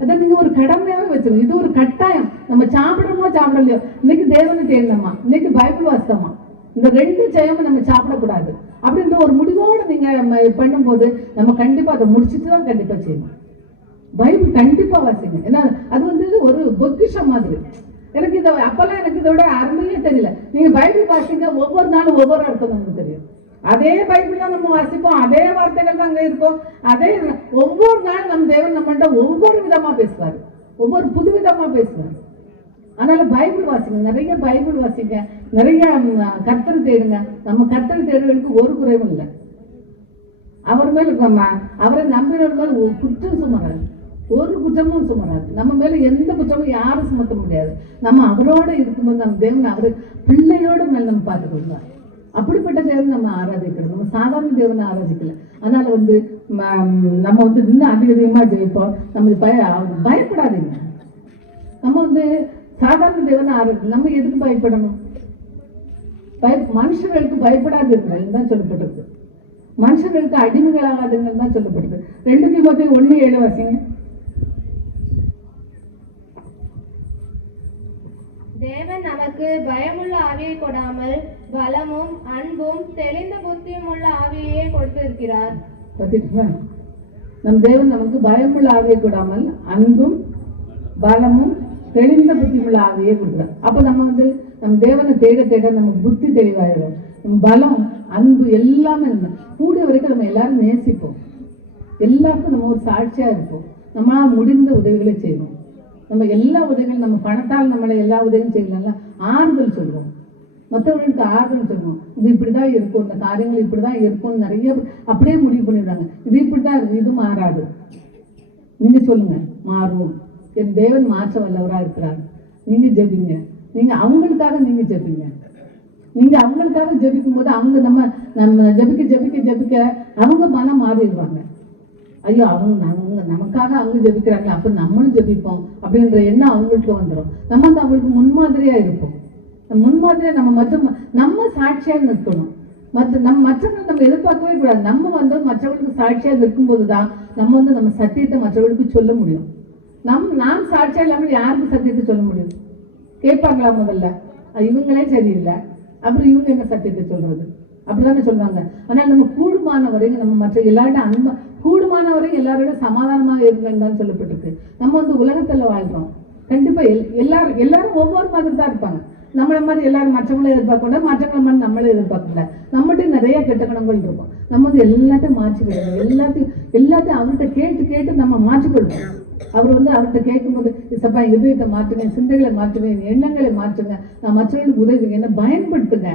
அதை நீங்க ஒரு கடமையாவே வச்சிருங்க. இது ஒரு கட்டாயம். நம்ம சாப்பிடணுமோ சாப்பிடலையோ இன்னைக்கு தேவனை தேடணுமா, இன்னைக்கு பைபிள் வாசித்தோமா, இந்த ரெண்டு ஜெயமும் நம்ம சாப்பிடக்கூடாது அப்படின்ற ஒரு முடிவோடு நீங்க பண்ணும்போது நம்ம கண்டிப்பா அதை முடிச்சுட்டு தான் கண்டிப்பா செய்யணும். பைபிள் கண்டிப்பா வாசிங்க. ஏன்னா அது வந்து ஒரு பொக்கிஷம் மாதிரி. எனக்கு இதை அப்பெல்லாம் எனக்கு இதோட அருமையே தெரியல. நீங்க பைபிள் வாசிங்க, ஒவ்வொரு நாளும் ஒவ்வொரு அர்த்தம் நமக்கு தெரியும். அதே பைபிள் தான் நம்ம வாசிப்போம், அதே வார்த்தைகள் தான் அங்க இருக்கும். அதே ஒவ்வொரு நாள் நம்ம தேவன் நம்மள்ட்ட ஒவ்வொரு விதமா பேசுவாரு, ஒவ்வொரு புதுவிதமா பேசுவாரு. அதனால பைபிள் வாசிங்க, நிறைய பைபிள் வாசிங்க, நிறைய கர்த்தரை தேடுங்க. நம்ம கர்த்தரை தேடுவதற்கு ஒரு குறைவும் இல்லை. அவர் மேல அவரை நம்பினவர்கள் குற்றம் சுமராது, ஒரு குற்றமும் சுமராது. நம்ம மேல எந்த குற்றமும் யாரும் சுமத்த முடியாது. நம்ம அவரோட இருக்கும்போது நம்ம தேவன் அவரு பிள்ளையோட மேல நம்ம பார்த்துக்கொள்வார். அப்படிப்பட்ட தேவன் நம்ம ஆராதிக்கிறோம், நம்ம சாதாரண தேவனை ஆராதிக்கல. அதனால வந்து நம்ம வந்து இன்னும் அதிகமா ஜெயிப்போம். நம்ம பயப்படாதீங்க. நம்ம வந்து சாதாரண தேவனை ஆராதிக்கணும். நம்ம எதுக்கு பயப்படணும்? மனுஷர்களுக்கு பயப்படாதீர்கள் தான் சொல்லப்பட்டிருக்கு. மனுஷர்களுக்கு அடிமைகளாகாதுங்கள் தான் சொல்லப்பட்டிருக்கு. 2 தீமோத்தேயு 1:7 வாசிங்க. தேவன் நமக்கு பயமுள்ள ஆவியை கொடாமல் பலமும் அன்பும் தெளிந்த புத்தியும் உள்ள ஆவியே கொடுத்திருக்கிறார். பார்த்தீங்களா? நம் தேவன் நமக்கு பயமுள்ள ஆவியை கொடாமல் அன்பும் பலமும் தெளிந்த புத்தியுள்ள ஆவியே கொடுக்குறார். அப்ப நம்ம வந்து நம்ம தேவனை தேட தேட நமக்கு புத்தி தெளிவாயிடும். நம்ம பலம் அன்பு எல்லாமே கூடிய வரைக்கும் நம்ம எல்லாரும் நேசிப்போம். எல்லாருக்கும் நம்ம ஒரு சாட்சியா இருப்போம். நம்மளால முடிந்த உதவிகளை செய்வோம். நம்ம எல்லா உதவிகளும் நம்ம பணத்தால் நம்மளை எல்லா உதவியும் செய்யலாம். ஆறுதல் சொல்லுவோம், மற்றவர்களுக்கு ஆறுதல் சொல்லுவோம். இது இப்படிதான் இருக்கும், இந்த காரியங்கள் இப்படிதான் இருக்கும்னு நிறைய அப்படியே முடிவு பண்ணிடுறாங்க. இது இப்படிதான் இருக்கு, இது மாறாது. நீங்க சொல்லுங்க, மாறுவோம். என் தேவன் மாற்ற வல்லவரா இருக்கிறார். நீங்க ஜெபிங்க, நீங்க அவங்களுக்காக நீங்க ஜெபிங்க. நீங்க அவங்களுக்காக ஜெபிக்கும் போது அவங்க நம்ம ஜெபிக்க அவங்க மனம் மாறிடுவாங்க. ஐயோ அவங்க நமக்காக அவங்க ஜெபிக்கிறாங்க, அப்ப நம்மளும் ஜெபிப்போம் அப்படின்ற எண்ணம் அவங்களுக்கு வந்துடும். நம்ம வந்து அவங்களுக்கு முன்மாதிரியா இருப்போம். முன்மாதிரியா நம்ம சாட்சியா நிற்கணும். மற்றவங்களை நம்ம எதிர்பார்க்கவே கூடாது. நம்ம வந்து மற்றவர்களுக்கு சாட்சியா நிற்கும்போது தான் நம்ம வந்து நம்ம சத்தியத்தை மற்றவர்களுக்கு சொல்ல முடியும். நான் சாட்சியா இல்லாமல் யாருக்கு சத்தியத்தை சொல்ல முடியும்? கேட்பாங்களா? முதல்ல இவங்களே சரியில்லை, அப்புறம் இவங்க என்ன சத்தியத்தை சொல்றது? அப்படிதானே சொல்லுவாங்க. ஆனால் நம்ம கூடுமான வரைக்கும் நம்ம மற்ற எல்லார்டும் அன்பா, கூடுமான வரைக்கும் எல்லாரோட சமாதானமாக இருங்கன்னு சொல்லப்பட்டிருக்கு. நம்ம வந்து உலகத்துல வாழ்றோம். கண்டிப்பா எல்லாரும் ஒவ்வொரு மாதிரி தான் இருப்பாங்க. நம்மள மாதிரி எல்லாரும் மற்றவங்களே எதிர்பார்க்க கூடாது, மற்றவங்கள மாதிரி நம்மளே எதிர்பார்க்க கூடாது. நம்மகிட்ட நிறைய கெட்ட குணங்கள் இருக்கும். நம்ம வந்து எல்லாத்தையும் மாற்றிக்கிடணும். எல்லாத்தையும் அவர்கிட்ட கேட்டு நம்ம மாற்றிக்கொள்ளணும். அவர் வந்து அவர்கிட்ட கேட்கும்போது, சப்பா என் இதயத்தை மாற்றுங்க, சிந்தைகளை மாற்றுங்க, என் எண்ணங்களை மாற்றுங்க, நான் மற்றவர்களுக்கு உதவுங்க, என்ன பயன்படுத்துங்க,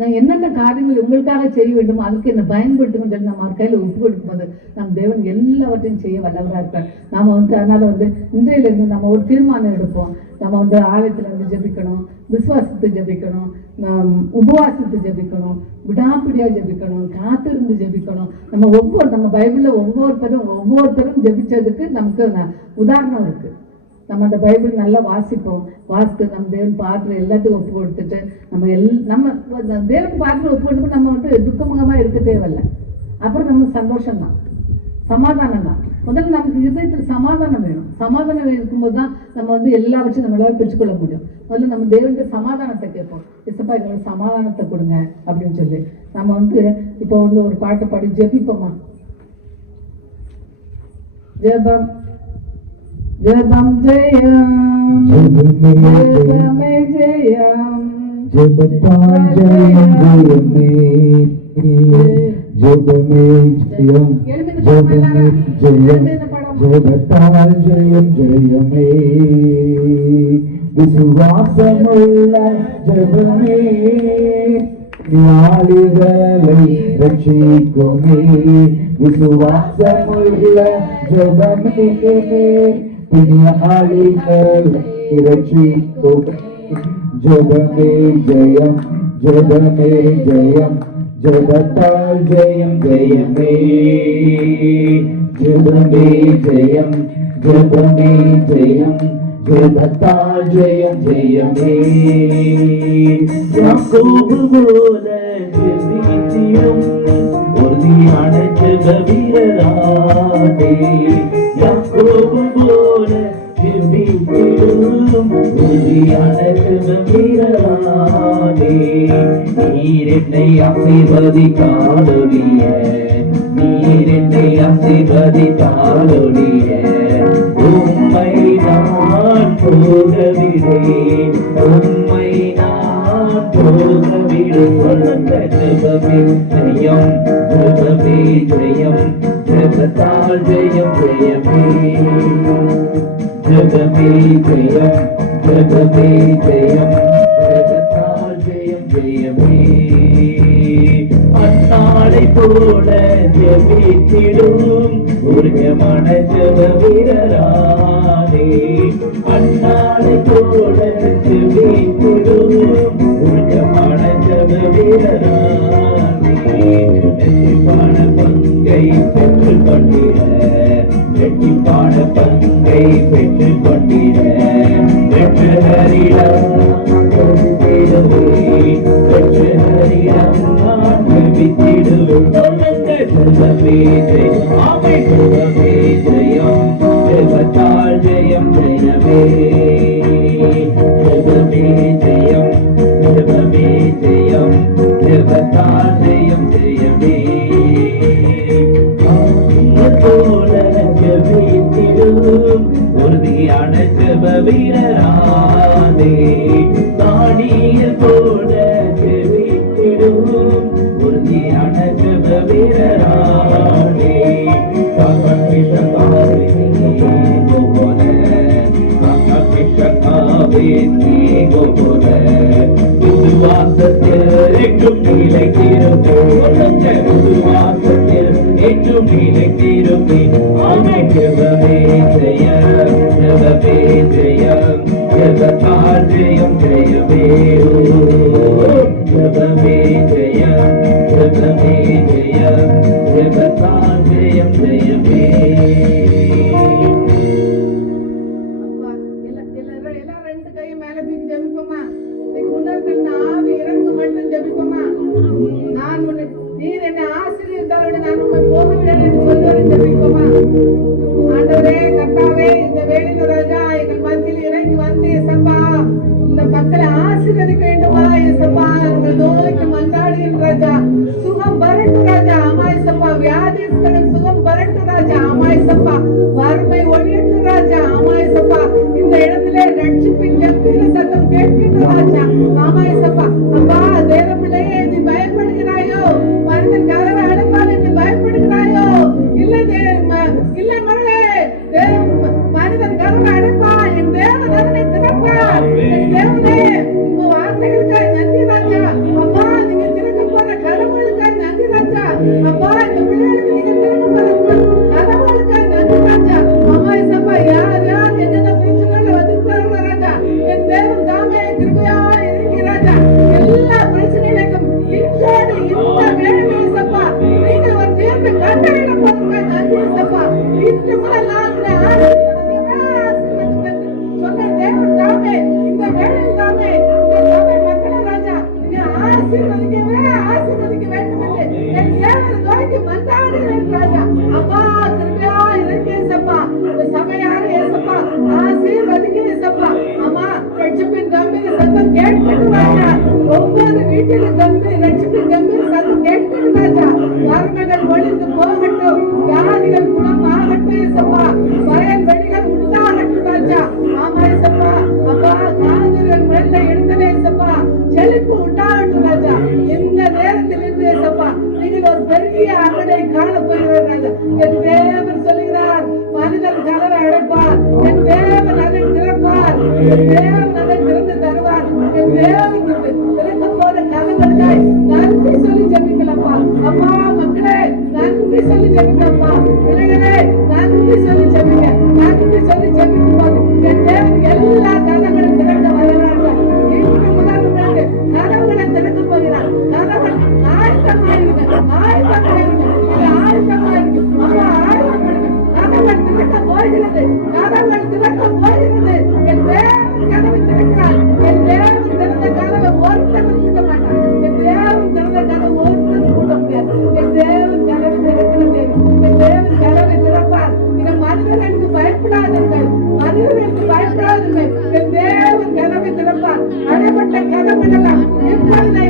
நான் என்னென்ன காரியங்கள் உங்களுக்காக செய்ய வேண்டுமோ அதுக்கு என்ன பயன்படுத்துங்கன்னு சொல்லி நம்ம அவர் கையில் ஒப்பு கொடுக்கும்போது நம் தேவன் எல்லாவற்றையும் செய்ய வல்லவராக இருப்பார். நாம் வந்து அதனால வந்து இன்றையிலிருந்து நம்ம ஒரு தீர்மானம் எடுப்போம். நம்ம வந்து ஆலயத்தில் வந்து ஜெபிக்கணும், விசுவாசத்தை ஜெபிக்கணும், உபவாசத்தை ஜெபிக்கணும், விடாப்பிடியா ஜெபிக்கணும், காத்திருந்து ஜெபிக்கணும். நம்ம பைபிளில் ஒவ்வொருத்தரும் ஜெபிச்சதுக்கு நமக்கு உதாரணம் இருக்கு. நம்ம அந்த பைபிள் நல்லா வாசித்து நம்ம தேவன் பாத்திரம் எல்லாத்துக்கும் ஒப்பு கொடுத்துட்டு நம்ம தேவன் பாத்திரம் ஒப்பு கொடுத்து நம்ம வந்து துக்கமுகமா இருக்க தேவையில்லை. அப்புறம் நம்ம சந்தோஷம்தான், சமாதானம் தான். முதல்ல நமக்கு இதயத்தில் சமாதானம் வேணும். சமாதானம் இருக்கும்போது தான் நம்ம வந்து எல்லாவற்றையும் நம்மளால பெற்றுக்கொள்ள முடியும். முதல்ல நம்ம தேவனுக்கு சமாதானத்தை கேட்போம். இசப்பா எங்களுக்கு சமாதானத்தை கொடுங்க அப்படின்னு சொல்லி நம்ம வந்து இப்போ வந்து ஒரு பாட்டு பாடி ஜெபிப்போமா? ஜெபம் ஜெபம் ஜெயம் ஜெபமே ஜெயம் ஜெபத்தால் ஜெயம் ஜெயமே ஜெபமே ஜெயம் ஜெபமே ஜெயம் ஜெபத்தால் ஜெயம் ஜெயமே விசுவாசமுள்ள ஜெபமே ஞாலிகளை ரட்சிக்குமே விசுவாசமுள்ள ஜெபமே ஞாலிகளை ரட்சிக்குமே ஜெபமே ஜெயம் ஜெபமே ஜெயம் ஜெபத்தால் ஜெயம் ஜெயமே ஜெபமே ஜெயம் ஜெபமே ஜெயம் ஜெபத்தால் ஜெயம் ஜெயமே யாக்கோபு போல ஜெபித்திடும் உறுதியான ஜெப வீரரானே யாக்கோபு போல ஜெபித்திடும் உறுதியான ஜெப வீரரானே நீர் என்னை ஆசீர்வதித்தாலொழிய நீர் என்னை ஆசீர்வதித்தாலொழிய உம்மை நான் போகவிடேன் உம்மை நான் போகவிடேன் ஜெபமே ஜெயம் ஜெபமே ஜெயம் ஜெபத்தால் ஜெயம் ஜெயமே ஜெபமே ஜெயம் ஜெபமே ஜெயம் ஜெபத்தால் ஜெயம் ஜெயமே அந்நாளை போல ஜெபித்திடும் உருகமான ஜெப வீரரானே அந்நாளை போல ஜெபித்திடும் உருகமான ஜெப வீரரானே இரட்டிப்பான பங்கை பெற்றுக் கொண்டிட இரட்டிப்பான பங்கை பெற்றுக் கொண்டிட பெற்றஹரிடம் கொடுத்திடுவே பெற்றஹரிடம் நான் ஜெபித்திடுவேன் ஜெபமே ஜெயம் ஆமை ஜெபமே ஜெயம் ஜெபத்தால் ஜெயம் ஜெயமே ஜெபமே ஜெயம் ஜெபமே ஜெயம் ஜெபத்தால் ஜெயம் ஜெயமே போல ஜெபித்திடும் உறுதியான ஜெப வீரரானே தானியேல் போல ஜெபித்திடும் உறுதியான ஜெப வீரரானே விசுவாசத்தில் என்றும் நிலைத்திருப்போம் விசுவாசத்தில் என்றும் நிலைத்திருப்பேன் ஆமை ஜெபமே ஜெயம் ஜெபமே ஜெயம் ஜெபத்தால் ஜெயம் ஜெயமே உள்ளத்தில் ஆவி இறங்கு மட்டும் ஜெபிப்போமா? நான் உன்னை நீர் என்னை ஆசீர்வதித்தாலோடு நான் உம்மை போகவில்லை என்று சொல்லுவதை ஜெபிப்போமா? ஆண்டவரே கர்த்தாவே, இந்த வேளையில ராஜா எங்கள் மத்தியில் இறங்கி வந்து இயேசப்பா இந்த மக்களை ஆசீர்வதிக்க வேண்டுமா இயேசப்பா? உங்கள் நோய்க்கு மன்றாடுகின்ற ராஜா சுகம் வரட்டும் ராஜா. ஆமாயசப்பா, வியாதிஸ்தர்கள் சுகம் வரட்டும் ராஜா. ஆமாயசப்பா, வறுமை ஒழியட்டும் ராஜா. ஆமாயசப்பா, இந்த இடத்திலே ரட்சிப்பின் கம்பீர சத்தம் கேட்கின்ற ராஜா. ஆமாயசப்பா, அப்பா தேவ பிள்ளையே நீ பயப்படுகிறாயோ? மனிதன் கதவை அடைப்பால் என்று பயப்படுகிறாயோ? இல்லை இல்லை மகளே, மனிதன் கதவை அடைப்பால் என் தேவன் அதனை திறப்பார். என் தேவனே உங்க வார்த்தைகளுக்காக நன்றி ராஜா. அப்பா நீங்க திறக்க போற கதவுகளுக்காக நன்றி ராஜா. அப்பா இந்த பிள்ளைகளுக்கு நீங்க திறக்க போற கதவுகளுக்காக நன்றி ராஜா. அம்மா இசப்பா யார் யார் என்னென்ன பிரச்சனைகள் வந்திருக்கிறார்கள் ராஜா, என் தேவன் தாமே கிருபையா இறங்கி ராஜா எல்லா பிரச்சனைகளுக்கும் இன்றோடு இந்த வேலை இசப்பா நீங்கள் ஒரு தீர்வு கண்டறிட போறதுக்காக நன்றி இசப்பா. இன்று முதல் நான் சொன்ன தேவன் தாமே இந்த வேலையில் தாமே இந்த சபை மக்களை ராஜா நீங்க ஆசீர்வதிக்க வேண்டும் என்று என் தேவன் நோக்கி மன்றாடுகிறேன் ராஜா. அப்பா கிருபையா இறங்கி இயேசப்பா இந்த சபையார் இயேசப்பா ஆசீர்வதிக்க இயேசப்பா. அம்மா ரட்சிப்பின் கம்பீர சத்தம் கேட்கணும் ராஜா. ஒவ்வொரு வீட்டிலும் ரட்சிப்பின் கம்பீர சத்தம் கேட்கணும் ராஜா. வறுமைகள் ஒழிந்து போகட்டும், வியாதிகள் குணமாகட்டும் இயேசப்பா. வயல்வெளிகள் உண்டாகட்டும் ராஜா. ஆமா இயேசப்பா, அப்பா காதுகள் மெல்ல எழுந்தலே இயேசப்பா செழிப்பு உண்டாகட்டும் ராஜா. இந்த நேரத்தில் இருந்து இயேசப்பா நீங்கள் ஒரு பெரிய அகடை காண போகிறீர்கள் ராஜா. என் தேவன் சொல்லுகிறார், மனிதன் கதவை அடைப்பார், என் தேவன் அதை திறப்பார், என் தேவன் அதை திறந்து தருவார். என் தேவன் திறக்க போற கதவுகளுக்காய் நன்றி சொல்லி ஜெபிக்கலப்பா. அப்பா மக்களே நன்றி சொல்லி ஜெபிக்கப்பா. பிள்ளைகளே நன்றி சொல்லி ஜெபிக்க, நன்றி சொல்லி ஜெபிக்கும் போது என் தேவன் எல்லா கதவுகளும் திறக்க வருகிறார்கள். இன்று முதல் உங்களுக்கு கதவுகளை திறக்க போகிறார். கதவுகள் ஆயத்தமாயிருக்கு, ஆயத்தமாயிருக்கு, ஆயத்தமாயிருக்கு. அப்பா ஆயத்தப்படுங்க. கதவுகள் திறக்க போகிறது, கதவுகள் திறக்க போகிறது. என் தேவன் கதவை திறக்கிறார். என் தேவன் திறந்த கதவை ஒருத்தரும் திறக்க மாட்டார். என் தேவன் திறந்த கதவை ஒருத்தரும் கூட்ட முடியாது. என் தேவன் கதவை திறக்கிறது. என் தேவன் கதவை திறப்பார். நீங்க மனிதர்களுக்கு பயப்படாதீர்கள், மனிதர்களுக்கு பயப்படாதீர்கள். என் தேவன் கதவை திறப்பார். அடைப்பட்ட கதவுகளெல்லாம் இப்பொழுதே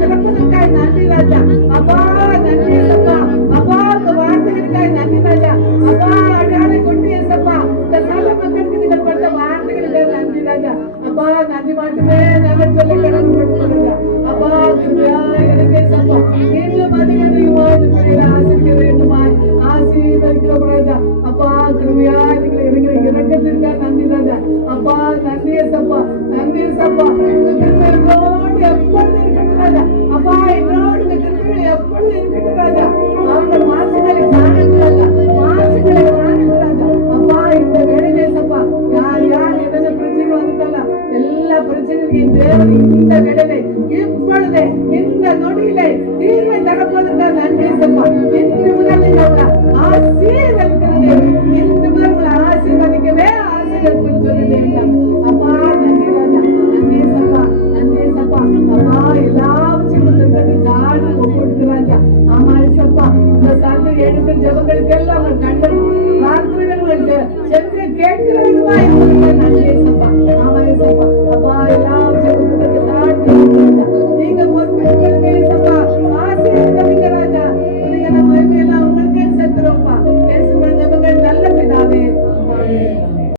திறப்பதற்காக நன்றி ராஜா. அப்பா நன்றி அப்பா. அப்பா உங்க வார்த்தைகளுக்காக நன்றி ராஜா. அப்பா அடையாளை கொண்டு ஏசப்பா இந்த நல்ல மக்களுக்கு நீங்கள் கொடுத்த வார்த்தைகளுக்காக நன்றி ராஜா. அப்பா நன்றி மட்டுமே நாங்கள் சொல்ல கடமைப்பட்டு அப்பா கிருபையா எனக்கு ஏசப்பா இன்னும் அதிகமாய் ஆசிரிக்க வேண்டுமாய் ஆசீர்வதிக்கிறோம் ராஜா. அப்பா கிருபையா நீங்கள் இருக்கிற இறக்கத்திற்காக நன்றி ராஜா. அப்பா நன்றி ஏசப்பா, நன்றி ஏசப்பா. உங்க கிருபை எங்களோடு எப்பொழுது இருக்கட்டும் ராஜா. அப்பா எங்களோடு உங்க கிருபை எப்பொழுது இருக்கட்டும் ராஜா. நாங்கள் மாசுகளை காணுங்களா, மாசுகளை காணுங்களாஜா. அப்பா இந்த வேலையிலே ஏசப்பா யார் யார் என்னென்ன பிரச்சனை வந்துட்டாலும் எல்லா பிரச்சனையும் தேவன் இந்த வேலையிலே இப்பொழுதே இந்த நொடியிலே தீர்வை தரப்போவதற்காக நன்றி ஏசப்பா. இன்று முதல் உங்களை ஆசீர்வதிக்கிறது, இன்று முதல் உங்களை ஆசீர்வதிக்கவே ஆசீர்வதிக்கணும்னு சொல்லிட்டு அப்பா நன்றி ராஜா. நன்றி ஏசப்பா, நன்றி ஏசப்பா. அப்பா எல்லாவற்றையும் தாழ்வு ஒப்புடுக்கிறாஜா. ஆமா ஏசப்பா இந்த தந்தை எடுக்கிற ஜபங்களுக்கெல்லாம் அவர் கண்கள் பிரார்த்தனைகள் சென்று கேட்கிறவர்களா இருக்கிறது. நன்றி ஏசப்பா. ஆமா ஏசப்பா.